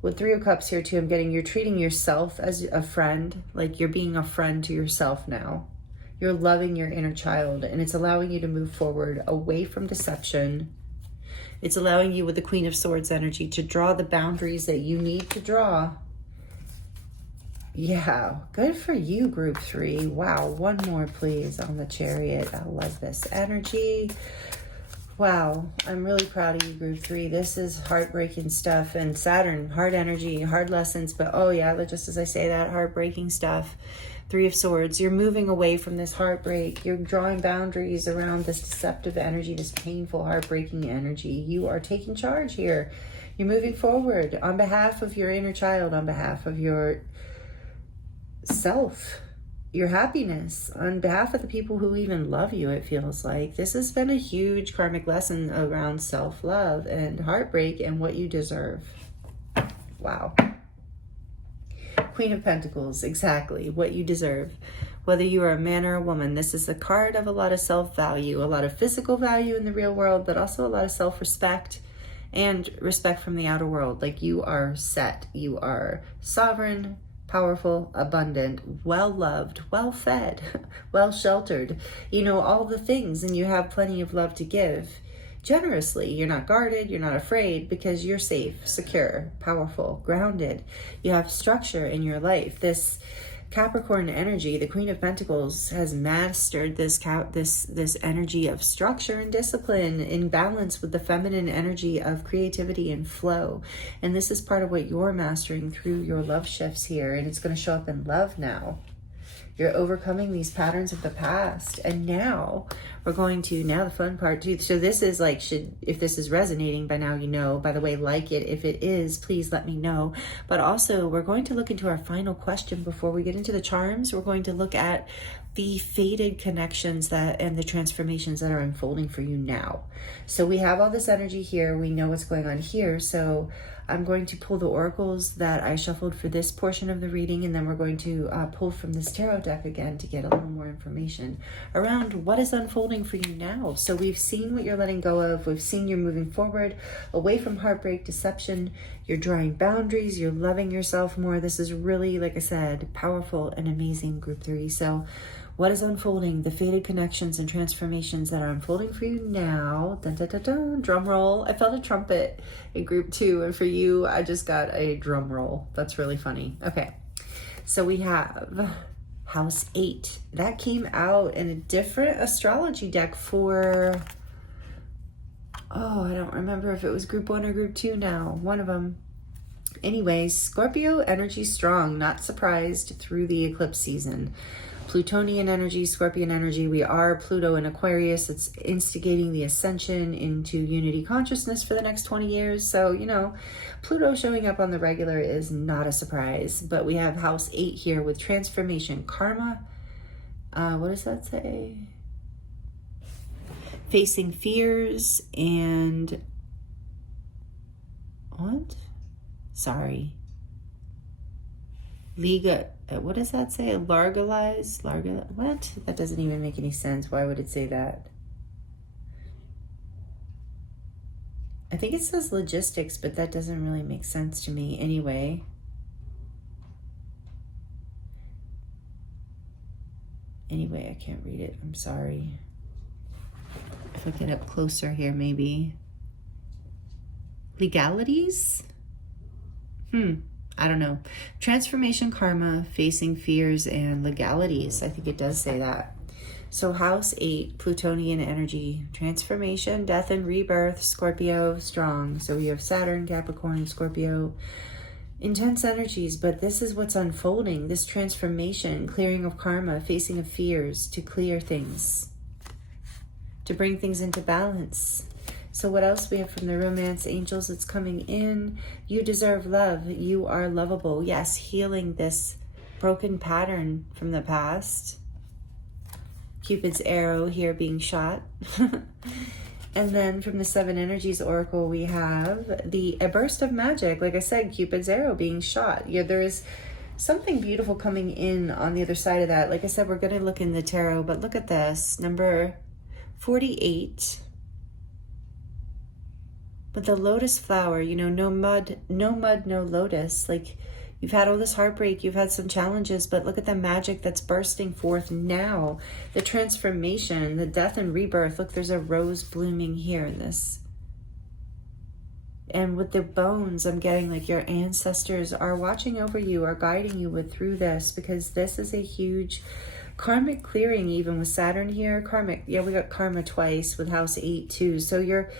with 3 of Cups here too. I'm getting you're treating yourself as a friend, like you're being a friend to yourself now. You're loving your inner child, and it's allowing you to move forward away from deception. It's allowing you with the Queen of Swords energy to draw the boundaries that you need to draw. Yeah, good for you, group 3. Wow, one more, please, on the Chariot. I love this energy. Wow, I'm really proud of you, group 3. This is heartbreaking stuff. And Saturn, hard energy, hard lessons. But oh yeah, just as I say that, heartbreaking stuff. 3 of Swords, you're moving away from this heartbreak. You're drawing boundaries around this deceptive energy, this painful, heartbreaking energy. You are taking charge here. You're moving forward on behalf of your inner child, on behalf of your self, your happiness, on behalf of the people who even love you. It feels like this has been a huge karmic lesson around self-love and heartbreak and what you deserve. Wow. Queen of Pentacles, exactly what you deserve. Whether you are a man or a woman, this is a card of a lot of self-value, a lot of physical value in the real world, but also a lot of self-respect and respect from the outer world. Like, you are set, you are sovereign, powerful, abundant, well-loved, well-fed, well-sheltered, you know, all the things, and you have plenty of love to give generously. You're not guarded, you're not afraid, because you're safe, secure, powerful, grounded. You have structure in your life. This Capricorn energy, the Queen of Pentacles, has mastered this energy of structure and discipline in balance with the feminine energy of creativity and flow. And this is part of what you're mastering through your love shifts here. And it's going to show up in love now. You're overcoming these patterns of the past. And now we're going to, now the fun part too. So this is like, if this is resonating by now, you know, by the way, like it. If it is, please let me know. But also we're going to look into our final question before we get into the charms. We're going to look at the faded connections that and the transformations that are unfolding for you now. So we have all this energy here. We know what's going on here. So I'm going to pull the oracles that I shuffled for this portion of the reading, and then we're going to pull from this tarot deck again to get a little more information around what is unfolding for you now. So we've seen what you're letting go of. We've seen you're moving forward away from heartbreak, deception. You're drawing boundaries. You're loving yourself more. This is really, like I said, powerful and amazing, group 3. So what is unfolding? The faded connections and transformations that are unfolding for you now. Dun, dun, dun, dun. Drum roll. I felt a trumpet in group 2. And for you, I just got a drum roll. That's really funny. Okay. So we have House 8. That came out in a different astrology deck for, oh, I don't remember if it was group 1 or group 2 now. One of them. Anyways, Scorpio energy strong. Not surprised through the eclipse season. Plutonian energy, Scorpion energy. We are Pluto in Aquarius. It's instigating the ascension into unity consciousness for the next 20 years. So, you know, Pluto showing up on the regular is not a surprise. But we have House 8 here with transformation, karma. What does that say? Facing fears and what? Sorry. Liga. What does that say? Largalize? What? That doesn't even make any sense. Why would it say that? I think it says logistics, but that doesn't really make sense to me anyway. Anyway, I can't read it. I'm sorry. If I get up closer here, maybe. Legalities? I don't know. Transformation, karma, facing fears, and legalities. I think it does say that. So House 8, Plutonian energy, transformation, death and rebirth, Scorpio, strong. So we have Saturn, Capricorn, Scorpio, intense energies, but this is what's unfolding. This transformation, clearing of karma, facing of fears, to clear things, to bring things into balance. So what else we have from the romance angels that's coming in? You deserve love. You are lovable. Yes, healing this broken pattern from the past. Cupid's arrow here being shot. And then from the 7 energies oracle, we have a burst of magic. Like I said, Cupid's arrow being shot. Yeah, there is something beautiful coming in on the other side of that. Like I said, we're going to look in the tarot, but look at this. Number 48. But the lotus flower, you know, no mud, no lotus. Like, you've had all this heartbreak, you've had some challenges, but look at the magic that's bursting forth now. The transformation, the death and rebirth. Look, there's a rose blooming here in this. And with the bones, I'm getting like your ancestors are watching over you, are guiding you through this, because this is a huge karmic clearing, even with Saturn here. Karmic, yeah, we got karma twice with House 8 too. So you're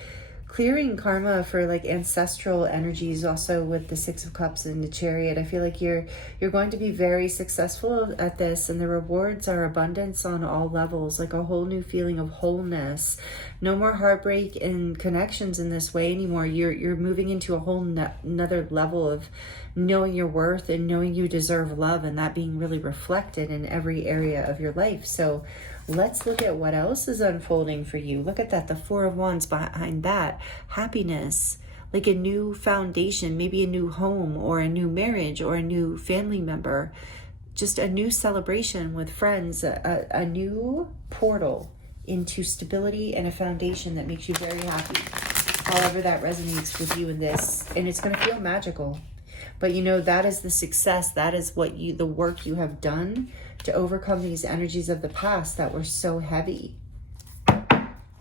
clearing karma for like ancestral energies, also with the 6 of Cups and the Chariot. I feel like you're going to be very successful at this, and the rewards are abundance on all levels, like a whole new feeling of wholeness. No more heartbreak and connections in this way anymore. You're moving into a whole another level of knowing your worth and knowing you deserve love, and that being really reflected in every area of your life. So let's look at what else is unfolding for you. Look at that, the 4 of Wands behind that. Happiness, like a new foundation, maybe a new home or a new marriage or a new family member. Just a new celebration with friends, a new portal into stability and a foundation that makes you very happy. However that resonates with you in this. And it's going to feel magical. But you know, that is the success. That is what the work you have done to overcome these energies of the past that were so heavy.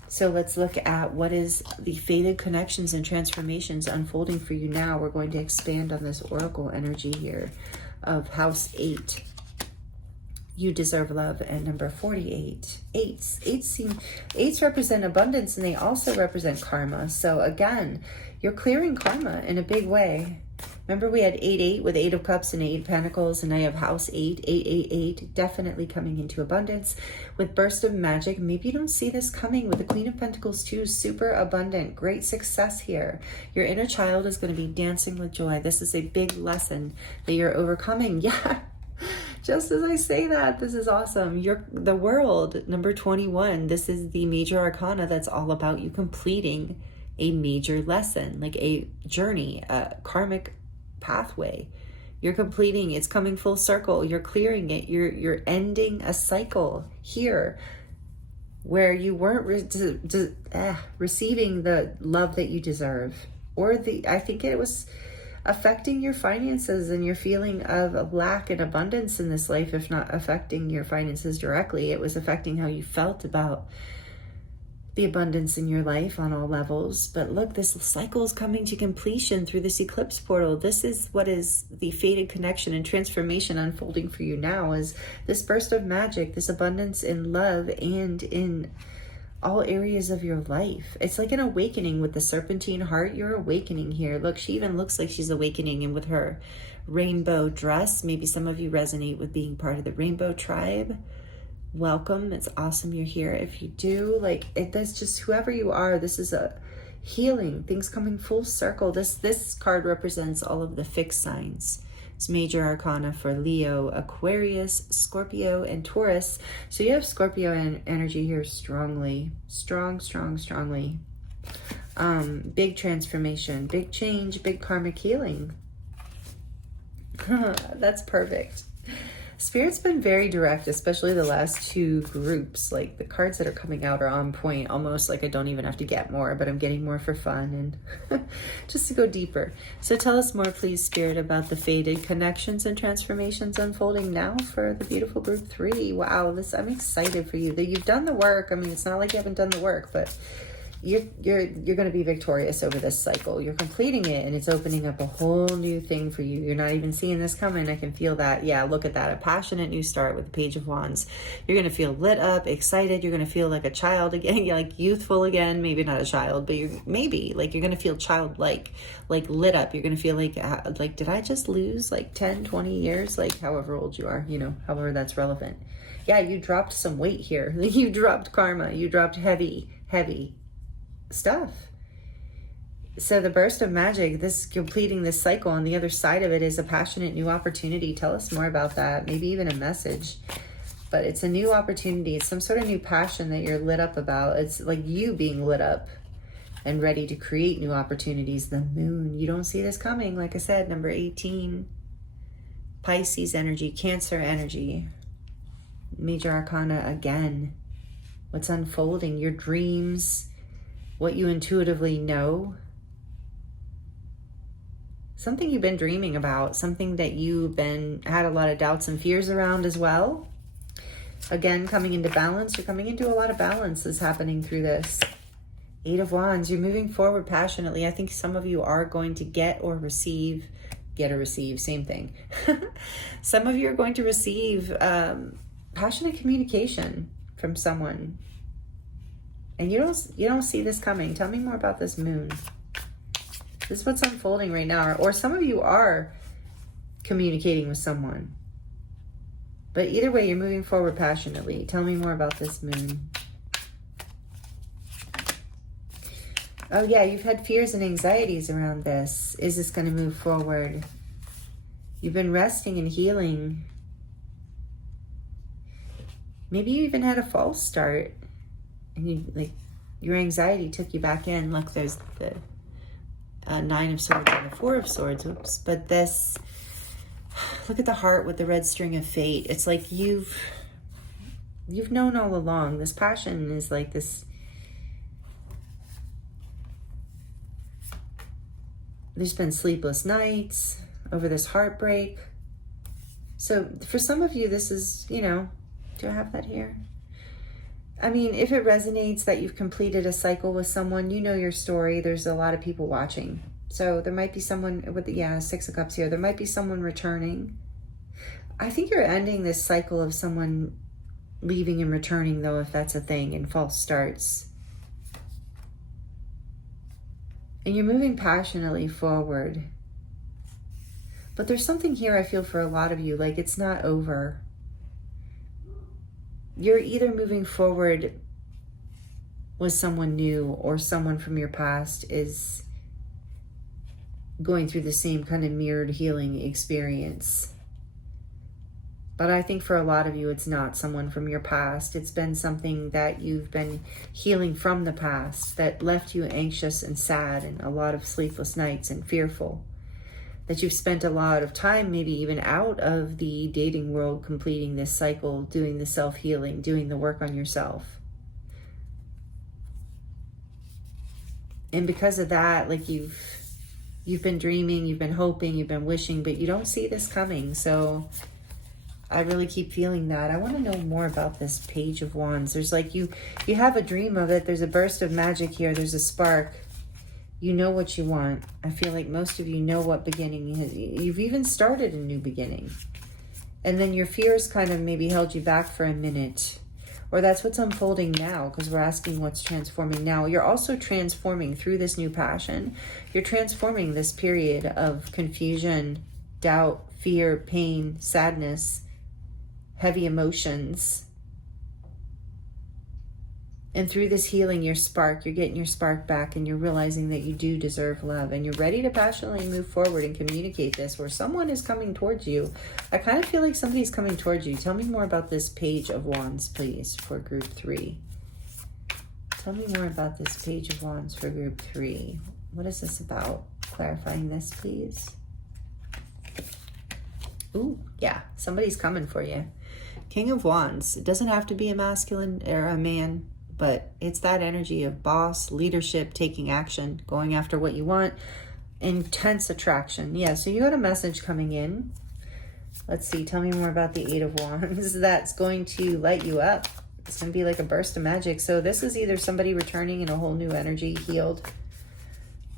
So let's look at what is the faded connections and transformations unfolding for you now. We're going to expand on this oracle energy here of House 8. You deserve love. And number 48, eights represent abundance, and they also represent karma. So again, you're clearing karma in a big way. Remember, we had 8-8 with 8 of Cups and 8 Pentacles, and now you have House 8, 888, definitely coming into abundance with burst of magic. Maybe you don't see this coming with the Queen of Pentacles too. Super abundant, great success here. Your inner child is going to be dancing with joy. This is a big lesson that you're overcoming. Yeah, just as I say that, this is awesome. You're the World, number 21. This is the major arcana that's all about you completing a major lesson, like a journey, a karmic pathway. You're completing, it's coming full circle. You're clearing it. You're ending a cycle here where you weren't receiving the love that you deserve, or I think it was affecting your finances and your feeling of lack and abundance in this life. If not affecting your finances directly, it was affecting how you felt about the abundance in your life on all levels. But look, this cycle is coming to completion through this eclipse portal. This is what is the fated connection and transformation unfolding for you now, is this burst of magic, this abundance in love and in all areas of your life. It's like an awakening with the Serpentine heart. You're awakening here. Look, she even looks like she's awakening, and with her rainbow dress, maybe some of you resonate with being part of the rainbow tribe. Welcome. It's awesome you're here. If you do, like, it does, just whoever you are, this is a healing, things coming full circle. This card represents all of the fixed signs. It's major arcana for Leo, Aquarius, Scorpio, and Taurus. So you have Scorpio energy here strongly, strongly. Big transformation, big change, big karmic healing. That's perfect. Spirit's been very direct, especially the last two groups. Like, the cards that are coming out are on point, almost like I don't even have to get more, but I'm getting more for fun and just to go deeper. So tell us more, please, Spirit, about the fated connections and transformations unfolding now for the beautiful group 3. Wow, I'm excited for you. That you've done the work. I mean, it's not like you haven't done the work, but you're going to be victorious over this cycle. You're completing it, and it's opening up a whole new thing for you. You're not even seeing this coming. I can feel that. Yeah, look at that. A passionate new start with the Page of Wands. You're going to feel lit up, excited. You're going to feel like a child again, like youthful again. Maybe not a child, but you're going to feel childlike, like lit up. You're going to feel like, did I just lose like 10, 20 years? Like, however old you are, however that's relevant. Yeah, you dropped some weight here. You dropped karma. You dropped heavy stuff. So the burst of magic, this completing this cycle, on the other side of it is a passionate new opportunity. Tell us more about that. Maybe even a message. But it's a new opportunity. It's some sort of new passion that you're lit up about. It's like you being lit up and ready to create new opportunities. The moon. You don't see this coming. Like I said, number 18. Pisces energy, Cancer energy. Major arcana again. What's unfolding? Your dreams. What you intuitively know, something you've been dreaming about, something that you've had a lot of doubts and fears around as well. Again, coming into balance. You're coming into a lot of balance is happening through this. 8 of Wands. You're moving forward passionately. I think some of you are going to get or receive, same thing. Some of you are going to receive passionate communication from someone. And you don't see this coming. Tell me more about this moon. This is what's unfolding right now. Or some of you are communicating with someone. But either way, you're moving forward passionately. Tell me more about this moon. Oh yeah, you've had fears and anxieties around this. Is this going to move forward? You've been resting and healing. Maybe you even had a false start. And your anxiety took you back in. Look, there's the 9 of Swords and the 4 of Swords. Oops. But this, look at the heart with the red string of fate. It's like you've known all along. This passion is like this. There's been sleepless nights over this heartbreak. So for some of you, this is, do I have that here? I mean, if it resonates that you've completed a cycle with someone, you know your story. There's a lot of people watching. So there might be someone with, 6 of Cups here. There might be someone returning. I think you're ending this cycle of someone leaving and returning, though, if that's a thing, and false starts. And you're moving passionately forward. But there's something here I feel for a lot of you, like it's not over. You're either moving forward with someone new, or someone from your past is going through the same kind of mirrored healing experience. But I think for a lot of you, it's not someone from your past. It's been something that you've been healing from the past that left you anxious and sad and a lot of sleepless nights and fearful. That you've spent a lot of time, maybe even out of the dating world, completing this cycle, doing the self-healing, doing the work on yourself. And because of that, like you've been dreaming, you've been hoping, you've been wishing, but you don't see this coming. So I really keep feeling that. I want to know more about this Page of Wands. There's like you have a dream of it. There's a burst of magic here. There's a spark. You know what you want. I feel like most of you know what beginning is. You've even started a new beginning. And then your fears kind of maybe held you back for a minute. Or that's what's unfolding now, because we're asking what's transforming now. You're also transforming through this new passion. You're transforming this period of confusion, doubt, fear, pain, sadness, heavy emotions. And through this healing, you're getting your spark back, and you're realizing that you do deserve love, and you're ready to passionately move forward and communicate this, where someone is coming towards you. I kind of feel like somebody's coming towards you. Tell me more about this Page of Wands, please, for group 3. Tell me more about this Page of Wands for group 3. What is this about? Clarifying this, please. Ooh, yeah, somebody's coming for you. King of Wands. It doesn't have to be a masculine or a man, but it's that energy of boss, leadership, taking action, going after what you want, intense attraction. Yeah, so you got a message coming in. Let's see, tell me more about the 8 of Wands. That's going to light you up. It's going to be like a burst of magic. So this is either somebody returning in a whole new energy, healed,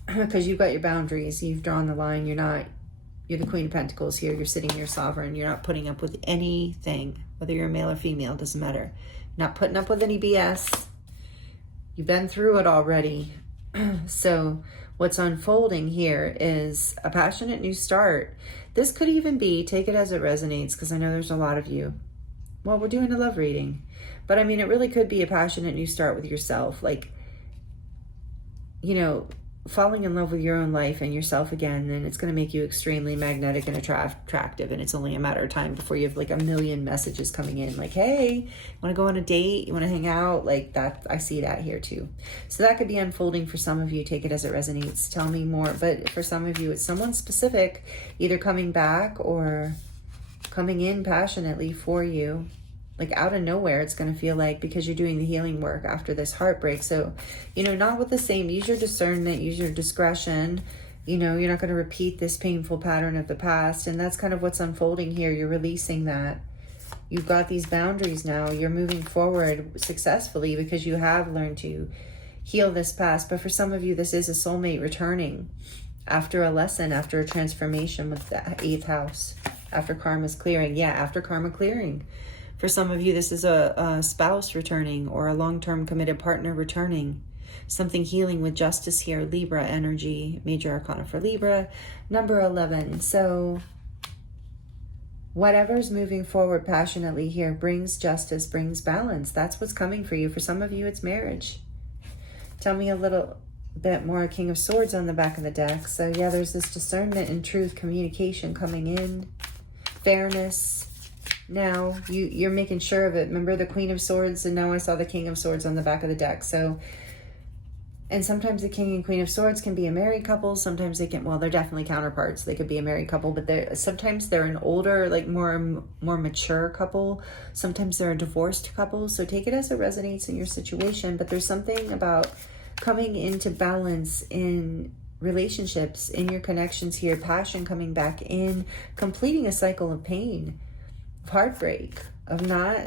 because you've got your boundaries. You've drawn the line. You're the Queen of Pentacles here. You're sitting here sovereign. You're not putting up with anything, whether you're male or female, doesn't matter. Not putting up with any BS. You've been through it already. So what's unfolding here is a passionate new start. This could even be, take it as it resonates, because I know there's a lot of you. Well, we're doing a love reading. But I mean, it really could be a passionate new start with yourself. Like, you know, falling in love with your own life and yourself again, then it's going to make you extremely magnetic and attractive. And it's only a matter of time before you have like a million messages coming in like, hey, you want to go on a date? You want to hang out? Like that. I see that here too. So that could be unfolding for some of you. Take it as it resonates. Tell me more. But for some of you, it's someone specific, either coming back or coming in passionately for you. Like out of nowhere, it's going to feel like, because you're doing the healing work after this heartbreak. So, you know, not with the same, use your discernment, use your discretion. You know, you're not going to repeat this painful pattern of the past. And that's kind of what's unfolding here. You're releasing that. You've got these boundaries now. You're moving forward successfully because you have learned to heal this past. But for some of you, this is a soulmate returning after a lesson, after a transformation with the 8th house, after karma's clearing. Yeah, after karma clearing. For some of you, this is a spouse returning or a long-term committed partner returning. Something healing with justice here. Libra energy, major arcana for Libra, number 11. So whatever's moving forward passionately here brings justice, brings balance. That's what's coming for you. For some of you, it's marriage. Tell me a little bit more. King of Swords on the back of the deck. So yeah, there's this discernment and truth, communication coming in, fairness. Now you're making sure of it. Remember the Queen of Swords, and now I saw the King of Swords on the back of the deck. So, and sometimes the King and Queen of Swords can be a married couple. Sometimes they can, well, they're definitely counterparts. They could be a married couple, but sometimes they're an older, like more mature couple. Sometimes they're a divorced couple. So take it as it resonates in your situation. But there's something about coming into balance in relationships, in your connections here, passion coming back in, completing a cycle of pain, of heartbreak, of not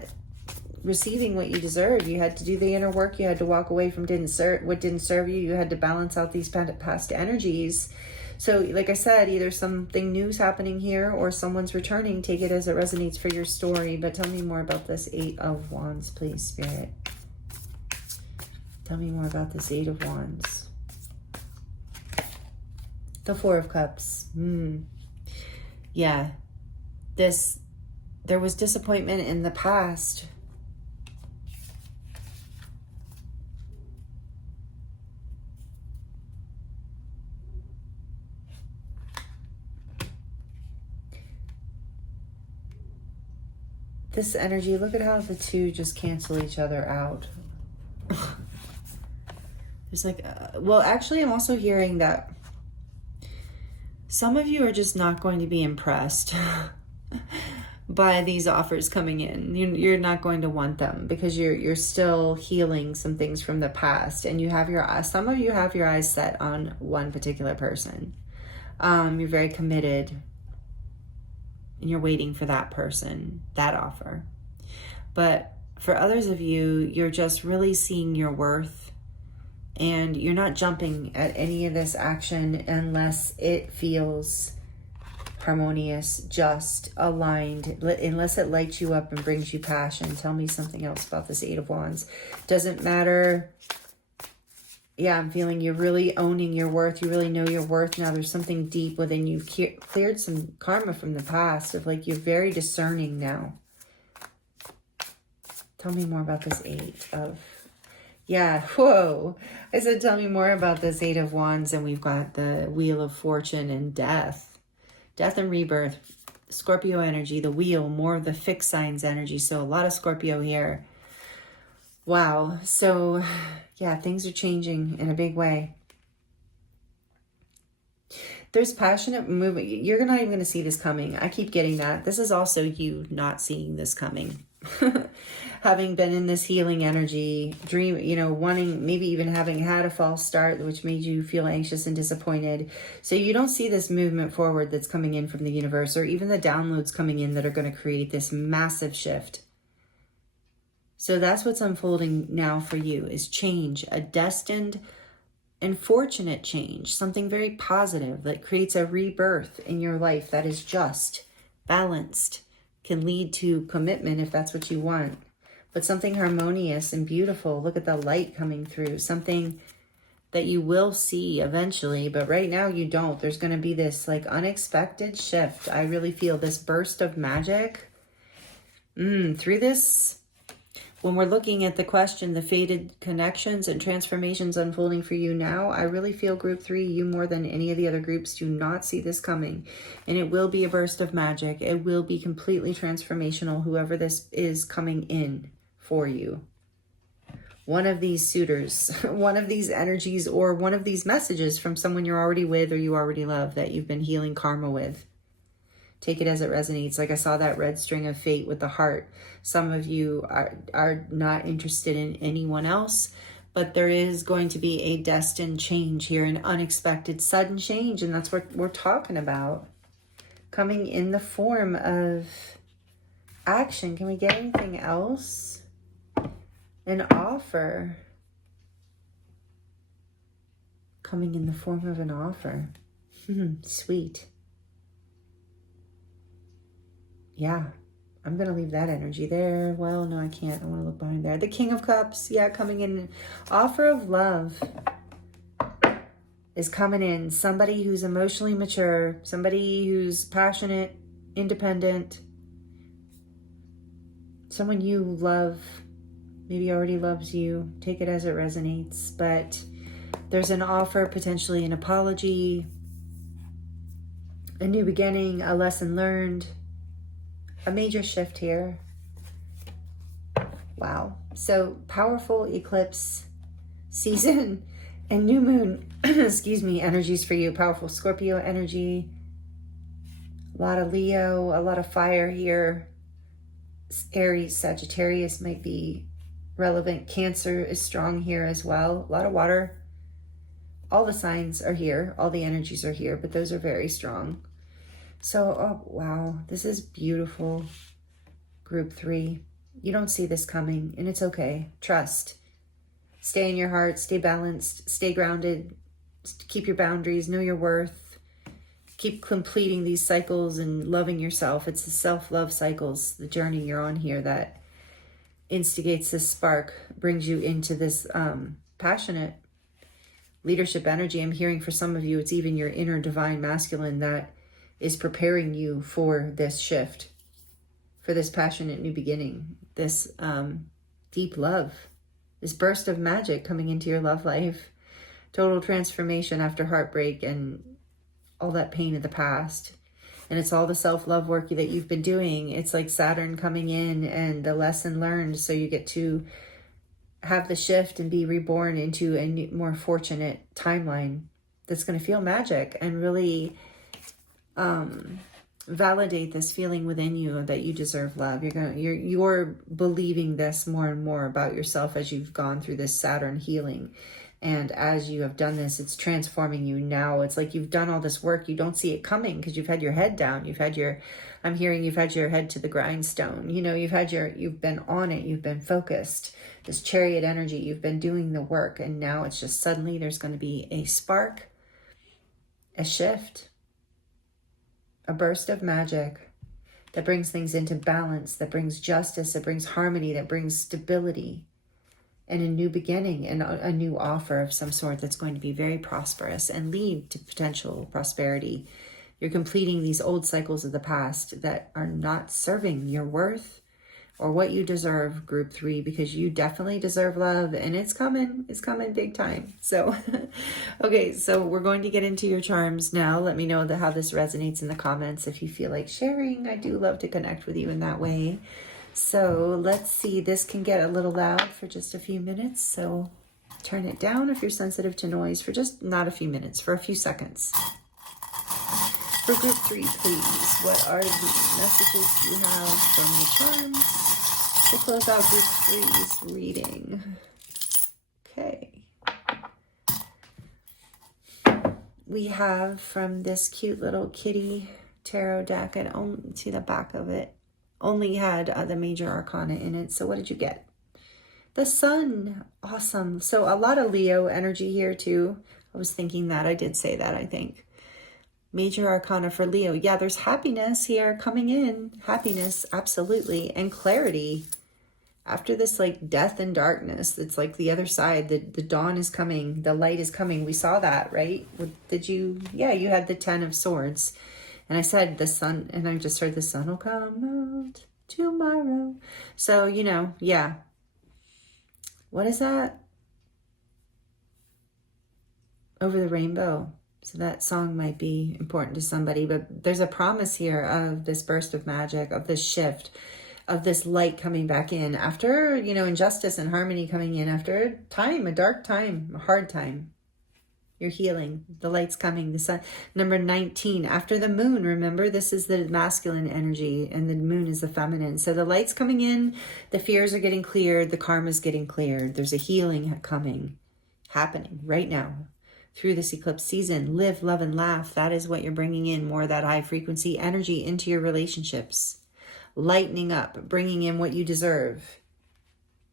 receiving what you deserve. You had to do the inner work. You had to walk away from what didn't serve you. You had to balance out these past energies So like I said, either something new's happening here or someone's returning. Take it as it resonates for your story. But tell me more about this 8 of Wands, please, Spirit. Tell me more about this 8 of Wands. The 4 of Cups. Yeah. There was disappointment in the past. This energy, look at how the two just cancel each other out. There's like, well, actually, I'm also hearing that some of you are just not going to be impressed by these offers coming in. You're not going to want them because you're still healing some things from the past, and you have some of you have your eyes set on one particular person. You're very committed, and you're waiting for that person, that offer. But for others of you, you're just really seeing your worth, and you're not jumping at any of this action unless it feels harmonious, just, aligned, unless it lights you up and brings you passion. Tell me something else about this 8 of Wands. Doesn't matter. Yeah, I'm feeling you're really owning your worth. You really know your worth now. There's something deep within you. Cleared some karma from the past of like, you're very discerning now. Tell me more about this 8 of... Yeah, whoa. I said, tell me more about this 8 of Wands, and we've got the Wheel of Fortune and Death. Death and rebirth. Scorpio energy, the wheel, more of the fixed signs energy. So a lot of Scorpio here. Wow. So yeah, things are changing in a big way. There's passionate movement. You're not even going to see this coming. I keep getting that. This is also you not seeing this coming. Having been in this healing energy, wanting, maybe even having had a false start, which made you feel anxious and disappointed. So you don't see this movement forward that's coming in from the universe, or even the downloads coming in that are going to create this massive shift. So that's what's unfolding now for you, is change, a destined and fortunate change, something very positive that creates a rebirth in your life that is just, balanced, can lead to commitment if that's what you want, but something harmonious and beautiful. Look at the light coming through, something that you will see eventually, but right now you don't. There's going to be this like unexpected shift. I really feel this burst of magic through this. When we're looking at the question, the fated connections and transformations unfolding for you now, I really feel group 3, you more than any of the other groups, do not see this coming. And it will be a burst of magic. It will be completely transformational, whoever this is coming in for you. One of these suitors, one of these energies, or one of these messages from someone you're already with or you already love that you've been healing karma with. Take it as it resonates. Like I saw that red string of fate with the heart. Some of you are not interested in anyone else, but there is going to be a destined change here, an unexpected sudden change. And that's what we're talking about. Coming in the form of action. Can we get anything else? An offer. Coming in the form of an offer. Sweet. Yeah, I'm going to leave that energy there. Well, no, I can't. I want to look behind there. The King of Cups, yeah, coming in. Offer of love is coming in. Somebody who's emotionally mature, somebody who's passionate, independent, someone you love, maybe already loves you. Take it as it resonates. But there's an offer, potentially an apology, a new beginning, a lesson learned. A major shift here. Wow. So powerful eclipse season and new moon, excuse me, energies for you. Powerful Scorpio energy. A lot of Leo, a lot of fire here. Aries, Sagittarius might be relevant. Cancer is strong here as well. A lot of water. All the signs are here. All the energies are here, but those are very strong. So, oh, wow, this is beautiful. Group 3. You don't see this coming, and it's okay. Trust. Stay in your heart. Stay balanced. Stay grounded. Keep your boundaries. Know your worth. keep completing these cycles and loving yourself. It's the self-love cycles, the journey you're on here, that instigates this spark, brings you into this passionate leadership energy. I'm hearing for some of you, it's even your inner divine masculine that is preparing you for this shift, for this passionate new beginning, this deep love, this burst of magic coming into your love life, total transformation after heartbreak and all that pain of the past. And it's all the self-love work that you've been doing. It's like Saturn coming in and the lesson learned. So you get to have the shift and be reborn into a more fortunate timeline that's going to feel magic and really validate this feeling within you that you deserve love. You're believing this more and more about yourself as you've gone through this Saturn healing. And as you have done this, it's transforming you now. It's like you've done all this work. You don't see it coming because you've had your head down. I'm hearing you've had your head to the grindstone. You know, you've been on it. You've been focused. This chariot energy, you've been doing the work. And now it's just suddenly there's going to be a spark, a shift, a burst of magic that brings things into balance, that brings justice, that brings harmony, that brings stability, and a new beginning and a new offer of some sort that's going to be very prosperous and lead to potential prosperity. You're completing these old cycles of the past that are not serving your worth or what you deserve, group 3, because you definitely deserve love, and it's coming big time. So, okay, so we're going to get into your charms now. Let me know how this resonates in the comments if you feel like sharing. I do love to connect with you in that way. So let's see, this can get a little loud for just a few minutes. So turn it down if you're sensitive to noise for just not a few minutes, for a few seconds. For group 3, please, what are the messages you have from the charms to close out group 3's reading? Okay. We have from this cute little kitty tarot deck, and only see the back of it. Only had the major arcana in it. So what did you get? The Sun. Awesome. So a lot of Leo energy here too. I was thinking that. I did say that, I think. Major arcana for Leo. Yeah, there's happiness here coming in. Happiness, absolutely. And clarity. After this like death and darkness, it's like the other side. The dawn is coming. The light is coming. We saw that, right? Did you? Yeah, you had the 10 of Swords. And I said the sun, and I just heard the sun will come out tomorrow. So, you know, yeah. What is that? Over the Rainbow. So that song might be important to somebody, but there's a promise here of this burst of magic, of this shift, of this light coming back in after, you know, injustice and harmony coming in after time, a dark time, a hard time. You're healing. The light's coming. The sun. Number 19, after the moon. Remember, this is the masculine energy and the moon is the feminine. So the light's coming in. The fears are getting cleared. The karma's getting cleared. There's a healing happening right now through this eclipse season. Live, love, and laugh. That is what you're bringing in, more of that high frequency energy into your relationships. Lightening up, bringing in what you deserve.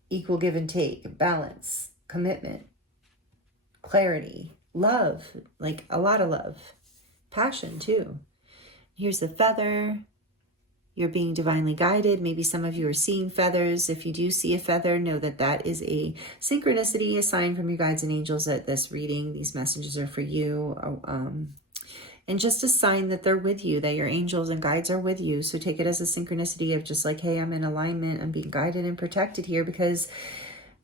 Equal give and take, balance, commitment, clarity. Love, like a lot of love, passion too. Here's the feather. You're being divinely guided. Maybe some of you are seeing feathers. If you do see a feather, know that that is a synchronicity, a sign from your guides and angels that this reading, these messages are for you. And just a sign that they're with you, that your angels and guides are with you. So take it as a synchronicity of just like, hey, I'm in alignment. I'm being guided and protected here, because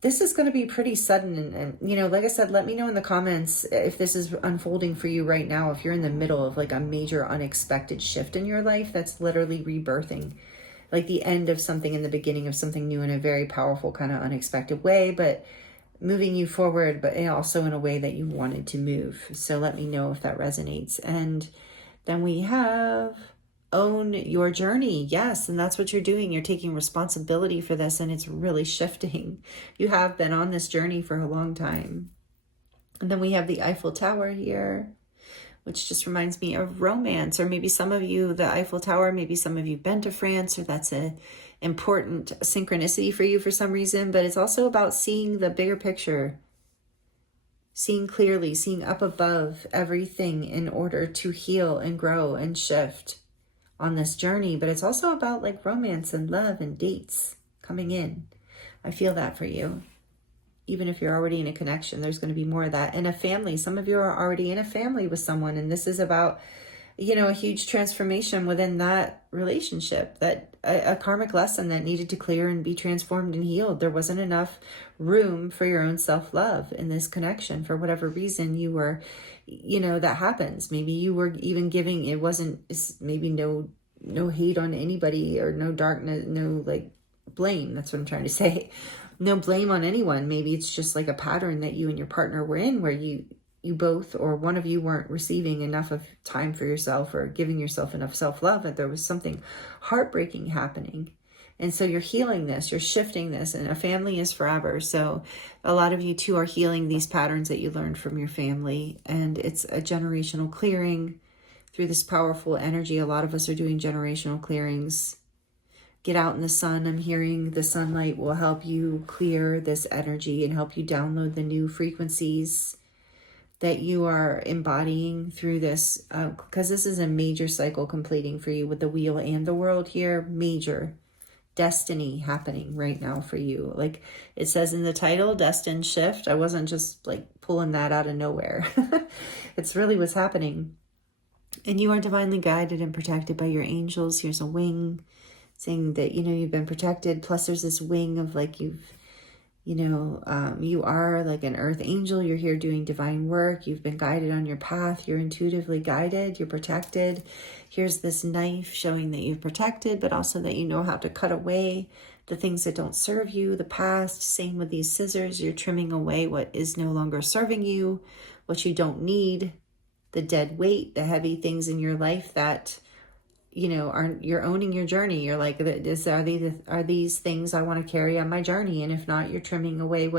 this is going to be pretty sudden. And, you know, like I said, let me know in the comments if this is unfolding for you right now. If you're in the middle of like a major unexpected shift in your life, that's literally rebirthing, like the end of something and the beginning of something new in a very powerful kind of unexpected way, but moving you forward, but also in a way that you wanted to move. So let me know if that resonates. And then we have own your journey. Yes, and that's what you're doing. You're taking responsibility for this, and it's really shifting. You have been on this journey for a long time. And then we have the Eiffel Tower here, which just reminds me of romance. Or maybe some of you, the Eiffel Tower, maybe some of you been to France, or that's a important synchronicity for you for some reason. But it's also about seeing the bigger picture, seeing clearly, seeing up above everything in order to heal and grow and shift on this journey. But it's also about like romance and love and dates coming in. I feel that for you. Even if you're already in a connection, there's going to be more of that. And a family, some of you are already in a family with someone, and this is about, you know, a huge transformation within that relationship, that a karmic lesson that needed to clear and be transformed and healed. There wasn't enough room for your own self-love in this connection for whatever reason you were, you know, that happens. Maybe you were even giving, it wasn't, maybe no hate on anybody, or no darkness, no like blame. That's what I'm trying to say. No blame on anyone. Maybe it's just like a pattern that you and your partner were in, where you both, or one of you, weren't receiving enough of time for yourself or giving yourself enough self-love, that there was something heartbreaking happening. And so you're healing this, you're shifting this, and a family is forever. So a lot of you too are healing these patterns that you learned from your family, and it's a generational clearing through this powerful energy. A lot of us are doing generational clearings. Get out in the sun. I'm hearing the sunlight will help you clear this energy and help you download the new frequencies that you are embodying through this, because this is a major cycle completing for you with the wheel and the world here. Major destiny happening right now for you. Like it says in the title, Destined Shift. I wasn't just like pulling that out of nowhere. It's really what's happening. And you are divinely guided and protected by your angels. Here's a wing saying that, you know, you've been protected. Plus there's this wing of like you are like an earth angel. You're here doing divine work. You've been guided on your path. You're intuitively guided. You're protected. Here's this knife showing that you're protected, but also that you know how to cut away the things that don't serve you, the past. Same with these scissors. You're trimming away what is no longer serving you, what you don't need, the dead weight, the heavy things in your life that, you know, you're owning your journey. You're like, are these things I want to carry on my journey? And if not, you're trimming away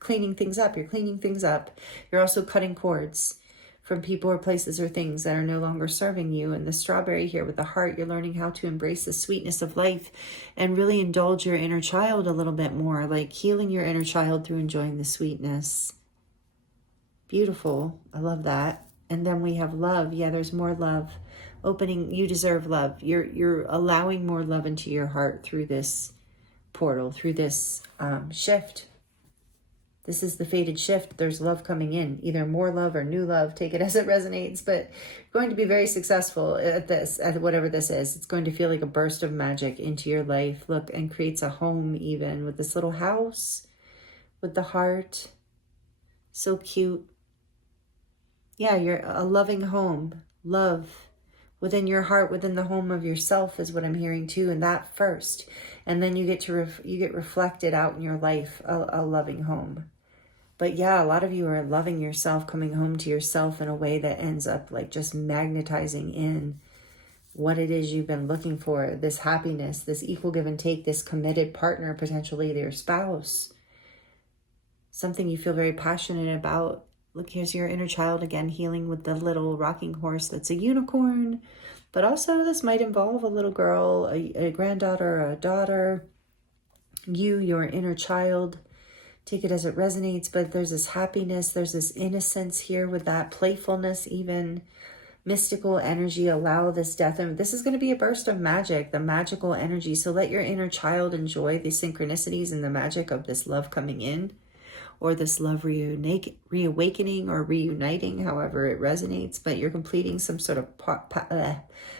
cleaning things up. You're cleaning things up. You're also cutting cords from people or places or things that are no longer serving you. And the strawberry here with the heart, you're learning how to embrace the sweetness of life and really indulge your inner child a little bit more, like healing your inner child through enjoying the sweetness. Beautiful. I love that. And then we have love. Yeah, there's more love. Opening, you deserve love. You're allowing more love into your heart through this portal, through this shift. This is the fated shift. There's love coming in, either more love or new love. Take it as it resonates, but you're going to be very successful at this, at whatever this is. It's going to feel like a burst of magic into your life. Look, and creates a home even with this little house with the heart. So cute. Yeah, you're a loving home. Love within your heart, within the home of yourself is what I'm hearing too, and that first. And then you get to you get reflected out in your life, a loving home. But yeah, a lot of you are loving yourself, coming home to yourself in a way that ends up like just magnetizing in what it is you've been looking for, this happiness, this equal give and take, this committed partner, potentially their spouse, something you feel very passionate about. Look, here's your inner child again, healing with the little rocking horse that's a unicorn. But also this might involve a little girl, a granddaughter, a daughter, your inner child. Take it as it resonates, but there's this happiness, there's this innocence here with that playfulness, even mystical energy. Allow this death, and this is going to be a burst of magic, the magical energy. So let your inner child enjoy the synchronicities and the magic of this love coming in, or this love reawakening or reuniting, however it resonates. But you're completing some sort of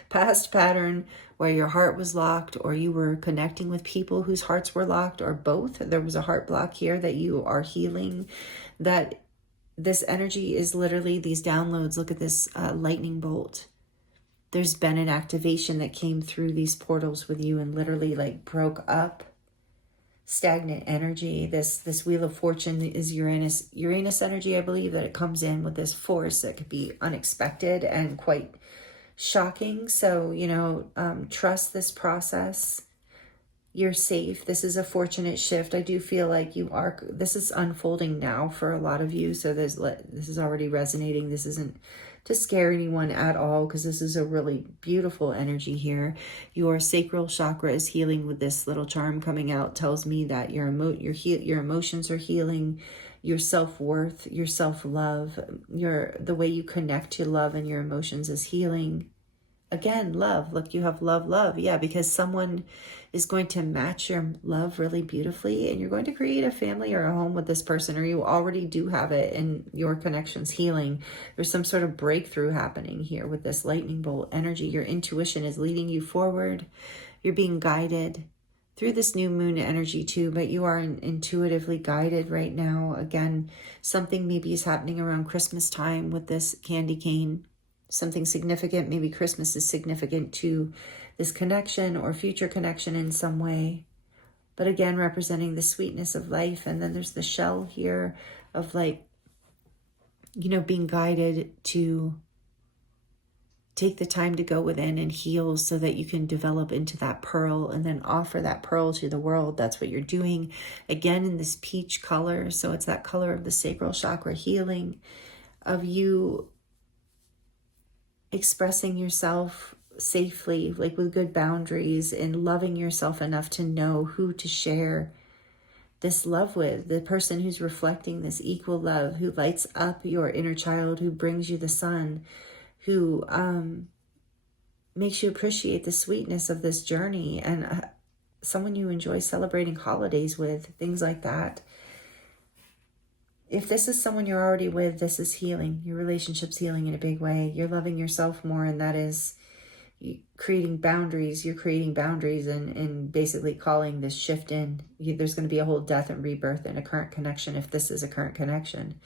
past pattern where your heart was locked, or you were connecting with people whose hearts were locked, or both. There was a heart block here that you are healing. That this energy is literally these downloads. Look at this lightning bolt. There's been an activation that came through these portals with you and literally like broke up stagnant energy. This wheel of fortune is Uranus energy. I believe that it comes in with this force that could be unexpected and quite shocking. So, you know, trust this process. You're safe. This is a fortunate shift. I do feel like this is unfolding now for a lot of you. So this is already resonating. This isn't to scare anyone at all, because this is a really beautiful energy here. Your sacral chakra is healing with this little charm coming out. Tells me that your emotions are healing, your self-worth, your self-love, the way you connect to love and your emotions is healing. Again, love. Look, you have love, love. Yeah, because someone is going to match your love really beautifully, and you're going to create a family or a home with this person, or you already do have it, and your connection's healing. There's some sort of breakthrough happening here with this lightning bolt energy. Your intuition is leading you forward. You're being guided through this new moon energy too, but you are intuitively guided right now. Again, something maybe is happening around Christmas time with this candy cane. Something significant. Maybe Christmas is significant to this connection or future connection in some way. But again, representing the sweetness of life. And then there's the shell here of, like, you know, being guided to take the time to go within and heal so that you can develop into that pearl and then offer that pearl to the world. That's what you're doing. Again, in this peach color. So it's that color of the sacral chakra healing, of you expressing yourself safely, like with good boundaries, and loving yourself enough to know who to share this love with. The person who's reflecting this equal love, who lights up your inner child, who brings you the sun, who makes you appreciate the sweetness of this journey, and someone you enjoy celebrating holidays with, things like that. If this is someone you're already with, this is healing. Your relationship's healing in a big way. You're loving yourself more, and that is creating boundaries. You're creating boundaries and basically calling this shift in. There's going to be a whole death and rebirth in a current connection if this is a current connection.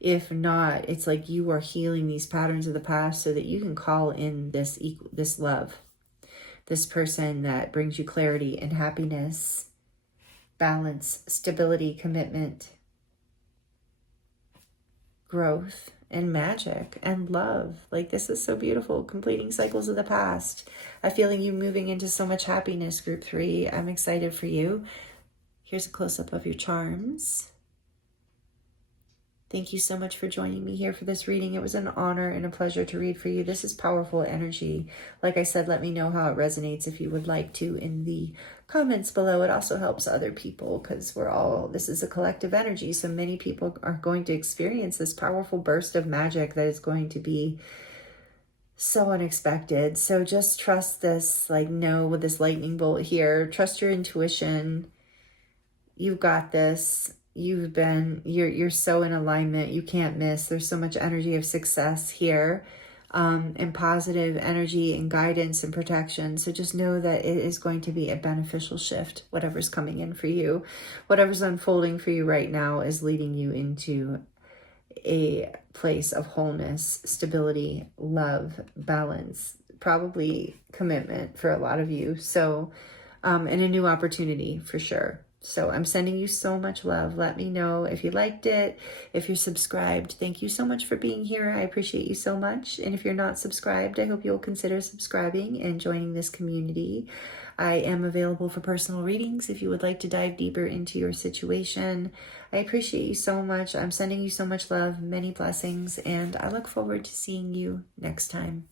If not, it's like you are healing these patterns of the past so that you can call in this love, this person that brings you clarity and happiness, balance, stability, commitment, growth, and magic, and love. Like, this is so beautiful. Completing cycles of the past. I'm feeling you moving into so much happiness, group 3. I'm excited for you. Here's a close-up of your charms. Thank you so much for joining me here for this reading. It was an honor and a pleasure to read for you. This is powerful energy. Like I said, let me know how it resonates if you would like to in the comments below. It also helps other people, because this is a collective energy. So many people are going to experience this powerful burst of magic that is going to be so unexpected. So just trust this, like, know with this lightning bolt here, trust your intuition. You've got this. You're so in alignment. You can't miss. There's so much energy of success here, and positive energy and guidance and protection. So just know that it is going to be a beneficial shift. Whatever's coming in for you, whatever's unfolding for you right now is leading you into a place of wholeness, stability, love, balance, probably commitment for a lot of you. So, and a new opportunity for sure. So I'm sending you so much love. Let me know if you liked it, if you're subscribed. Thank you so much for being here. I appreciate you so much. And if you're not subscribed, I hope you'll consider subscribing and joining this community. I am available for personal readings if you would like to dive deeper into your situation. I appreciate you so much. I'm sending you so much love, many blessings, and I look forward to seeing you next time.